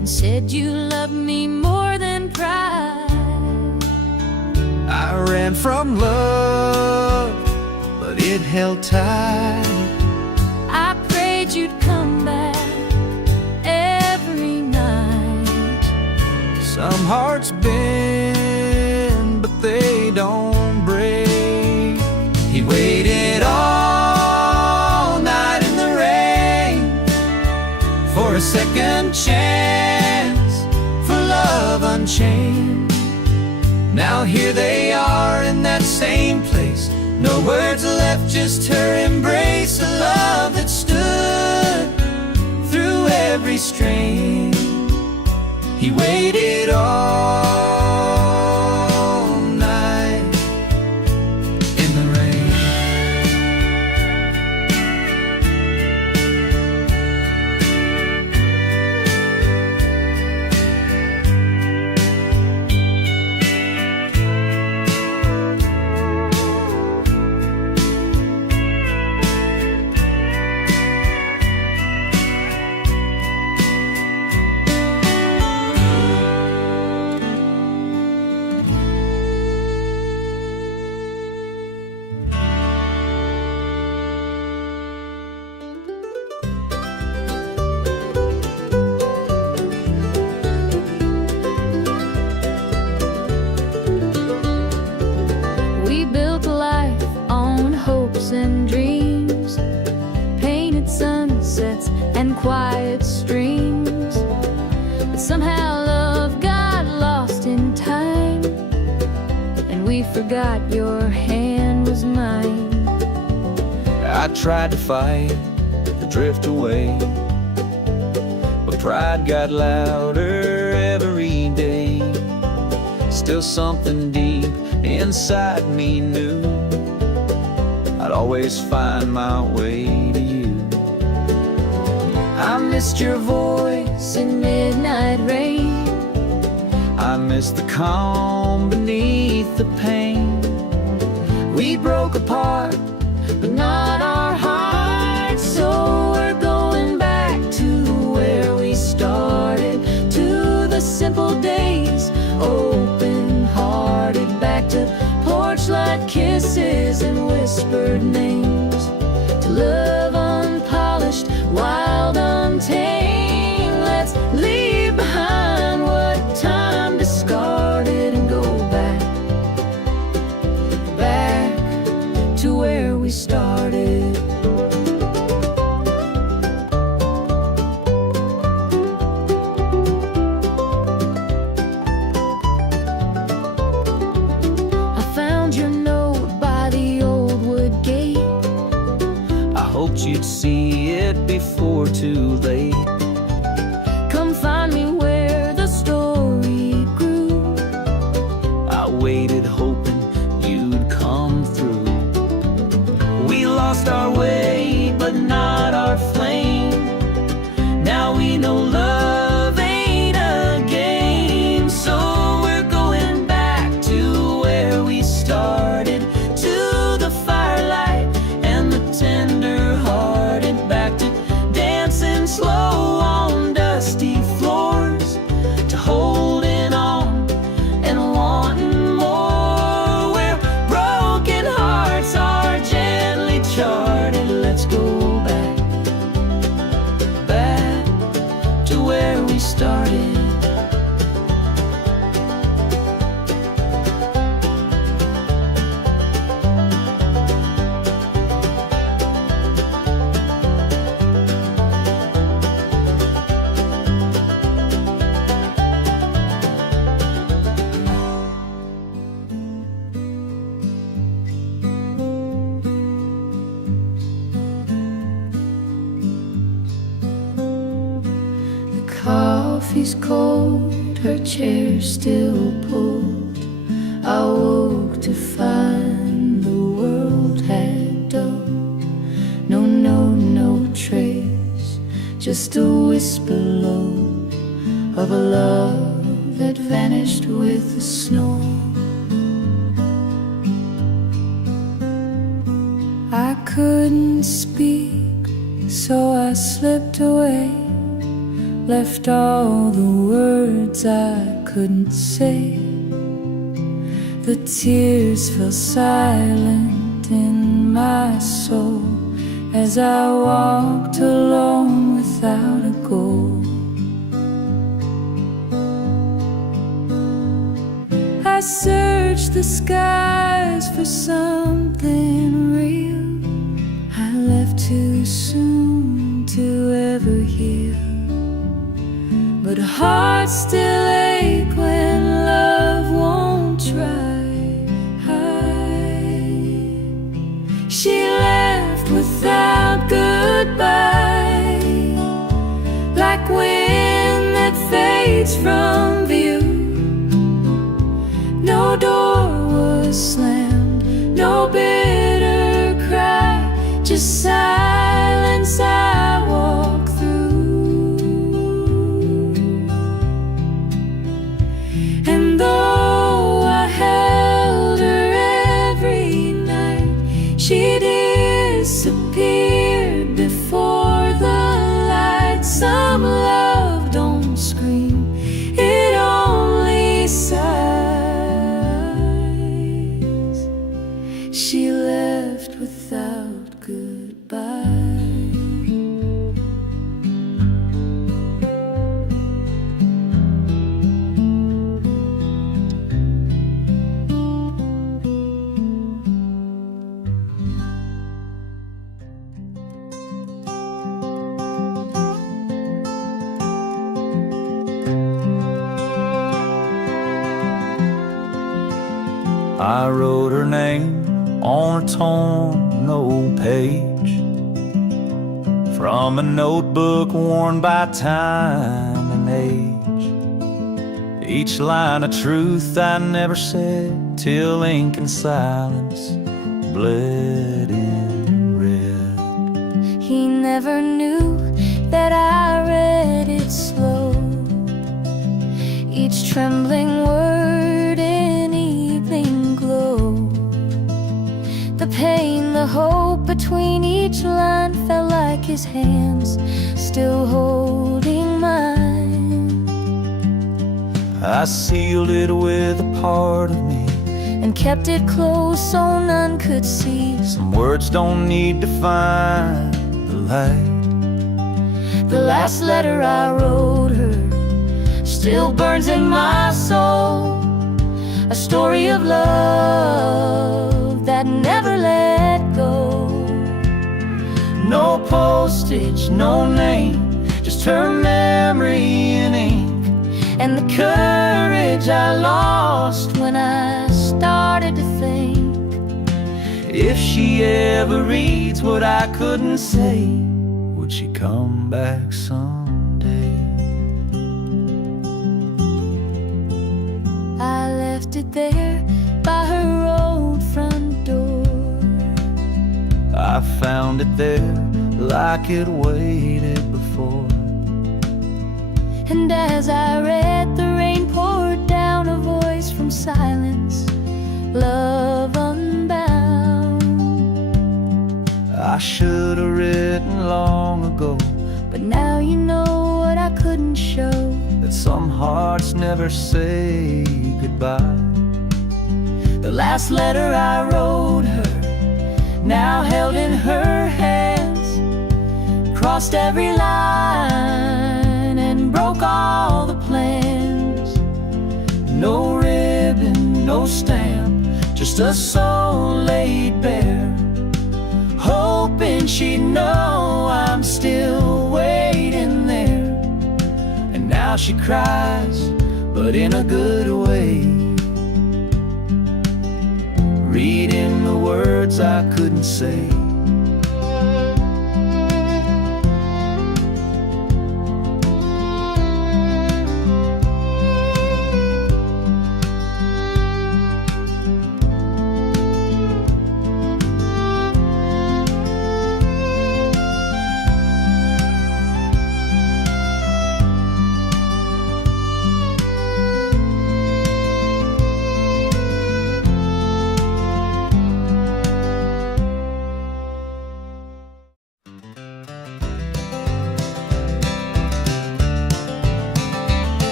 and said you loved me more than pride. I ran from love, but it held tight. I prayed you'd come back every night. Some hearts bend, but they don't break. He waited all night in the rain for a second chance for love unchained. Now here they are in that same place. No words left, just her embrace. A love that stood through every strain. He waited all night in the rain. We built a life on hopes and dreams, painted sunsets and quiet streams. But somehow love got lost in time, and we forgot your hand was mine. I tried to fight the drift away, but pride got louder every day. Still something deep inside me knew I'd always find my way to you. I missed your voice in midnight rain. I missed the calm beneath the pain. We broke apart, but not our hearts. So we're going back to where we started, to the simple days, open-hearted, back to porch-light kisses and whispered names, to love unpolished, wild, untamed. Let's leave behind what time discarded and go back, back to where we started. I found your note by the old wood gate. I hoped you'd see it before too late. Come find me where the story grew. I waited hoping you'd come through. We lost our way, but not our flame. Now we know love ain't a game. So we're going back to where we started, to the firelight and the tender-hearted, back to dancing slow on dusty floors, to holding on and wanting more, where broken hearts are gently charted. Let's go back, back to where we started. The coffee's cold, her chair still pulled. I woke to find the world had dulled. No trace, just a whisper low of a love that vanished with the snow. I couldn't speak, so I slipped away, left all the words I couldn't say. The tears fell silent in my soul as I walked alone without a goal. I searched the skies for something real. I left too soon to ever heal, but hearts still ache when love won't try. She left without goodbye, like wind that fades from view. No door was slammed, no bitter cry, just silence I walk through. And though I held her every night, she disappeared before the light. Some love don't scream, it only sighs. She left without goodbye. I wrote her name on a torn old page from a notebook worn by time and age. Each line a truth I never said till ink and silence bled in red. He never knew that I read it slow, each trembling word in evening glow. The pain, the hope between each line felt like his hands still holding mine. I sealed it with a part of me and kept it close so none could see. Some words don't need to find the light. The last letter I wrote her still burns in my soul, a story of love that never let go. No postage, no name, just her memory in ink, and the courage I lost when I started to think. If she ever reads what I couldn't say, would she come back someday? I left it there by her old front door. I found it there like it waited before. And as I read, the rain poured down, a voice from silence, love unbound. I should have written long ago, but now you know what I couldn't show, that some hearts never say goodbye. The last letter I wrote her, now held in her hands, crossed every line and broke all the plans. No ribbon, no stamp, just a soul laid bare, hoping she'd know I'm still waiting there. And now she cries, but in a good way, reading the words I couldn't say.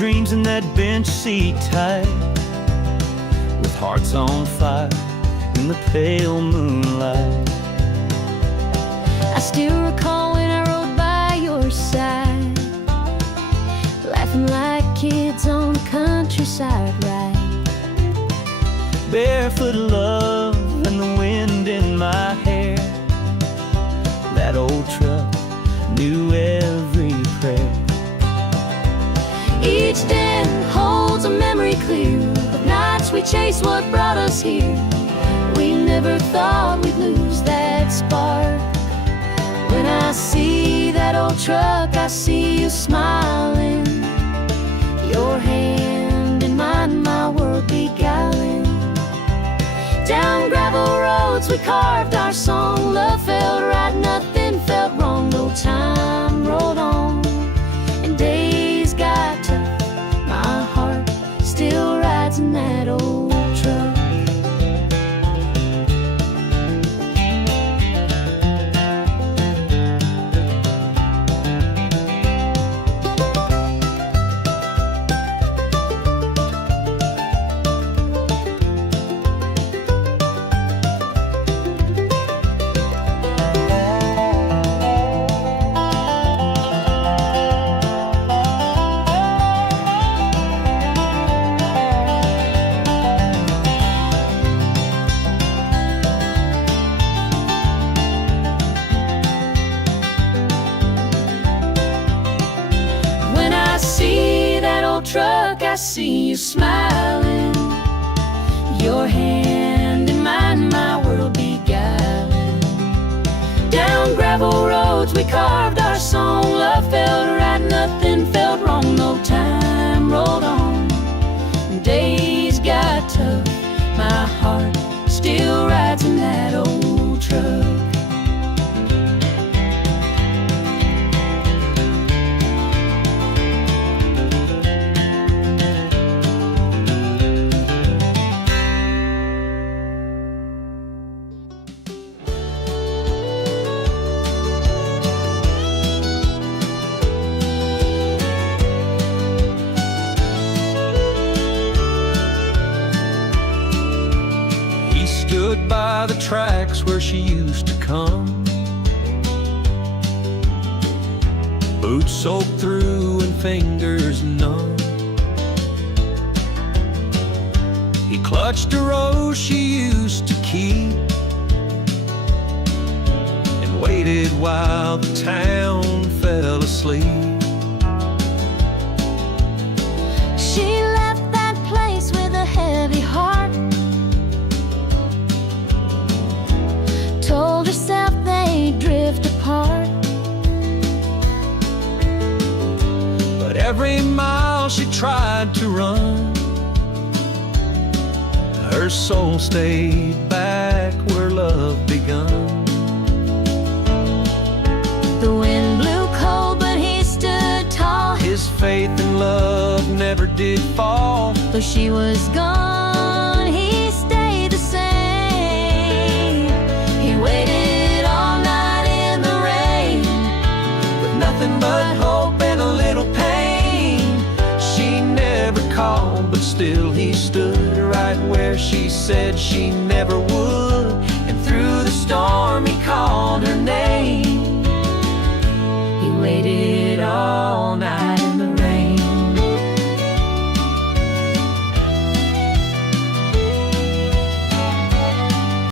dreams in that bench seat tight, with hearts on fire in the pale moonlight. I still recall when I rode by your side, laughing like kids on the countryside ride. Barefoot love and the wind in my hair. That old truck knew every prayer. Each den holds a memory clear of nights we chased what brought us here. We never thought we'd lose that spark. When I see that old truck, I see you smiling, your hand in mine, my world beguiling. Down gravel roads we carved our song. Love felt right, nothing felt wrong. No time rolled on and days got tough. My heart still rides in that old truck. Truck, I see you smiling, your hand in mine, my world beguiling. Down gravel roads we carved our song. Love felt right, nothing felt wrong. No time rolled on, days got tough. My heart still rides in that old truck. Stood by the tracks where she used to come, boots soaked through and fingers numb. He clutched a rose she used to keep and waited while the town fell asleep. She left that place with a heavy heart, told herself they'd drift apart. But every mile she tried to run, her soul stayed back where love begun. The wind blew cold, but he stood tall. His faith in love never did fall. Though she was gone, he stayed the same. He waited all night in the rain, With nothing but hope and a little pain. She never called, but still he stood right where she said she never would. And through the storm he called her name. he waited all